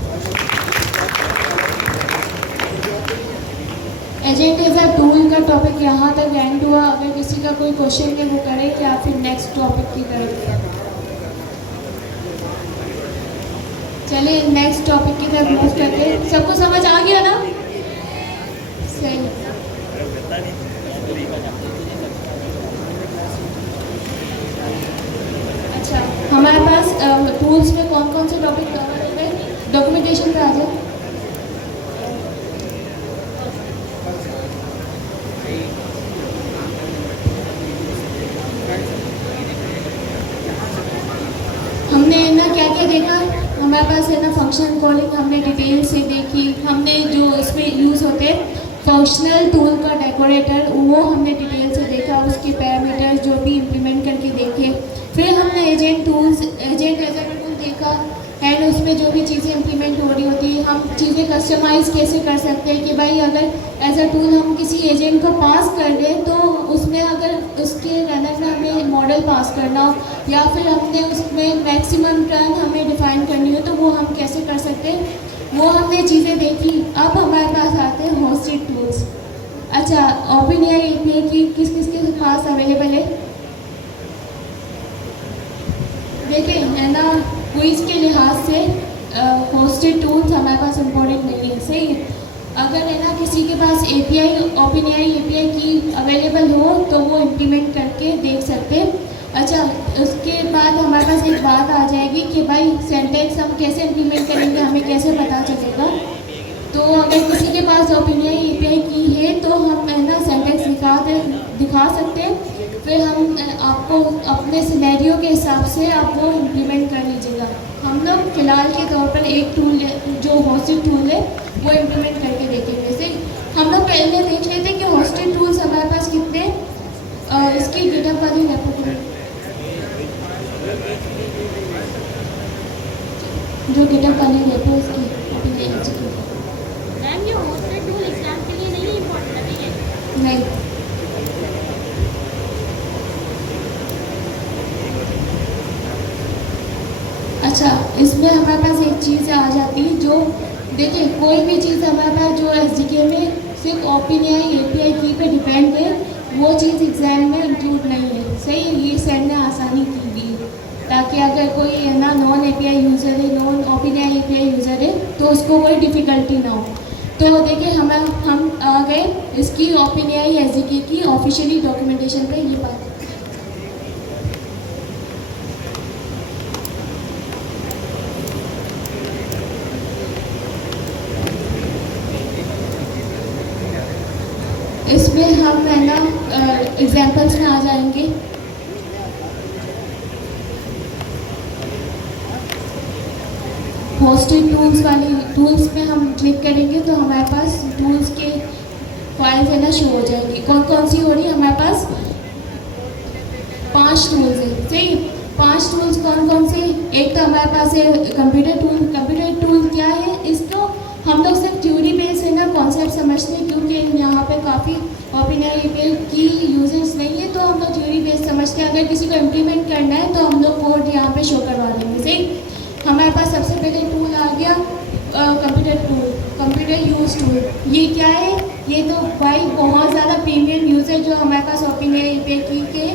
एजेंट एज अ टूल का टॉपिक यहाँ तक एंड हुआ। अगर किसी का कोई क्वेश्चन है वो करे, या फिर नेक्स्ट टॉपिक की तरफ चलिए, नेक्स्ट टॉपिक की तरफ मूव करते हैं। सबको समझ आ गया ना? सही। अच्छा, हमारे पास टूल्स में कौन कौन से टॉपिक कवर हो गए? डॉक्यूमेंटेशन पे आ जाओ। हमने देखा हमारे पास है ना फंक्शन कॉलिंग हमने डिटेल से देखी, हमने जो इसमें यूज़ होते हैं फंक्शनल टूल का डेकोरेटर वो हमने डिटेल से देखा, उसके पैरामीटर्स जो भी इम्प्लीमेंट करके देखे। फिर हमने एजेंट एज अ टूल देखा एंड उसमें जो भी चीज़ें इम्प्लीमेंट हो रही होती है, हम चीज़ें कस्टमाइज़ कैसे कर सकते हैं कि भाई अगर एज अ टूल हम किसी एजेंट को पास कर दें तो उसमें अगर उसके रनर में हमें मॉडल पास करना हो या फिर हमने उसमें मैक्सिमम टर्न हमें डिफाइन करनी हो तो वो हम कैसे कर सकते हैं, वो हमने चीज़ें देखी। अब हमारे पास आते हैं होस्टेड टूल्स। अच्छा, OpenAI API की किस किस के पास अवेलेबल है? देखिए है ना, क्विज के लिहाज से होस्टेड टूल्स हमारे पास इम्पोर्टेंट नहीं है, सही है। अगर है ना किसी के पास API OpenAI API की अवेलेबल हो तो वो इम्प्लीमेंट करके देख सकते हैं। अच्छा, उसके बाद हमारे पास एक बात आ जाएगी कि भाई सिंटैक्स हम कैसे इम्प्लीमेंट करेंगे, हमें कैसे पता चलेगा। तो अगर किसी के पास OpenAI API की है तो हम है ना सिंटैक्स दिखा सकते हैं, फिर हम आपको अपने सिनेरियो के हिसाब से आप वो इम्प्लीमेंट कर लीजिएगा। हम लोग फ़िलहाल के तौर पर एक टूल जो होस्टेड टूल है वो इम्प्लीमेंट करके देखेंगे। जैसे हम लोग पहले देख लेते हैं कि होस्टेड टूल्स हमारे पास कितने इसकी गिटहब वाली रेपो जो गिटहब वाली रेपो इसकी मैम ये होस्टेड टूल एग्जाम के लिए नहीं इम्पोर्टेंट अभी है? नहीं। अच्छा, इसमें हमारे पास एक चीज़ आ जाती है जो देखिए कोई भी चीज़ हमारे पास जो SDK में सिर्फ OpenAI API की पे डिपेंड है वो चीज़ एग्जाम में इंक्लूड नहीं है, सही। ये सर ने आसानी की हुई है ताकि अगर कोई है ना नॉन API यूज़र है, नॉन OpenAI API यूज़र है तो उसको कोई डिफ़िकल्टी ना हो। तो देखिए हम आ गए इसकी OpenAI SDK की ऑफिशियली डॉक्यूमेंटेशन पे। ये बात इसमें हम है ना एग्जाम्पल्स में आ जाएंगे। होस्टेड टूल्स वाली टूल्स में हम क्लिक करेंगे तो हमारे पास टूल्स के फाइल्स है ना शो हो जाएंगी। कौन कौन सी हो रही है हमारे पास? 5 टूल्स है, सही। 5 टूल्स कौन कौन से? एक तो हमारे पास है कंप्यूटर टूल। कंप्यूटर टूल क्या है? इसको हम लोग सिर्फ थ्योरी बेस है ना कॉन्सेप्ट समझते हैं क्योंकि यहाँ पे काफ़ी OpenAI API की यूजर्स नहीं है तो हम लोग थ्योरी बेस समझते हैं। अगर किसी को इम्प्लीमेंट करना है तो हम लोग कोड यहाँ पे शो करवा देंगे, सही। हमारे पास सबसे पहले टूल आ गया computer tool, computer use tool. ये क्या है? ये तो भाई बहुत ज़्यादा प्रीमियम यूज़र जो हमारे पास OpenAI API के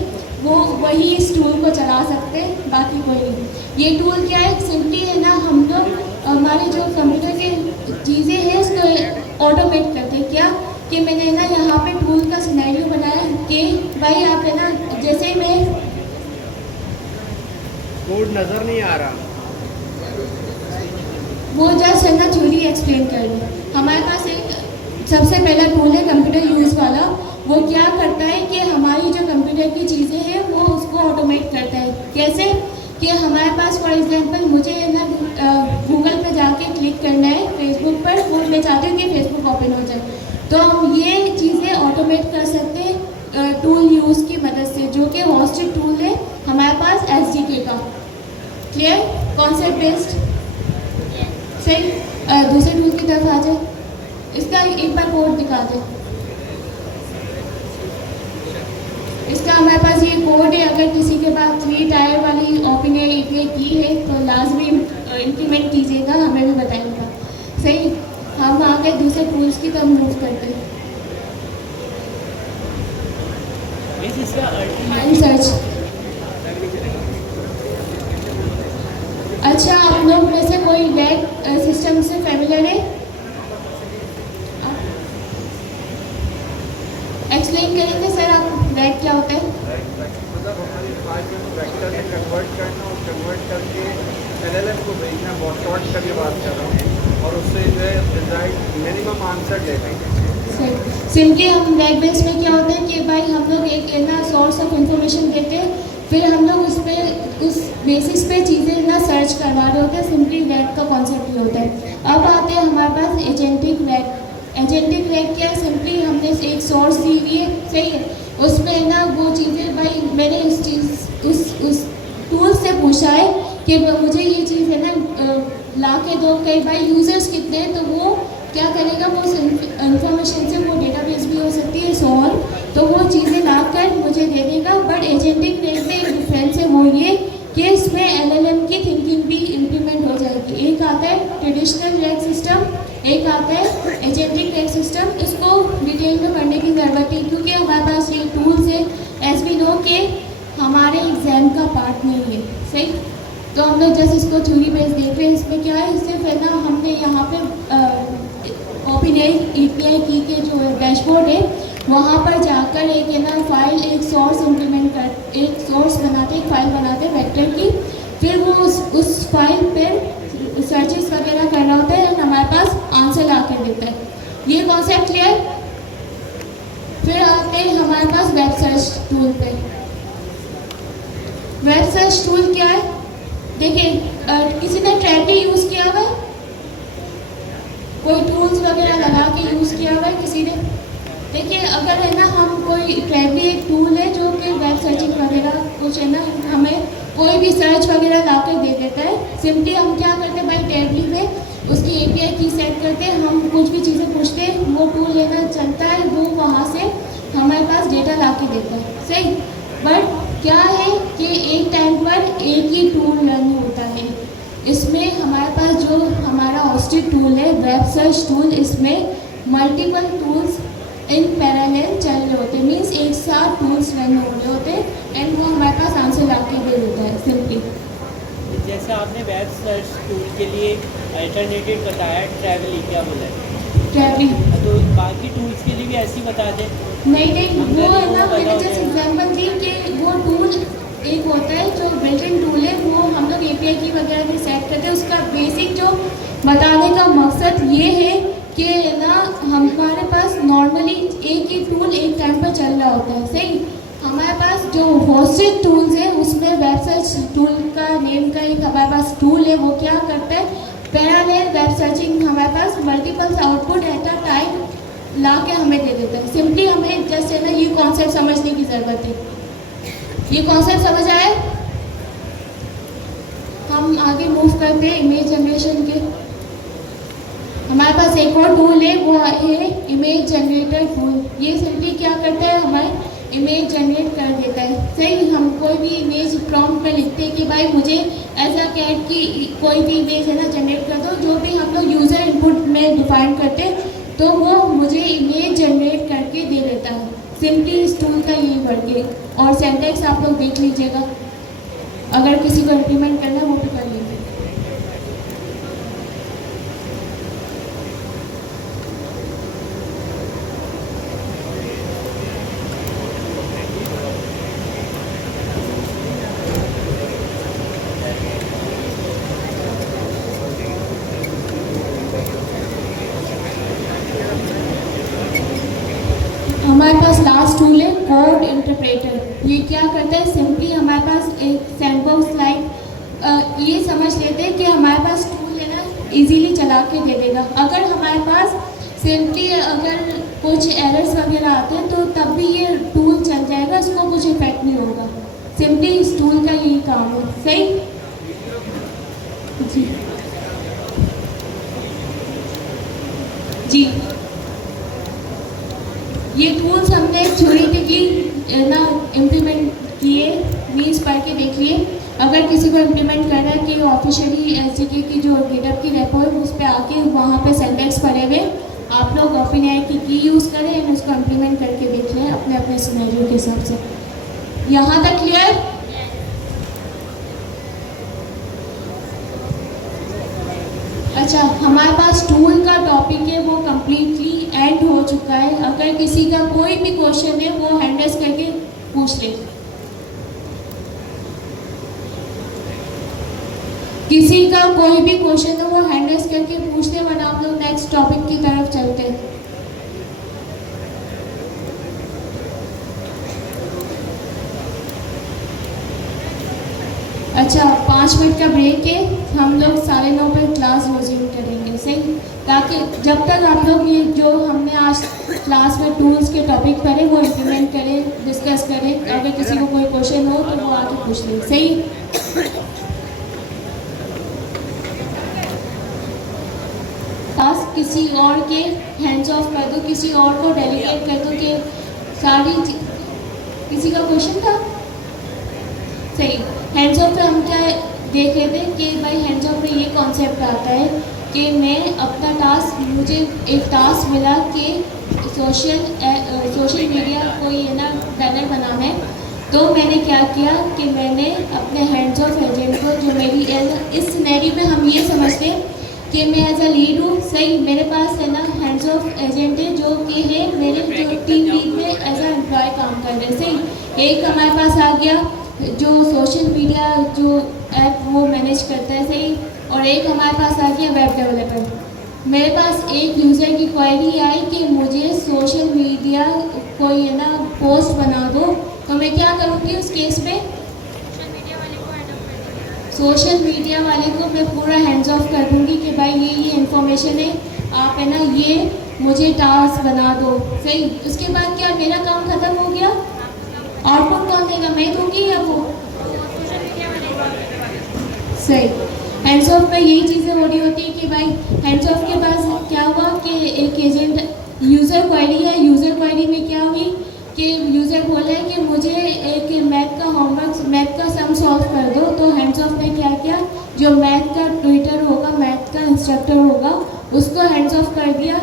वो वही इस टूल को चला सकते हैं, बाकी कोई नहीं। ये टूल क्या है? सिंपली है ना हम लोग हमारे जो कंप्यूटर के चीज़ें हैं उसको ऑटोमेट करते हैं। क्या कि मैंने ना यहाँ पे टूल का सिनेरियो बनाया कि भाई आप है ना जैसे मैं कोड नज़र नहीं आ रहा, वो जस्ट है ना थ्योरी एक्सप्लेन कर रही। हमारे पास एक सबसे पहला टूल है कंप्यूटर यूज़ वाला। वो क्या करता है कि हमारी जो कंप्यूटर की चीज़ें हैं वो उसको ऑटोमेट करता है। कैसे कि हमारे पास फॉर एग्जांपल मुझे है ना गूगल पे जाके क्लिक करना है फेसबुक पर, वो मैं चाहती हूँ कि फेसबुक ओपन हो जाए, तो हम ये चीज़ें ऑटोमेट कर सकते हैं टूल यूज़ की मदद से, जो कि होस्टेड टूल है हमारे पास SDK का। क्लियर? कॉन्सेप्ट बेस्ड, सही। दूसरे टूल की तरफ आ जाए, इसका एक बार कोड दिखा दे। इसका हमारे पास ये कोड है। अगर किसी के पास 3 टायर वाली OpenAI API की है तो लाजमी इम्प्लीमेंट कीजिएगा, हमें भी बताइएगा, सही। हम आ गए दूसरे टूल्स की तरफ मूव करते हैं। सर्च। अच्छा, आप लोग में से कोई लैग सिस्टम से फैमिलियर है? एक्सप्लेन करेंगे सर आप लैग क्या होता है? मतलब हमारी फाइल को वेक्टर में कन्वर्ट करना और कन्वर्ट करके LLM को भेजना, बहुत शॉर्ट करके बात कर रहा हूँ, और उससे जो है रिजल्ट मिनिमम आंसर ले लेंगे। सिंपली हम लैग बेस में क्या होता है कि भाई हम लोग एक ना सोर्स ऑफ इंफॉर्मेशन देते हैं, फिर हम लोग उस बेसिस पे चीज़ें ना सर्च करवा रहे का कॉन्सेप्ट ये होता है। अब आते हैं हमारे पास एजेंटिक रैक। एजेंटिक रैक क्या है, सिंपली हमने एक सोर्स दी हुई है, सही है, उसमें ना वो चीज़ें, भाई मैंने उस टूल से पूछा है कि मुझे ये चीज़ है ना ला के दो, कई भाई यूज़र्स कितने हैं, तो वो क्या करेगा, वो इंफॉर्मेशन से वो डेटाबेस भी हो सकती है सॉल्व, तो वो चीज़ें ला कर मुझे दे देगा। बट एजेंटिक रैक में एक डिफरेंस है, वो ये कि इसमें एलएलएम की थिंकिंग भी इम्प्लीमेंट हो जाएगी। एक आता है ट्रेडिशनल रैक सिस्टम, एक आता है एजेंटिक रैक सिस्टम। इसको डिटेल में पढ़ने की ज़रूरत है क्योंकि हमारे पास ये टूल्स है, एज वी नो के हमारे एग्जाम का पार्ट नहीं है, सही। तो हम लोग जैसे इसको थ्योरी बेस देख रहे हैं, इसमें क्या है, सिर्फ है ना हमने यहाँ पे API की के जो डैशबोर्ड है वहाँ पर जाकर एक है ना फाइल, एक सोर्स इम्प्लीमेंट कर, एक सोर्स बनाते, एक फाइल बनाते वेक्टर की, फिर वो उस फाइल पर सर्चेस वगैरह करना होता है और हमारे पास आंसर ला कर देता है। ये कॉन्सेप्ट क्लियर। फिर आते हैं हमारे पास वेब सर्च टूल पे। वेब सर्च टूल क्या है, देखिए किसी ने ट्रैवली यूज़ किया हुआ है, कोई टूल्स वगैरह लगा के यूज़ किया हुआ है किसी ने। देखिए अगर है ना हम कोई ट्रैवली एक टूल है जो कि वेब सर्चिंग वगैरह कुछ है ना हमें कोई भी सर्च वगैरह ला कर दे देता है। सिंपली हम क्या करते हैं भाई, ट्रैवली में उसकी API की सेट करते हैं, हम कुछ भी चीज़ें पूछते हैं, वो टूल लेना चलता है, वो वहाँ से हमारे पास डेटा ला के देता है, सही। बट क्या है कि एक टाइम पर एक ही टूल रन होता है। इसमें हमारे पास जो हमारा होस्टेड टूल है वेब सर्च टूल, इसमें मल्टीपल टूल्स इन पैरेलल चल रहे होते हैं, मीन्स एक साथ टूल्स रन हो रहे होते हैं एंड वो हमारे पास आंसर ला के दे देता है सिंपली। जैसे आपने वेब सर्च टूल के लिए अल्टरनेटिव बताया ट्रैवली, क्या बोला है, ट्रैवली, तो बाकी टूल्स के लिए भी ऐसे ही बता दें। नहीं वो है ना, मैंने जैसे एग्जाम्पल दी कि वो टूल एक होता है जो बिल्ट इन टूल है, वो हम लोग API की वगैरह भी सेट करते हैं। उसका बेसिक जो बताने का मकसद ये है कि ना हमारे पास नॉर्मली एक ही टूल एक टाइम पर चल रहा होता है, सही। हमारे पास जो होस्टेड टूल्स है उसमें वेब सर्च टूल का नेम का एक हमारे पास टूल है, वो क्या करता है, पैरेलल वेब सर्चिंग हमारे पास multiple output at a time ला के हमें दे देता है। सिंपली हमें जस्ट है ना ये कॉन्सेप्ट समझने की ज़रूरत है। ये कॉन्सेप्ट समझ आए, हम आगे मूव करते हैं इमेज जनरेशन के। हमारे पास एक और टूल है, वो है इमेज जनरेटर टूल। ये सिंपली क्या करता है, हमारे इमेज जनरेट कर देता है, सही। हम कोई भी इमेज प्रॉम्प्ट में लिखते हैं कि भाई मुझे ऐसा कैट की कोई भी इमेज है ना जनरेट कर दो, जो भी हम लोग यूज़र इनपुट में डिफाइन करते हैं, तो वो मुझे इमेज जनरेट करके दे देता है। सिंपली इस टूल का यही वर्क है। और सिंटैक्स आप लोग देख लीजिएगा, अगर किसी को इम्प्लीमेंट करना है वो भी कर लीजिए। हमारे पास लास्ट टूल है कोड इंटरप्रेटर। ये क्या करता है, सिंपली हमारे पास एक सैंडबॉक्स लाइक ये समझ लेते हैं कि हमारे पास टूल है ना इजीली चला के दे देगा। अगर हमारे पास सिंपली अगर कुछ एरर्स वगैरह आते हैं तो तब भी ये टूल चल जाएगा, इसको कुछ इफेक्ट नहीं होगा। सिंपली इस टूल का यही काम है, सही जी। जी ये टूल्स हमने थ्योरेटिकली ना इम्प्लीमेंट किए, मीन्स पढ़ के देख लिए। अगर किसी को इम्प्लीमेंट करना है कि ऑफिशियली SDK की जो गिटहब की रेपो है उस पर आके वहाँ पे सिंटैक्स पढ़े हुए आप लोग OpenAI की यूज़ करें एंड उसको इम्प्लीमेंट करके देख लें अपने अपने सिनेरियो के हिसाब से। यहाँ तक क्लियर। अच्छा, हमारे पास टूल का टॉपिक है वो कम्प्लीटली एंड हो चुका है। अगर किसी का कोई भी क्वेश्चन है वो हैंड रेज करके पूछ ले। किसी का कोई भी क्वेश्चन है वो हैंड रेज करके पूछ ले, वरना आप लोग नेक्स्ट टॉपिक की तरफ चलते हैं। अच्छा, 5 5 मिनट का ब्रेक है, हम लोग 9:30 पर क्लास रिज्यूम करेंगे, सही, ताकि जब तक आप लोग ये जो हमने आज क्लास में टूल्स के टॉपिक पढ़े वो इम्प्लीमेंट करें, डिस्कस करें। अगर किसी को कोई क्वेश्चन हो तो वो आके पूछ लें, सही। टास्क किसी और के हैंड्स ऑफ कर दो, किसी और को डेलीगेट कर दो कि किसी का क्वेश्चन था, सही। हैंड्स ऑफ पे हम क्या देख रहे थे कि भाई हैंड्स ऑफ में ये कॉन्सेप्ट आता है कि मैं अपना टास्क, मुझे एक टास्क मिला कि सोशल मीडिया को ये ना बैनर बनाना है, तो मैंने क्या किया कि मैंने अपने हैंड्स ऑफ एजेंट को, जो मेरी इस सिनेरियो में हम ये समझते हैं कि मैं एज अ लीड हूँ, सही, मेरे पास है ना हैंड्स ऑफ एजेंट है जो कि है मेरे जो टीम लीड में एज अ एम्प्लॉय काम कर रहे हैं, सही। एक हमारे पास आ गया जो सोशल मीडिया जो ऐप वो मैनेज करता है, सही, और एक हमारे पास आ गया वेब डेवलपर। मेरे पास एक यूज़र की क्वेरी आई कि मुझे सोशल मीडिया कोई है ना पोस्ट बना दो, तो मैं क्या करूँगी उस केस में? सोशल मीडिया वाले को मैं पूरा हैंड्स ऑफ कर दूँगी कि भाई ये इन्फॉर्मेशन है, आप है ना ये मुझे टास्क बना दो, सही। उसके बाद क्या मेरा काम ख़त्म हो गया? आउटपुट कौन देगा, मैं दूँगी या वो? सही। हैंड्स ऑफ में यही चीज़ें हो रही होती है कि भाई हैंड्स ऑफ के पास क्या हुआ कि एक एजेंट यूज़र क्वेरी है, यूज़र क्वेरी में क्या हुई कि यूज़र बोला है कि मुझे एक मैथ का होमवर्क, मैथ का सम सॉल्व कर दो, तो हैंड्स ऑफ ने क्या किया, जो मैथ का ट्यूटर होगा, मैथ का इंस्ट्रक्टर होगा, उसको हैंड्स ऑफ कर दिया।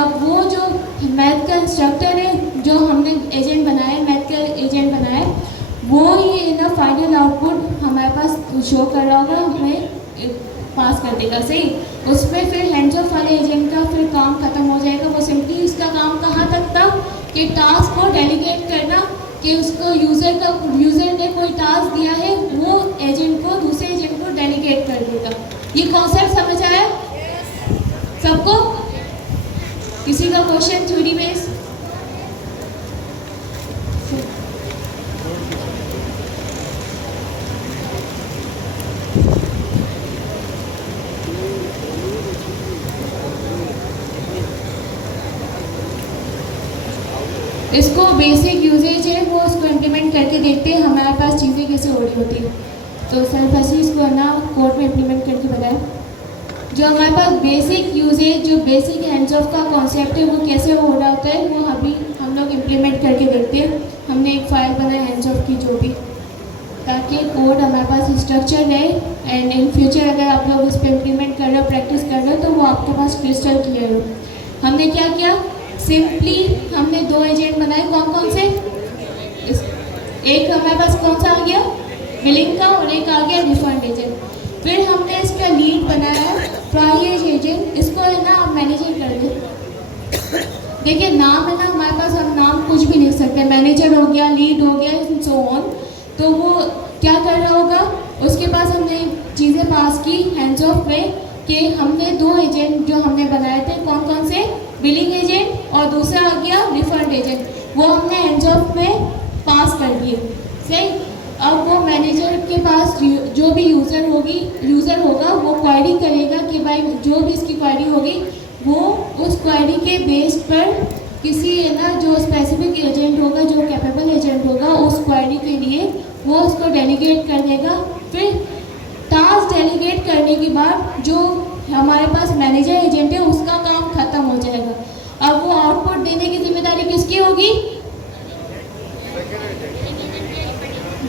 अब वो जो मैथ का इंस्ट्रक्टर है जो हमने एजेंट बनाया, मैथ का एजेंट बनाया, वो ही ना फाइनल आउटपुट हमारे पास शो कर रहा होगा, हमें पास कर देगा, सही। उसमें फिर हैंड्स ऑफ वाले एजेंट का फिर काम खत्म हो जाएगा। वो सिंपली उसका काम कहाँ तक था कि टास्क को डेलीगेट करना, कि उसको यूज़र ने कोई टास्क दिया है, वो एजेंट को दूसरे एजेंट को डेलीगेट कर देगा। ये कॉन्सेप्ट समझ आया सबको? किसी का क्वेश्चन थ्योरी बेस? इसको बेसिक यूजेज है वो उसको इम्प्लीमेंट करके देखते हैं हमारे पास चीज़ें कैसे हो रही होती है। तो सर फसी इसको ना कोड में इम्प्लीमेंट करके बताएं। जो हमारे पास बेसिक यूजेज, जो बेसिक हैंड्स ऑफ का कॉन्सेप्ट है वो कैसे हो रहा होता है वो अभी हम लोग इम्प्लीमेंट करके देखते हैं। हमने एक फ़ाइल बनाया हैंड्स ऑफ की जो भी, ताकि कोड हमारे पास स्ट्रक्चर रहे एंड इन फ्यूचर अगर आप लोग उस पर इम्प्लीमेंट कर रहे हो, प्रैक्टिस कर रहे हो, तो वो आपके पास क्रिस्टल क्लियर हो। हमने क्या किया, सिंपली हमने 2 एजेंट बनाए। कौन कौन से? एक हमारे पास कौन सा आ गया, बिलिंग का, और एक आ गया रिफंड एजेंट। फिर हमने इसका लीड बनाया प्राइस एजेंट। इसको है ना आप मैनेजर कर दे। देखिए नाम है ना हमारे पास, हम नाम कुछ भी लिख सकते हैं, मैनेजर हो गया, लीड हो गया, सो ऑन। तो वो क्या कर रहा होगा, उसके पास हमने चीज़ें पास की हैंड्स ऑफ में कि हमने 2 एजेंट जो हमने बनाए थे, कौन कौन से, बिलिंग एजेंट और दूसरा आ गया रिफंड एजेंट, वो हमने हैंड्स ऑफ में पास कर दिए, सही। अब वो मैनेजर के पास जो भी यूज़र होगा वो क्वेरी करेगा कि भाई जो भी इसकी क्वेरी होगी वो उस क्वेरी के बेस पर किसी है ना जो स्पेसिफिक एजेंट होगा, जो कैपेबल एजेंट होगा, उस क्वेरी के लिए वो उसको डेलीगेट कर देगा। फिर टास्क डेलीगेट करने के बाद जो हमारे पास मैनेजर एजेंट है उसका काम खत्म हो जाएगा। अब वो आउटपुट देने की जिम्मेदारी किसकी होगी?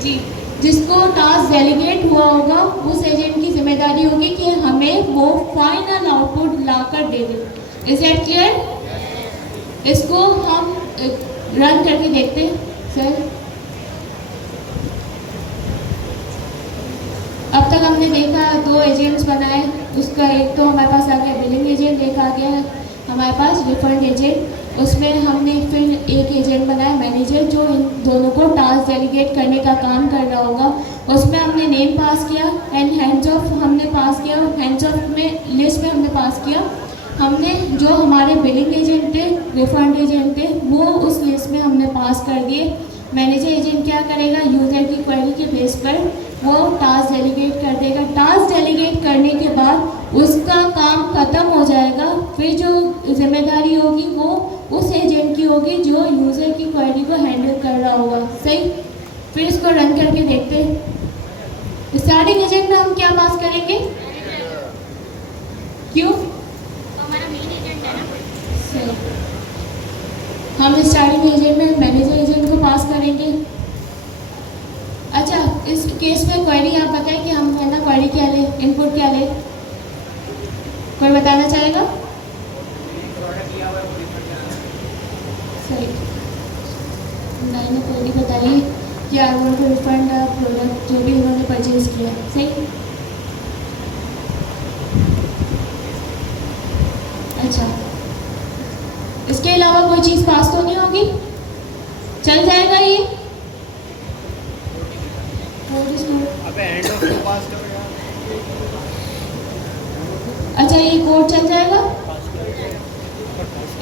जी, जिसको टास्क डेलीगेट हुआ होगा उस एजेंट की जिम्मेदारी होगी कि हमें वो final output locker they they. Is that clear? इसको हम रन करके देखते हैं सर। अब तक हमने देखा 2 एजेंट्स बनाए, उसका एक तो हमारे पास आ गया बिलिंग एजेंट, एक आ गया हमारे पास रिफंड एजेंट। उसमें हमने फिर एक एजेंट बनाया मैनेजर, जो इन दोनों को टास्क डेलीगेट करने का काम कर रहा होगा। उसमें हमने नेम पास किया एंड हैंड्स ऑफ हमने पास किया। हैंड्स ऑफ में लिस्ट में हमने पास किया। हमने जो हमारे बिलिंग एजेंट थे, रिफंड एजेंट थे, वो उस लिस्ट में हमने पास कर दिए। मैनेजर एजेंट क्या करेगा, यूज़र की क्वेरी के बेस पर वो टास्क डेलीगेट कर देगा मेरी जो जिम्मेदारी होगी वो उस एजेंट की होगी जो यूज़र की क्वेरी को हैंडल कर रहा होगा। सही, फिर इसको रन करके देखते हैं। स्टार्टिंग एजेंट में हम क्या पास करेंगे? क्यों? हमारा मेन एजेंट है ना। सही, हम स्टार्टिंग एजेंट में मैनेजर एजेंट को पास करेंगे। अच्छा, इस केस में क्वेरी आप बताएं कि हम है ना क्वेरी क्या ले, इनपुट क्या ले, कोई बताना चाहेगा? सही, मैंने क्वेरी बताइए कि I want to refund product जो भी उन्होंने परचेज किया। सही, अच्छा, इसके अलावा कोई चीज़ पास तो नहीं होगी? चल जाएगा ये? अबे एंड ऑफ द पास करो यार। अच्छा, ये कोड चल जाएगा?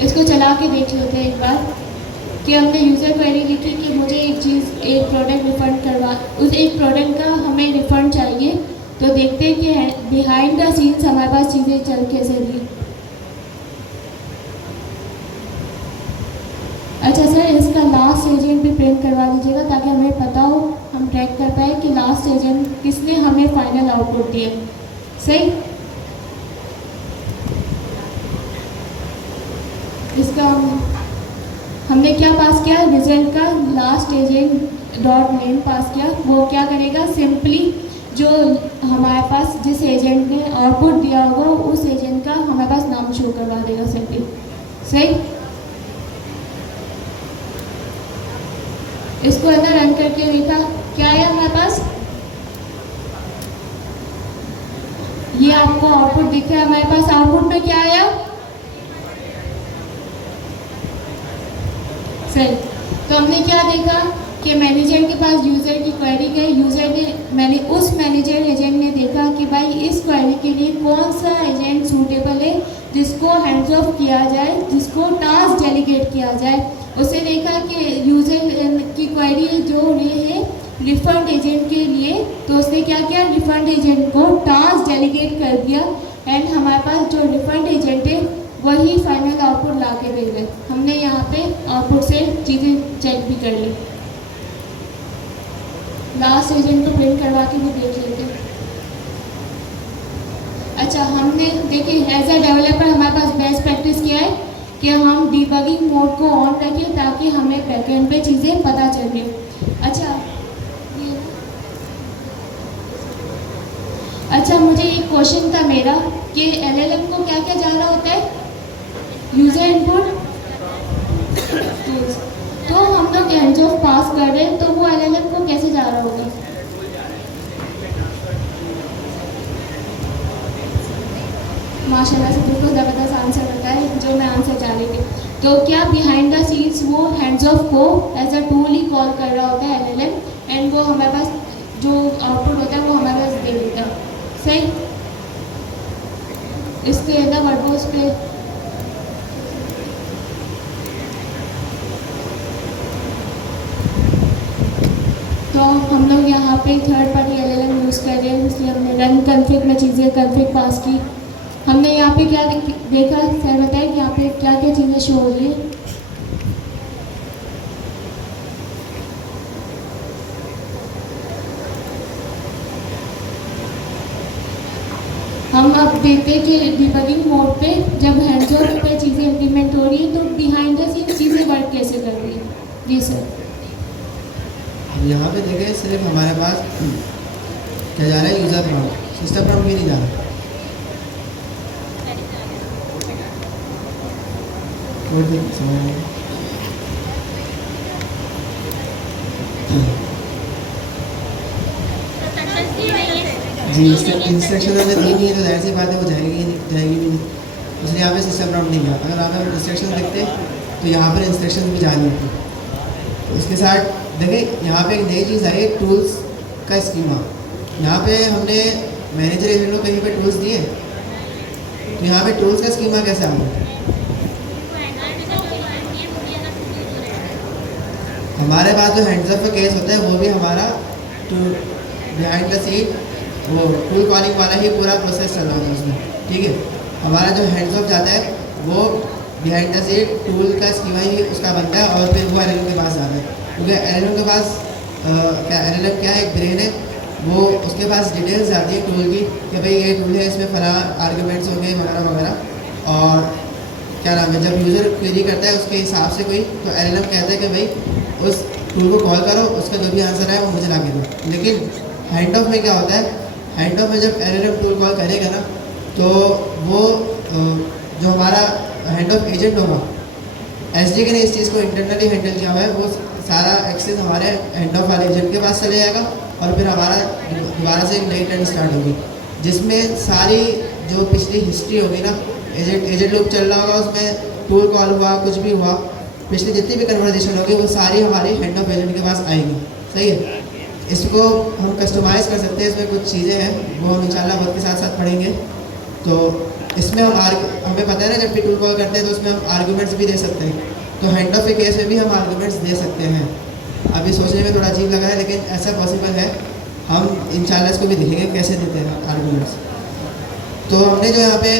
इसको चला के देख लेते हैं एक बार कि हमने यूज़र क्वेरी लिखी कि मुझे एक प्रोडक्ट रिफ़ंड करवा, उस एक प्रोडक्ट का हमें रिफ़ंड चाहिए। तो देखते हैं कि बिहाइंड द सीन्स हमारे पास चीज़ें चल कैसे रही। अच्छा सर, इसका लास्ट एजेंट भी प्रिंट करवा दीजिएगा ताकि हमें पता हो, हम ट्रैक कर पाए कि लास्ट एजेंट किसने हमें फाइनल आउटपुट दिया। सही, इसका हमने क्या पास किया? रिजल्ट का लास्ट एजेंट डॉट नेम पास किया। वो क्या करेगा? सिंपली जो हमारे पास जिस एजेंट ने आउटपुट दिया होगा उस एजेंट का हमारे पास नाम शो करवा देगा सिंपली। सही, इसको है ना रन करके देखा, क्या आया हमारे पास? ये आपको आउटपुट दिख रहा है। हमारे पास आउटपुट में क्या आया? सही, तो हमने क्या देखा कि मैनेजर के पास यूज़र की क्वेरी गई, यूज़र ने उस मैनेजर एजेंट ने देखा कि भाई इस क्वेरी के लिए कौन सा एजेंट सूटेबल है जिसको हैंड्स ऑफ किया जाए, जिसको टास्क डेलीगेट किया जाए। उसे देखा कि यूज़र की क्वेरी जो ये है रिफ़ंड एजेंट के लिए, तो उसने क्या किया? रिफ़ंड एजेंट को टास्क डेलीगेट कर दिया एंड हमारे पास जो रिफ़ंड एजेंट है वही फाइनल आउटपुट ला के दे रहे। हमने यहाँ पे आउटपुट से चीज़ें चेक भी कर ली। लास्ट एजेंट को प्रिंट करवा के भी देख लेते हैं। अच्छा, हमने देखिए एज अ डेवलपर हमारे पास बेस्ट प्रैक्टिस क्या है कि हम डिबगिंग मोड को ऑन रखें ताकि हमें बैकएंड पे चीज़ें पता चले। अच्छा, मुझे एक क्वेश्चन था मेरा कि एलएलएम को क्या क्या जाना होता है? यूज़र इनपुट, तो हम लोग हैंड्स ऑफ पास कर रहे हैं, तो वो एलएलएम को कैसे जा रहा होगा? माशाल्लाह से बिल्कुल ज़बरदस्त आंसर बताया जो मैं आंसर चाह रही थी। तो क्या बिहाइंड द सीन्स वो हैंड्स ऑफ को एज अ टूल ही कॉल कर रहा होता है एलएलएम एंड वो हमारे पास जो आउटपुट होता है वो हमारे पास दे देता है। सही, इसके ना वर्डप्रेस पे तो हम लोग यहाँ पे थर्ड पार्टी एलएलएम यूज़ कर रहे हैं, इसलिए हमने रन कन्फिग में चीज़ें कन्फिग पास की। हमने यहाँ पे क्या देखा? सर बताए कि यहाँ पे क्या क्या चीज़ें शो हो रही है। हम अब देखते हैं कि डिबगिंग मोड पे जब हैंड्स ऑफ पे चीज़ें इम्प्लीमेंट हो रही है तो बिहाइंड द सीन चीज़ें वर्क कैसे कर रही है। जी सर, यहाँ पे देखें सिर्फ हमारे पास क्या जा रहा है? यूज़र प्रॉम्प्ट, सिस्टम प्रॉम्प्ट भी नहीं जा रहा। जी, इंस्ट्रक्शन हमने दी नहीं है तो जाहिर सी बात है वो जाएगी भी नहीं, इसलिए यहाँ पे सिस्टम प्रॉम्प्ट नहीं गया। अगर आप इंस्ट्रक्शन देखते तो यहाँ पर इंस्ट्रक्शन भी जानी होती। तो इसके साथ देखें यहाँ पे एक नई चीज़ आई है, टूल्स का स्कीमा। यहाँ पे हमने मैनेजर एजेंट को कहीं पे टूल्स दिए, तो यहाँ पे टूल्स का स्कीमा कैसे आ गया? हमारे पास जो हैंड्स ऑफ का केस होता है वो भी हमारा बिहाइंड द सीन वो टूल कॉलिंग वाला ही पूरा प्रोसेस चल रहा होता है उसमें। ठीक है, हमारा जो हैंड्स ऑफ जाता है वो बिहाइंड द सीन टूल का स्कीमा ही उसका बनता है और फिर वो एल के पास जाता है, क्योंकि एल के पास क्या है, एक ब्रेन है, वो उसके पास डिटेल्स आती है टूल की कि भाई ये टूल है, इसमें फला आर्गूमेंट्स होंगे वगैरह वगैरह। और क्या नाम है, जब यूज़र क्वेरी करता है उसके हिसाब से कोई, तो एल कहता है कि भाई उस टूल को कॉल करो, उसका जो भी आंसर है वो मुझे ला के दो। लेकिन हैंड ऑफ में क्या होता है, हैंड ऑफ में जब एल टूल कॉल करेगा ना, तो वो जो हमारा हैंड ऑफ एजेंट होगा, एसडीके ने इस चीज़ को इंटरनली हैंडल किया हुआ है, वो सारा एक्सेस हमारे हैंड ऑफ वाले एजेंट के पास चले जाएगा और फिर हमारा दोबारा से एक नई टर्न स्टार्ट होगी, जिसमें सारी जो पिछली हिस्ट्री होगी ना, एजेंट लूप चल रहा होगा, उसमें टूल कॉल हुआ, कुछ भी हुआ, पिछली जितनी भी कन्वर्सेशन होगी वो सारी हमारी हैंड ऑफ एजेंट के पास आएगी। सही है, इसको हम कस्टमाइज़ कर सकते हैं, इसमें कुछ चीज़ें हैं वो हम इंशाल्लाह वक्त के साथ साथ पढ़ेंगे। तो इसमें हमें पता है ना, जब भी टूल कॉल करते हैं तो उसमें हम आर्गूमेंट्स भी दे सकते हैं, तो हैंड ऑफ के केस में भी हम आर्गूमेंट्स दे सकते हैं। अभी सोचने में थोड़ा अजीब लगा है, लेकिन ऐसा पॉसिबल है, हम इंशाल्लाह इसको भी देखेंगे कैसे देते हैं आर्गूमेंट्स। तो हमने जो यहाँ पे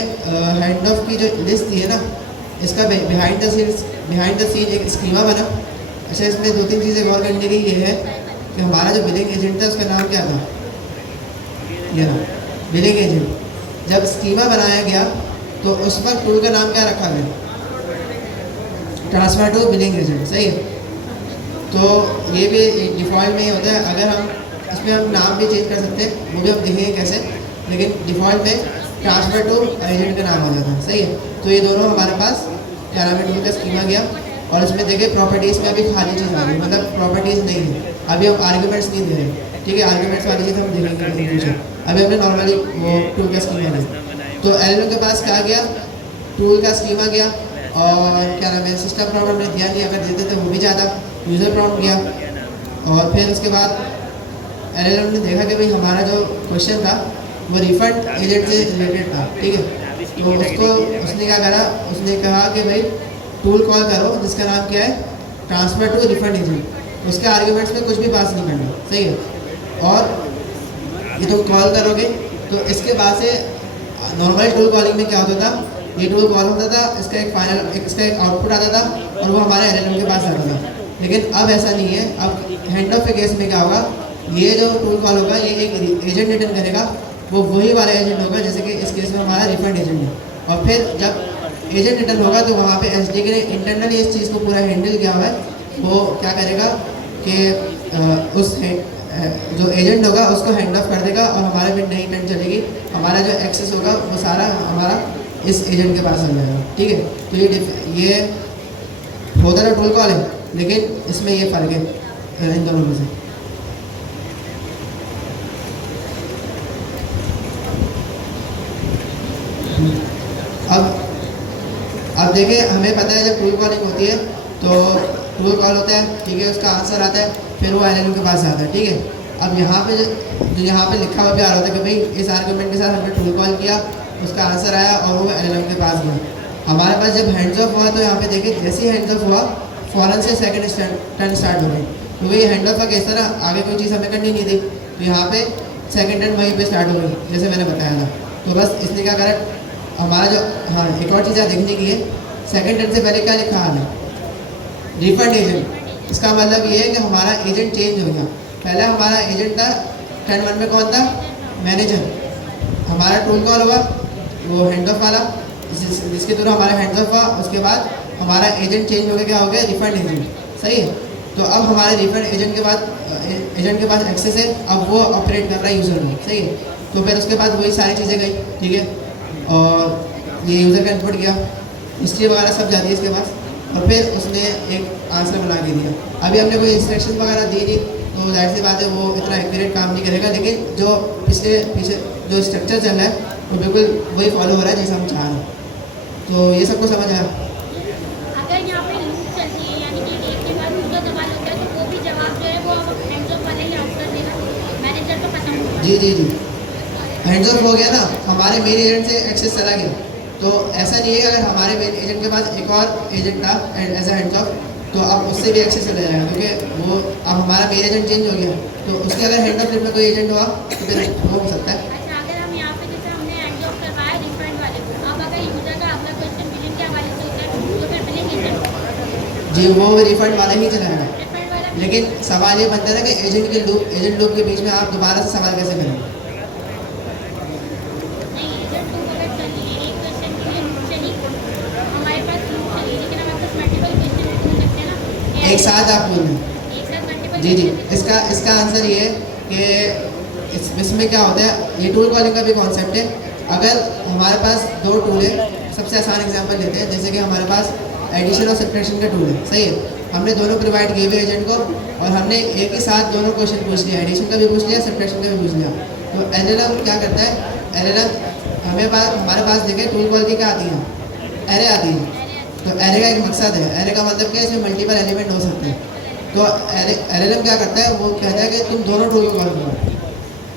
हैंड ऑफ की जो लिस्ट दी है ना, इसका बिहाइंड द सीन एक स्कीमा बना। अच्छा, इसमें 2-3 चीज़ें गौर करने की ये है कि हमारा जो बिलिंग एजेंट था उसका नाम क्या था, ये ना बिलिंग एजेंट। जब स्कीमा बनाया गया तो उस पर टूल का नाम क्या रखा गया, ट्रांसफर टू बिलिंग एजेंट। सही है, तो ये भी डिफ़ॉल्ट में ही होता है। अगर हम इसमें हम नाम भी चेंज कर सकते हैं, वो भी हम देखेंगे कैसे, लेकिन डिफ़ॉल्ट में ट्रांसफर टू एजेंट का नाम आ जाता है। सही है, तो ये दोनों हमारे पास क्या नाम है, टूल का स्कीमा गया। और इसमें देखिए प्रॉपर्टीज़ में अभी खाली चीज़ आ गई, मतलब प्रॉपर्टीज़ नहीं है, अभी हम आर्गूमेंट्स नहीं दे रहे। ठीक है, आर्गूमेंट्स वाली चीज़ हम देखेंगे इन फ्यूचर। अभी हमने नॉर्मली वो टूल का स्कीमा दिया, तो एल के पास क्या गया, टूल का स्कीमा गया, और क्या नाम है, सिस्टम प्रॉब्लम ने दिया नहीं, अगर देते थे वो भी ज़्यादा, यूज़र प्रॉब्लम गया। और फिर उसके बाद एल ने देखा कि भाई हमारा जो क्वेश्चन था वो रिफंड एजेंट से रिलेटेड था। ठीक है, तो उसने क्या करा, उसने कहा कि भाई टूल कॉल करो जिसका नाम क्या है, ट्रांसफर टू रिफंड एजेंट। उसके आर्ग्यूमेंट्स में कुछ भी पास नहीं करना। सही है, और ये तुम कॉल करोगे तो इसके बाद से नॉर्मल टूल कॉलिंग में क्या होता था, ये टूल कॉल होता था, इसका एक आउटपुट आता था और वो हमारे एल के पास आता था। लेकिन अब ऐसा नहीं है, अब हैंड ऑफ के केस में क्या होगा, ये जो टूल कॉल होगा ये एक एजेंट रिटर्न करेगा, वो वही वाला एजेंट होगा, जैसे कि इस केस में हमारा रिफंड एजेंट है। और फिर जब एजेंट रिटर्न होगा तो वहाँ पे एसडीके ने इंटरनली इस चीज़ को पूरा हैंडल किया हुआ है। वो क्या करेगा कि उस जो एजेंट होगा उसको हैंड ऑफ कर देगा और हमारे फिर नई टर्न चलेगी, हमारा जो एक्सेस होगा वो सारा हमारा इस एजेंट के पास आ जाएगा। ठीक है, तो ये होता तो टूल कॉल है, लेकिन इसमें ये फ़र्क है इन दोनों में से। अब देखिए, हमें पता है जब टूल कॉलिंग होती है तो टूल कॉल होता है, ठीक है, उसका आंसर आता है, फिर वो एल के पास आता है। ठीक है, अब यहाँ पे जो यहाँ पे लिखा हुआ भी आ रहा था कि भाई इस आर्गूमेंट के साथ हमने टूल कॉल किया, उसका आंसर आया और वो एल के पास गया। हमारे पास जब हैंड्स ऑफ हुआ तो यहाँ पे देखिए जैसे ही हैंड्स ऑफ हुआ फ़ौरन से सेकंड टर्न स्टार्ट हो गई, क्योंकि ये हैंड ऑफ का केस था ना, आगे कोई चीज़ हमें करनी नहीं थी, तो यहाँ पे सेकंड टर्न वहीं पे स्टार्ट हो गई जैसे मैंने बताया था। तो बस इसने क्या करा, हमारा जो, हाँ एक और चीज़ देखने की है, सेकंड टर्न से पहले क्या लिखा है, रिफंड एजेंट। इसका मतलब ये है कि हमारा एजेंट चेंज हो गया। पहले हमारा एजेंट था टर्न 1 में कौन था, मैनेजर। हमारा टूल कॉल हुआ वो हैंड ऑफ वाला, जिसके थ्रू हमारा हैंड ऑफ हुआ, उसके बाद हमारा एजेंट चेंज हो गया, क्या हो गया, रिफंड एजेंट। सही है, तो अब हमारे रिफंड एजेंट के पास एक्सेस है, अब वो ऑपरेट कर रहा है यूज़र में। सही है, तो फिर उसके बाद वही सारी चीज़ें गई। ठीक है, और ये यूज़र का इनपुट किया, हिस्ट्री वगैरह सब जाती है इसके पास, और फिर उसने एक आंसर बना के दिया। अभी हमने कोई इंस्ट्रक्शन वगैरह दी नहीं, तो जाहिर सी बात है वो इतना एक्यूरेट काम नहीं करेगा, लेकिन जो पीछे जो स्ट्रक्चर चल रहा है वो बिल्कुल वही फॉलो हो रहा है जैसा हम चाह रहे हैं। तो ये सबको समझ आया। अगर यहाँ पे लूप चलती है, यानी कि एक के बाद दूसरा सवाल होता है, तो वो भी जवाब जो है वो हैंड्स ऑफ वाले ही आंसर देगा, मैनेजर तो खत्म होगा। जी, हैंड्स ऑफ हो गया ना, हमारे मेन एजेंट से एक्सेस चला गया। तो ऐसा नहीं है, अगर हमारे मेन एजेंट के पास एक और एजेंट था एज ए हैंड्स ऑफ, तो अब उससे भी एक्सेस चला जाएगा, क्योंकि वो अब हमारा मेन एजेंट चेंज हो गया, तो उसके अगर हैंड ऑफ में कोई एजेंट हुआ तो फिर वो हो सकता है। अच्छा, अगर हम यहाँ पे जैसे हमने हैंड्स ऑफ करवाया रिफंड वाले को, अब अगर यूजर का अगला क्वेश्चन बिलिंग के जी वो रिफंड वाला ही चलाएगा, रिफंड वाला लेकिन सवाल ये बनता है ना कि एजेंट लूप के बीच में आप दोबारा से सवाल कैसे करेंगे? नहीं, एजेंट लूप अगर चलिए एक क्वेश्चन के लिए लूप चली, हमारे पास लूप चली, लेकिन हमारे पास मल्टीपल क्वेश्चन पूछ सकते हैं ना कि एक साथ आप बोल रहे हैं? एक साथ मल्टीपल जी इसका आंसर ये है कि इसमें क्या होता है, ये टूल कॉलिंग का भी कॉन्सेप्ट है। अगर हमारे पास दो टूल है, सबसे आसान एग्जांपल लेते हैं, जैसे कि हमारे पास एडिशन और सब्ट्रैक्शन का टूल है, सही है। हमने दोनों प्रोवाइड किए हुए एजेंट को और हमने एक ही साथ दोनों क्वेश्चन पूछ लिया, एडिशन का भी पूछ लिया, सब्ट्रैक्शन का भी पूछ लिया। तो एलएलएम क्या करता है, एलएलएम हमारे पास देखें टूल कॉल की क्या आती है, एरे आती है। तो एरे का एक मकसद है, एरे का मतलब क्या है, इसमें मल्टीपल एलिमेंट हो सकते हैं। तो एलएलएम क्या करता है, वो कहता है कि तुम दोनों टूल को कॉल करो,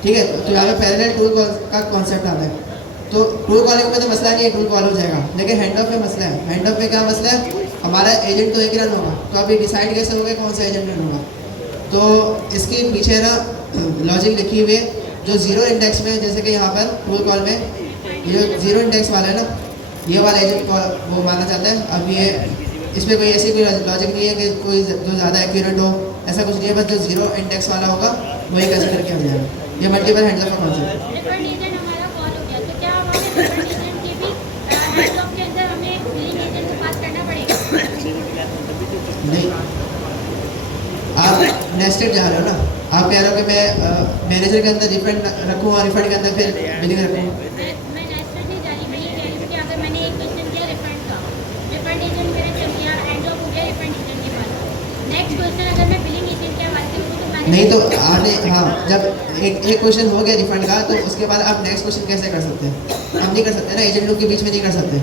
ठीक है। तो यहाँ पे पैरेलल टूल का कॉन्सेप्ट आता है। तो टूल कॉलिंग में तो मसला नहीं है, टूल कॉल हो जाएगा, लेकिन हैंड ऑफ में मसला है। हैंड ऑफ में क्या मसला है, हमारा एजेंट तो एक रन होगा, तो अभी डिसाइड कैसे होगा कौन सा एजेंट रन होगा। तो इसके पीछे ना लॉजिक लिखी हुई है, जो जीरो इंडेक्स में, जैसे कि यहाँ पर टूल कॉल में ये जो जीरो इंडेक्स वाला है ना, ये वाला एजेंट को वो माना जाता है। अब ये इसमें कोई ऐसी कोई लॉजिक नहीं है कि कोई जो ज़्यादा एक्यूरेट हो, ऐसा कुछ नहीं है। बस जो जीरो इंडेक्स वाला होगा वही कैसे करके हो जाएगा। ये मल्टीपल हैंडलर का कॉन्सेप्ट है। रिफंड एजेंट हमारा कॉल हो गया, तो क्या हमारे रिफंड एजेंट के भी हैंड ऑफ के अंदर हमें बिलिंग एजेंट को पास करना पड़ेगा? नहीं, आप नेस्टेड जा रहे हो ना, आप कह रहे हो कि मैं मैनेजर के अंदर रिफंड रखूँ और रिफंड के अंदर फिर बिलिंग रखूँ। मैं नेस्टेड नहीं जा रही, मैं ये कह रही हूँ कि अगर मैंने एक क्वेश्चन किया रिफंड का, रिफंड एजेंट मेरा चल गया, हैंड ऑफ हो गया रिफंड एजेंट के पास, नेक्स्ट क्वेश्चन अगर मैं बिलिंग एजेंट के हवाले से करूँ तो मैंने नहीं, तो आपने हाँ, जब एक क्वेश्चन हो गया रिफंड का, तो उसके बाद आप नेक्स्ट क्वेश्चन कैसे कर सकते हैं? हम नहीं कर सकते ना, एजेंट लोग के बीच में नहीं कर सकते।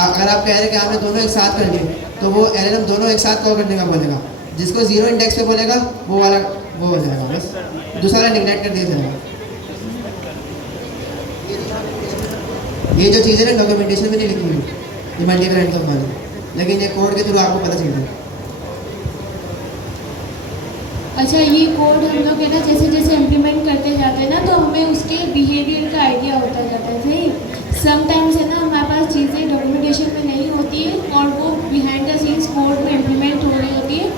अगर आप कह रहे हैं कि आपने दोनों एक साथ कर लिए, तो वो एलएलएम दोनों एक साथ कॉल करने का बोलेगा। जिसको जीरो इंडेक्स पे बोलेगा वो वाला वो हो जाएगा, बस दूसरा वाला निगलेक्ट कर दिया जाएगा। ये जो चीज़ें ना डॉक्यूमेंटेशन में नहीं लिखी हुई, ये मल्टीपल हैंड्स ऑफ वाली, लेकिन ये कोड के थ्रू आपको पता चल जाएगा। अच्छा, ये कोड हम लोग है ना जैसे जैसे इम्प्लीमेंट करते जाते हैं ना, तो हमें उसके बिहेवियर का आइडिया होता जाता है, सही। समटाइम्स है ना हमारे पास चीज़ें डॉक्यूमेंटेशन में नहीं होती है और वो बिहाइंड द सीन्स कोड में इम्प्लीमेंट हो रही होती है।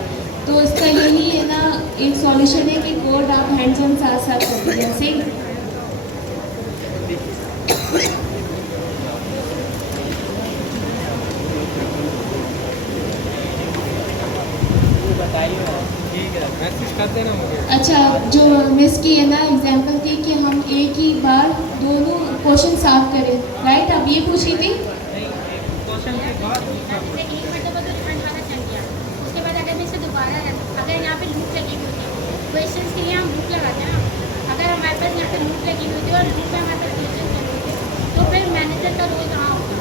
तो इसका यही है ना एक सॉल्यूशन है कि कोड आप हैंड्स ऑन साथ साथ करते हैं, सही। बताइए। मैसेज कर देना मुझे। अच्छा, जो मिस की है ना एग्जांपल थी कि हम एक ही बार दोनों क्वेश्चन सॉल्व करें, राइट। आप ये पूछी थी। जैसे एक मरतबा तो रिफंड वाला चल गया, उसके बाद अगर मैं इसे दोबारा अगर यहाँ पे लूप लगी हुई होती है, क्वेश्चन के लिए हम लूप लगाते हैं ना, अगर हमारे पास यहाँ पे लूप लगी हुई होती है और लूप में हमारे पास क्वेश्चन लगे होते हैं, तो फिर मैनेजर का रोल कहाँ होगा?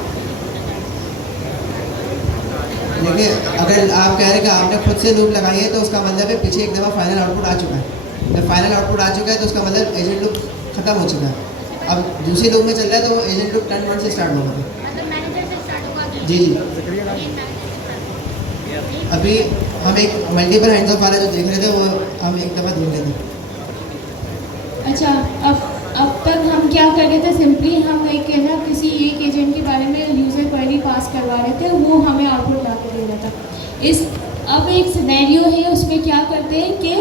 देखिए, अगर आप कह रहे हैं कि आपने खुद से लूप लगाई है, तो उसका मतलब है पीछे एक दफ़ा फाइनल आउटपुट आ चुका है। जब फाइनल आउटपुट आ चुका है तो उसका मतलब एजेंट लूप खत्म हो चुका है। अब दूसरी लूप में चल रहा है, तो वो एजेंट लूप टर्न 1 से स्टार्ट होगा। मतलब मैनेजर से स्टार्ट होगा कि जी। ये मैनेजर से start होगा। अभी हम एक मल्टीपल हैंड्स ऑफ वाला जो देख रहे थे, वो हम एक दफ़ा देख रहे थे। अच्छा, अब तक हम क्या कर रहे थे, सिंपली हम एक है ना किसी एक एजेंट के बारे में यूज़र क्वेरी पास करवा रहे थे, वो हमें आउटपुट ला के दे रहा था। अब एक सिनेरियो है, उसमें क्या करते हैं कि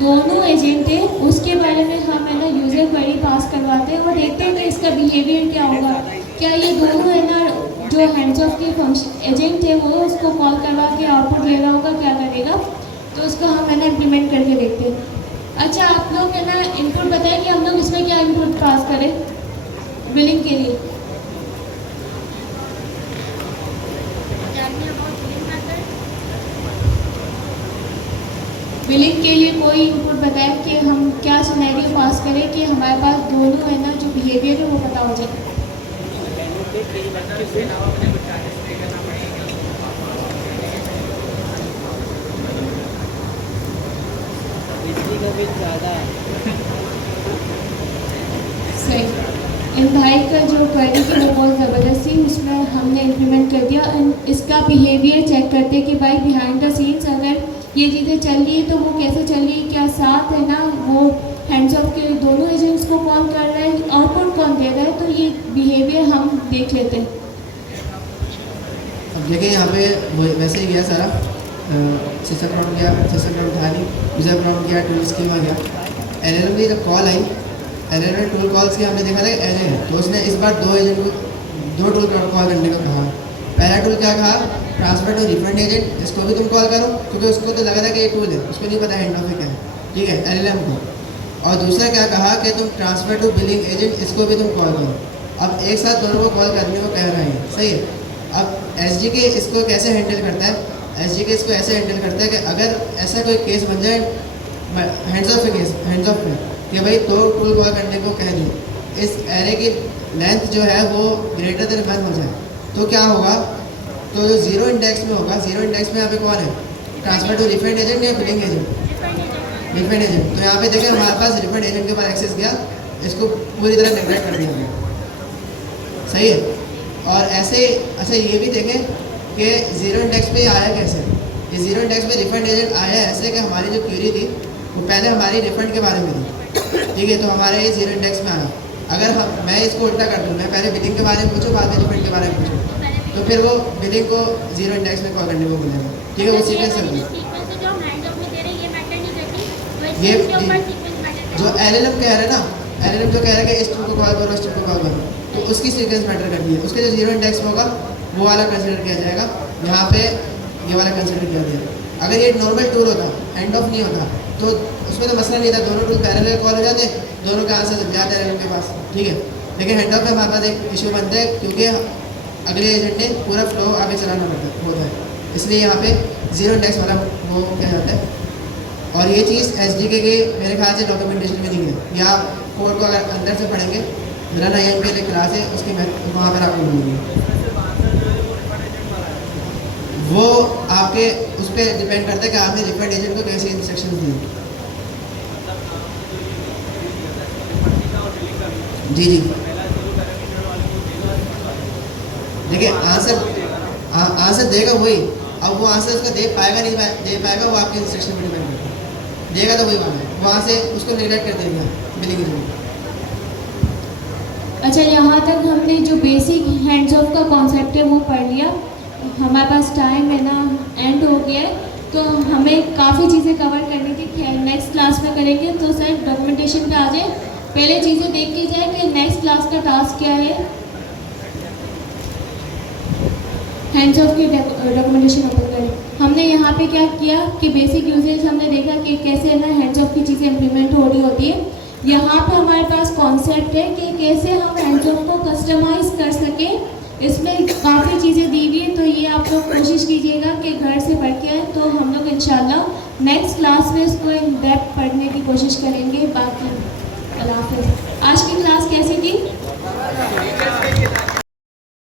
दोनों एजेंट है उसके बारे में हम है ना यूज़र क्वेरी पास करवाते हैं और देखते हैं कि इसका बिहेवियर क्या होगा। क्या ये दोनों है ना जो हैंड्स ऑफ के फंक्शन एजेंट है वो उसको कॉल करवा के आउटपुट ले रहा होगा, क्या करेगा, तो उसको हम है ना इम्प्लीमेंट करके देखते हैं। अच्छा, आप लोग है ना इनपुट बताएं कि हम लोग इसमें क्या इनपुट पास करें बिलिंग के लिए। बिलिंग के लिए कोई इनपुट बताएं कि हम क्या सिनेरियो पास करें कि हमारे पास दोनों है ना जो बिहेवियर है वो पता हो जाए। बिजली का बिल ज़्यादा है। सही। इन भाई का जो क्वेरी थी वो बहुत ज़बरदस्त थी, उसमें हमने इम्प्लीमेंट कर दिया। इसका बिहेवियर चेक करते कि भाई बिहाइंड द सीन्स अगर ये चीज़ें चल रही है तो वो कैसे चल रही है, क्या साथ है ना वो हैंड्स ऑफ के दोनों एजेंट्स को कौन कर रहा है, आउटपुट कौन दे रहा है, तो ये बिहेवियर हम देख लेते हैं। अब देखिए यहाँ पे वैसे ही गया सारा सिस्टम प्रॉब्लम गया, सिस्टम प्रॉब्लम था नहीं, यूज़र प्रॉब्लम गया, टूल स्कीमा गया। एलएलएम की जब कॉल आई, एलएलएम टूल कॉल्स की हमने देखा था एरे है, तो उसने इस बार दो एजेंट को दो टूल कॉल करने का कहा। पहला टूल क्या कहा, ट्रांसफर टू रिफंड एजेंट, इसको भी तुम कॉल करो, क्योंकि उसको तो लगा था कि ये टूल है, उसको नहीं पता हैंड ऑफ क्या है, ठीक है, एलएलएम को। और दूसरा क्या कहा कि तुम ट्रांसफर टू बिलिंग एजेंट, इसको भी तुम कॉल करो। अब एक साथ दोनों को कॉल करने को कह रहे हैं, सही है। अब एसडीके इसको कैसे हैंडल करता है, एसडीके इसको ऐसे हैंडल करता है कि अगर ऐसा कोई केस बन जाए hands of case, hands of में, कि भाई दो टूल कॉल करने को कह दिए, इस एरे की लेंथ जो है वो ग्रेटर देन 1 हो जाए, तो क्या होगा, तो जो जीरो इंडेक्स में होगा, जीरो इंडेक्स में यहाँ पे कौन है, ट्रांसफर टू रिफंड एजेंट या बिलिंग एजेंट, रिफंड एजेंट। तो यहाँ पे देखें हमारे पास रिफंड एजेंट के पास एक्सेस गया, इसको पूरी तरह नेगलेक्ट कर दिया गया, सही है। और ऐसे अच्छा ये भी देखें कि जीरो इंडेक्स पे आया कैसे, ये जीरो इंडेक्स पे रिफंड एजेंट आया ऐसे कि हमारी जो क्वेरी थी वो पहले हमारी रिफंड के बारे में थी, ठीक है, तो हमारे ये जीरो इंडेक्स में आया। अगर मैं इसको उल्टा कर दूँ, मैं पहले बिलिंग के बारे में पूछूँ, बाद में रिफंड के बारे में पूछूँ, तो फिर वो बिलिंग को जीरो इंडेक्स में कॉल करने को मिलेगा, ठीक है, वो सीक्वेंस चल रही है। ये जो एलएलएम कह रहा है ना, एलएलएम जो कह रहा है कि इस टूल को कॉल करो, इस टूल को कॉल करो, तो उसकी सीक्वेंस मैटर करती है। उसके जो जीरो इंडेक्स में होगा वो वाला कंसिडर किया जाएगा, यहाँ पे ये वाला कंसिडर किया जाएगा। अगर ये नॉर्मल टूल होता, हैंड ऑफ नहीं होता, तो उसमें तो मसला नहीं था, दोनों टूल पैरेलल कॉल हो जाते, दोनों का आंसर जब जाते एलएलएम के पास, ठीक है। लेकिन हैंड ऑफ में हमारे पास एक इशू बनता है, क्योंकि अगले एजेंट ने पूरा फ्लो आगे चलाना होता है, इसलिए यहाँ पे जीरो इंडेक्स वाला वो क्या जाता है। और ये चीज़ एसडीके के मेरे ख्याल से डॉक्यूमेंटेशन में नहीं है, या कोड को अगर अंदर से पढ़ेंगे, रन आईएम के लिए क्लास है, उसकी वहाँ पर आपको मिलेगी। वो आपके उस पर डिपेंड करता है कि आपने रिफंड एजेंट को कैसी इंस्ट्रक्शन दी। जी जी, देखिए आंसर देगा वही, अब वो आंसर उसका दे पाएगा नहीं दे पाएगा, वो आपके इंस्ट्रक्शन पर डिपेंड करता है, देगा तो वही बात है, वहाँ से उसको निगलेक्ट कर देगा बिलिंग एजेंट। अच्छा, यहाँ तक हमने जो बेसिक हैंड्स ऑफ का कॉन्सेप्ट है वो पढ़ लिया। हमारे पास टाइम है ना, एंड हो गया है, तो हमें काफ़ी चीज़ें कवर करनी थी, नेक्स्ट क्लास में करेंगे। तो सर डॉक्यूमेंटेशन पे आ जाए, पहले चीज़ें देख की जाए कि नेक्स्ट क्लास का टास्क क्या है। हैंड्स ऑफ की डॉक्यूमेंटेशन ओपन करें। हमने यहाँ पे क्या किया कि बेसिक यूजेज हमने देखा कि कैसे है ना हैंड्स ऑफ की चीज़ें इम्प्लीमेंट हो रही होती है। यहाँ पे हमारे पास कॉन्सेप्ट है कि कैसे हम हैंड्स ऑफ को कस्टमाइज़ कर सकें, इसमें काफ़ी चीज़ें दी हुई है, तो ये आप लोग कोशिश कीजिएगा कि घर से पढ़ के आए, तो हम लोग इंशाल्लाह नेक्स्ट क्लास में इसको इन डेप्थ पढ़ने की कोशिश करेंगे। बाकी अल्लाह हाफ़िज़। आज की क्लास कैसी थी?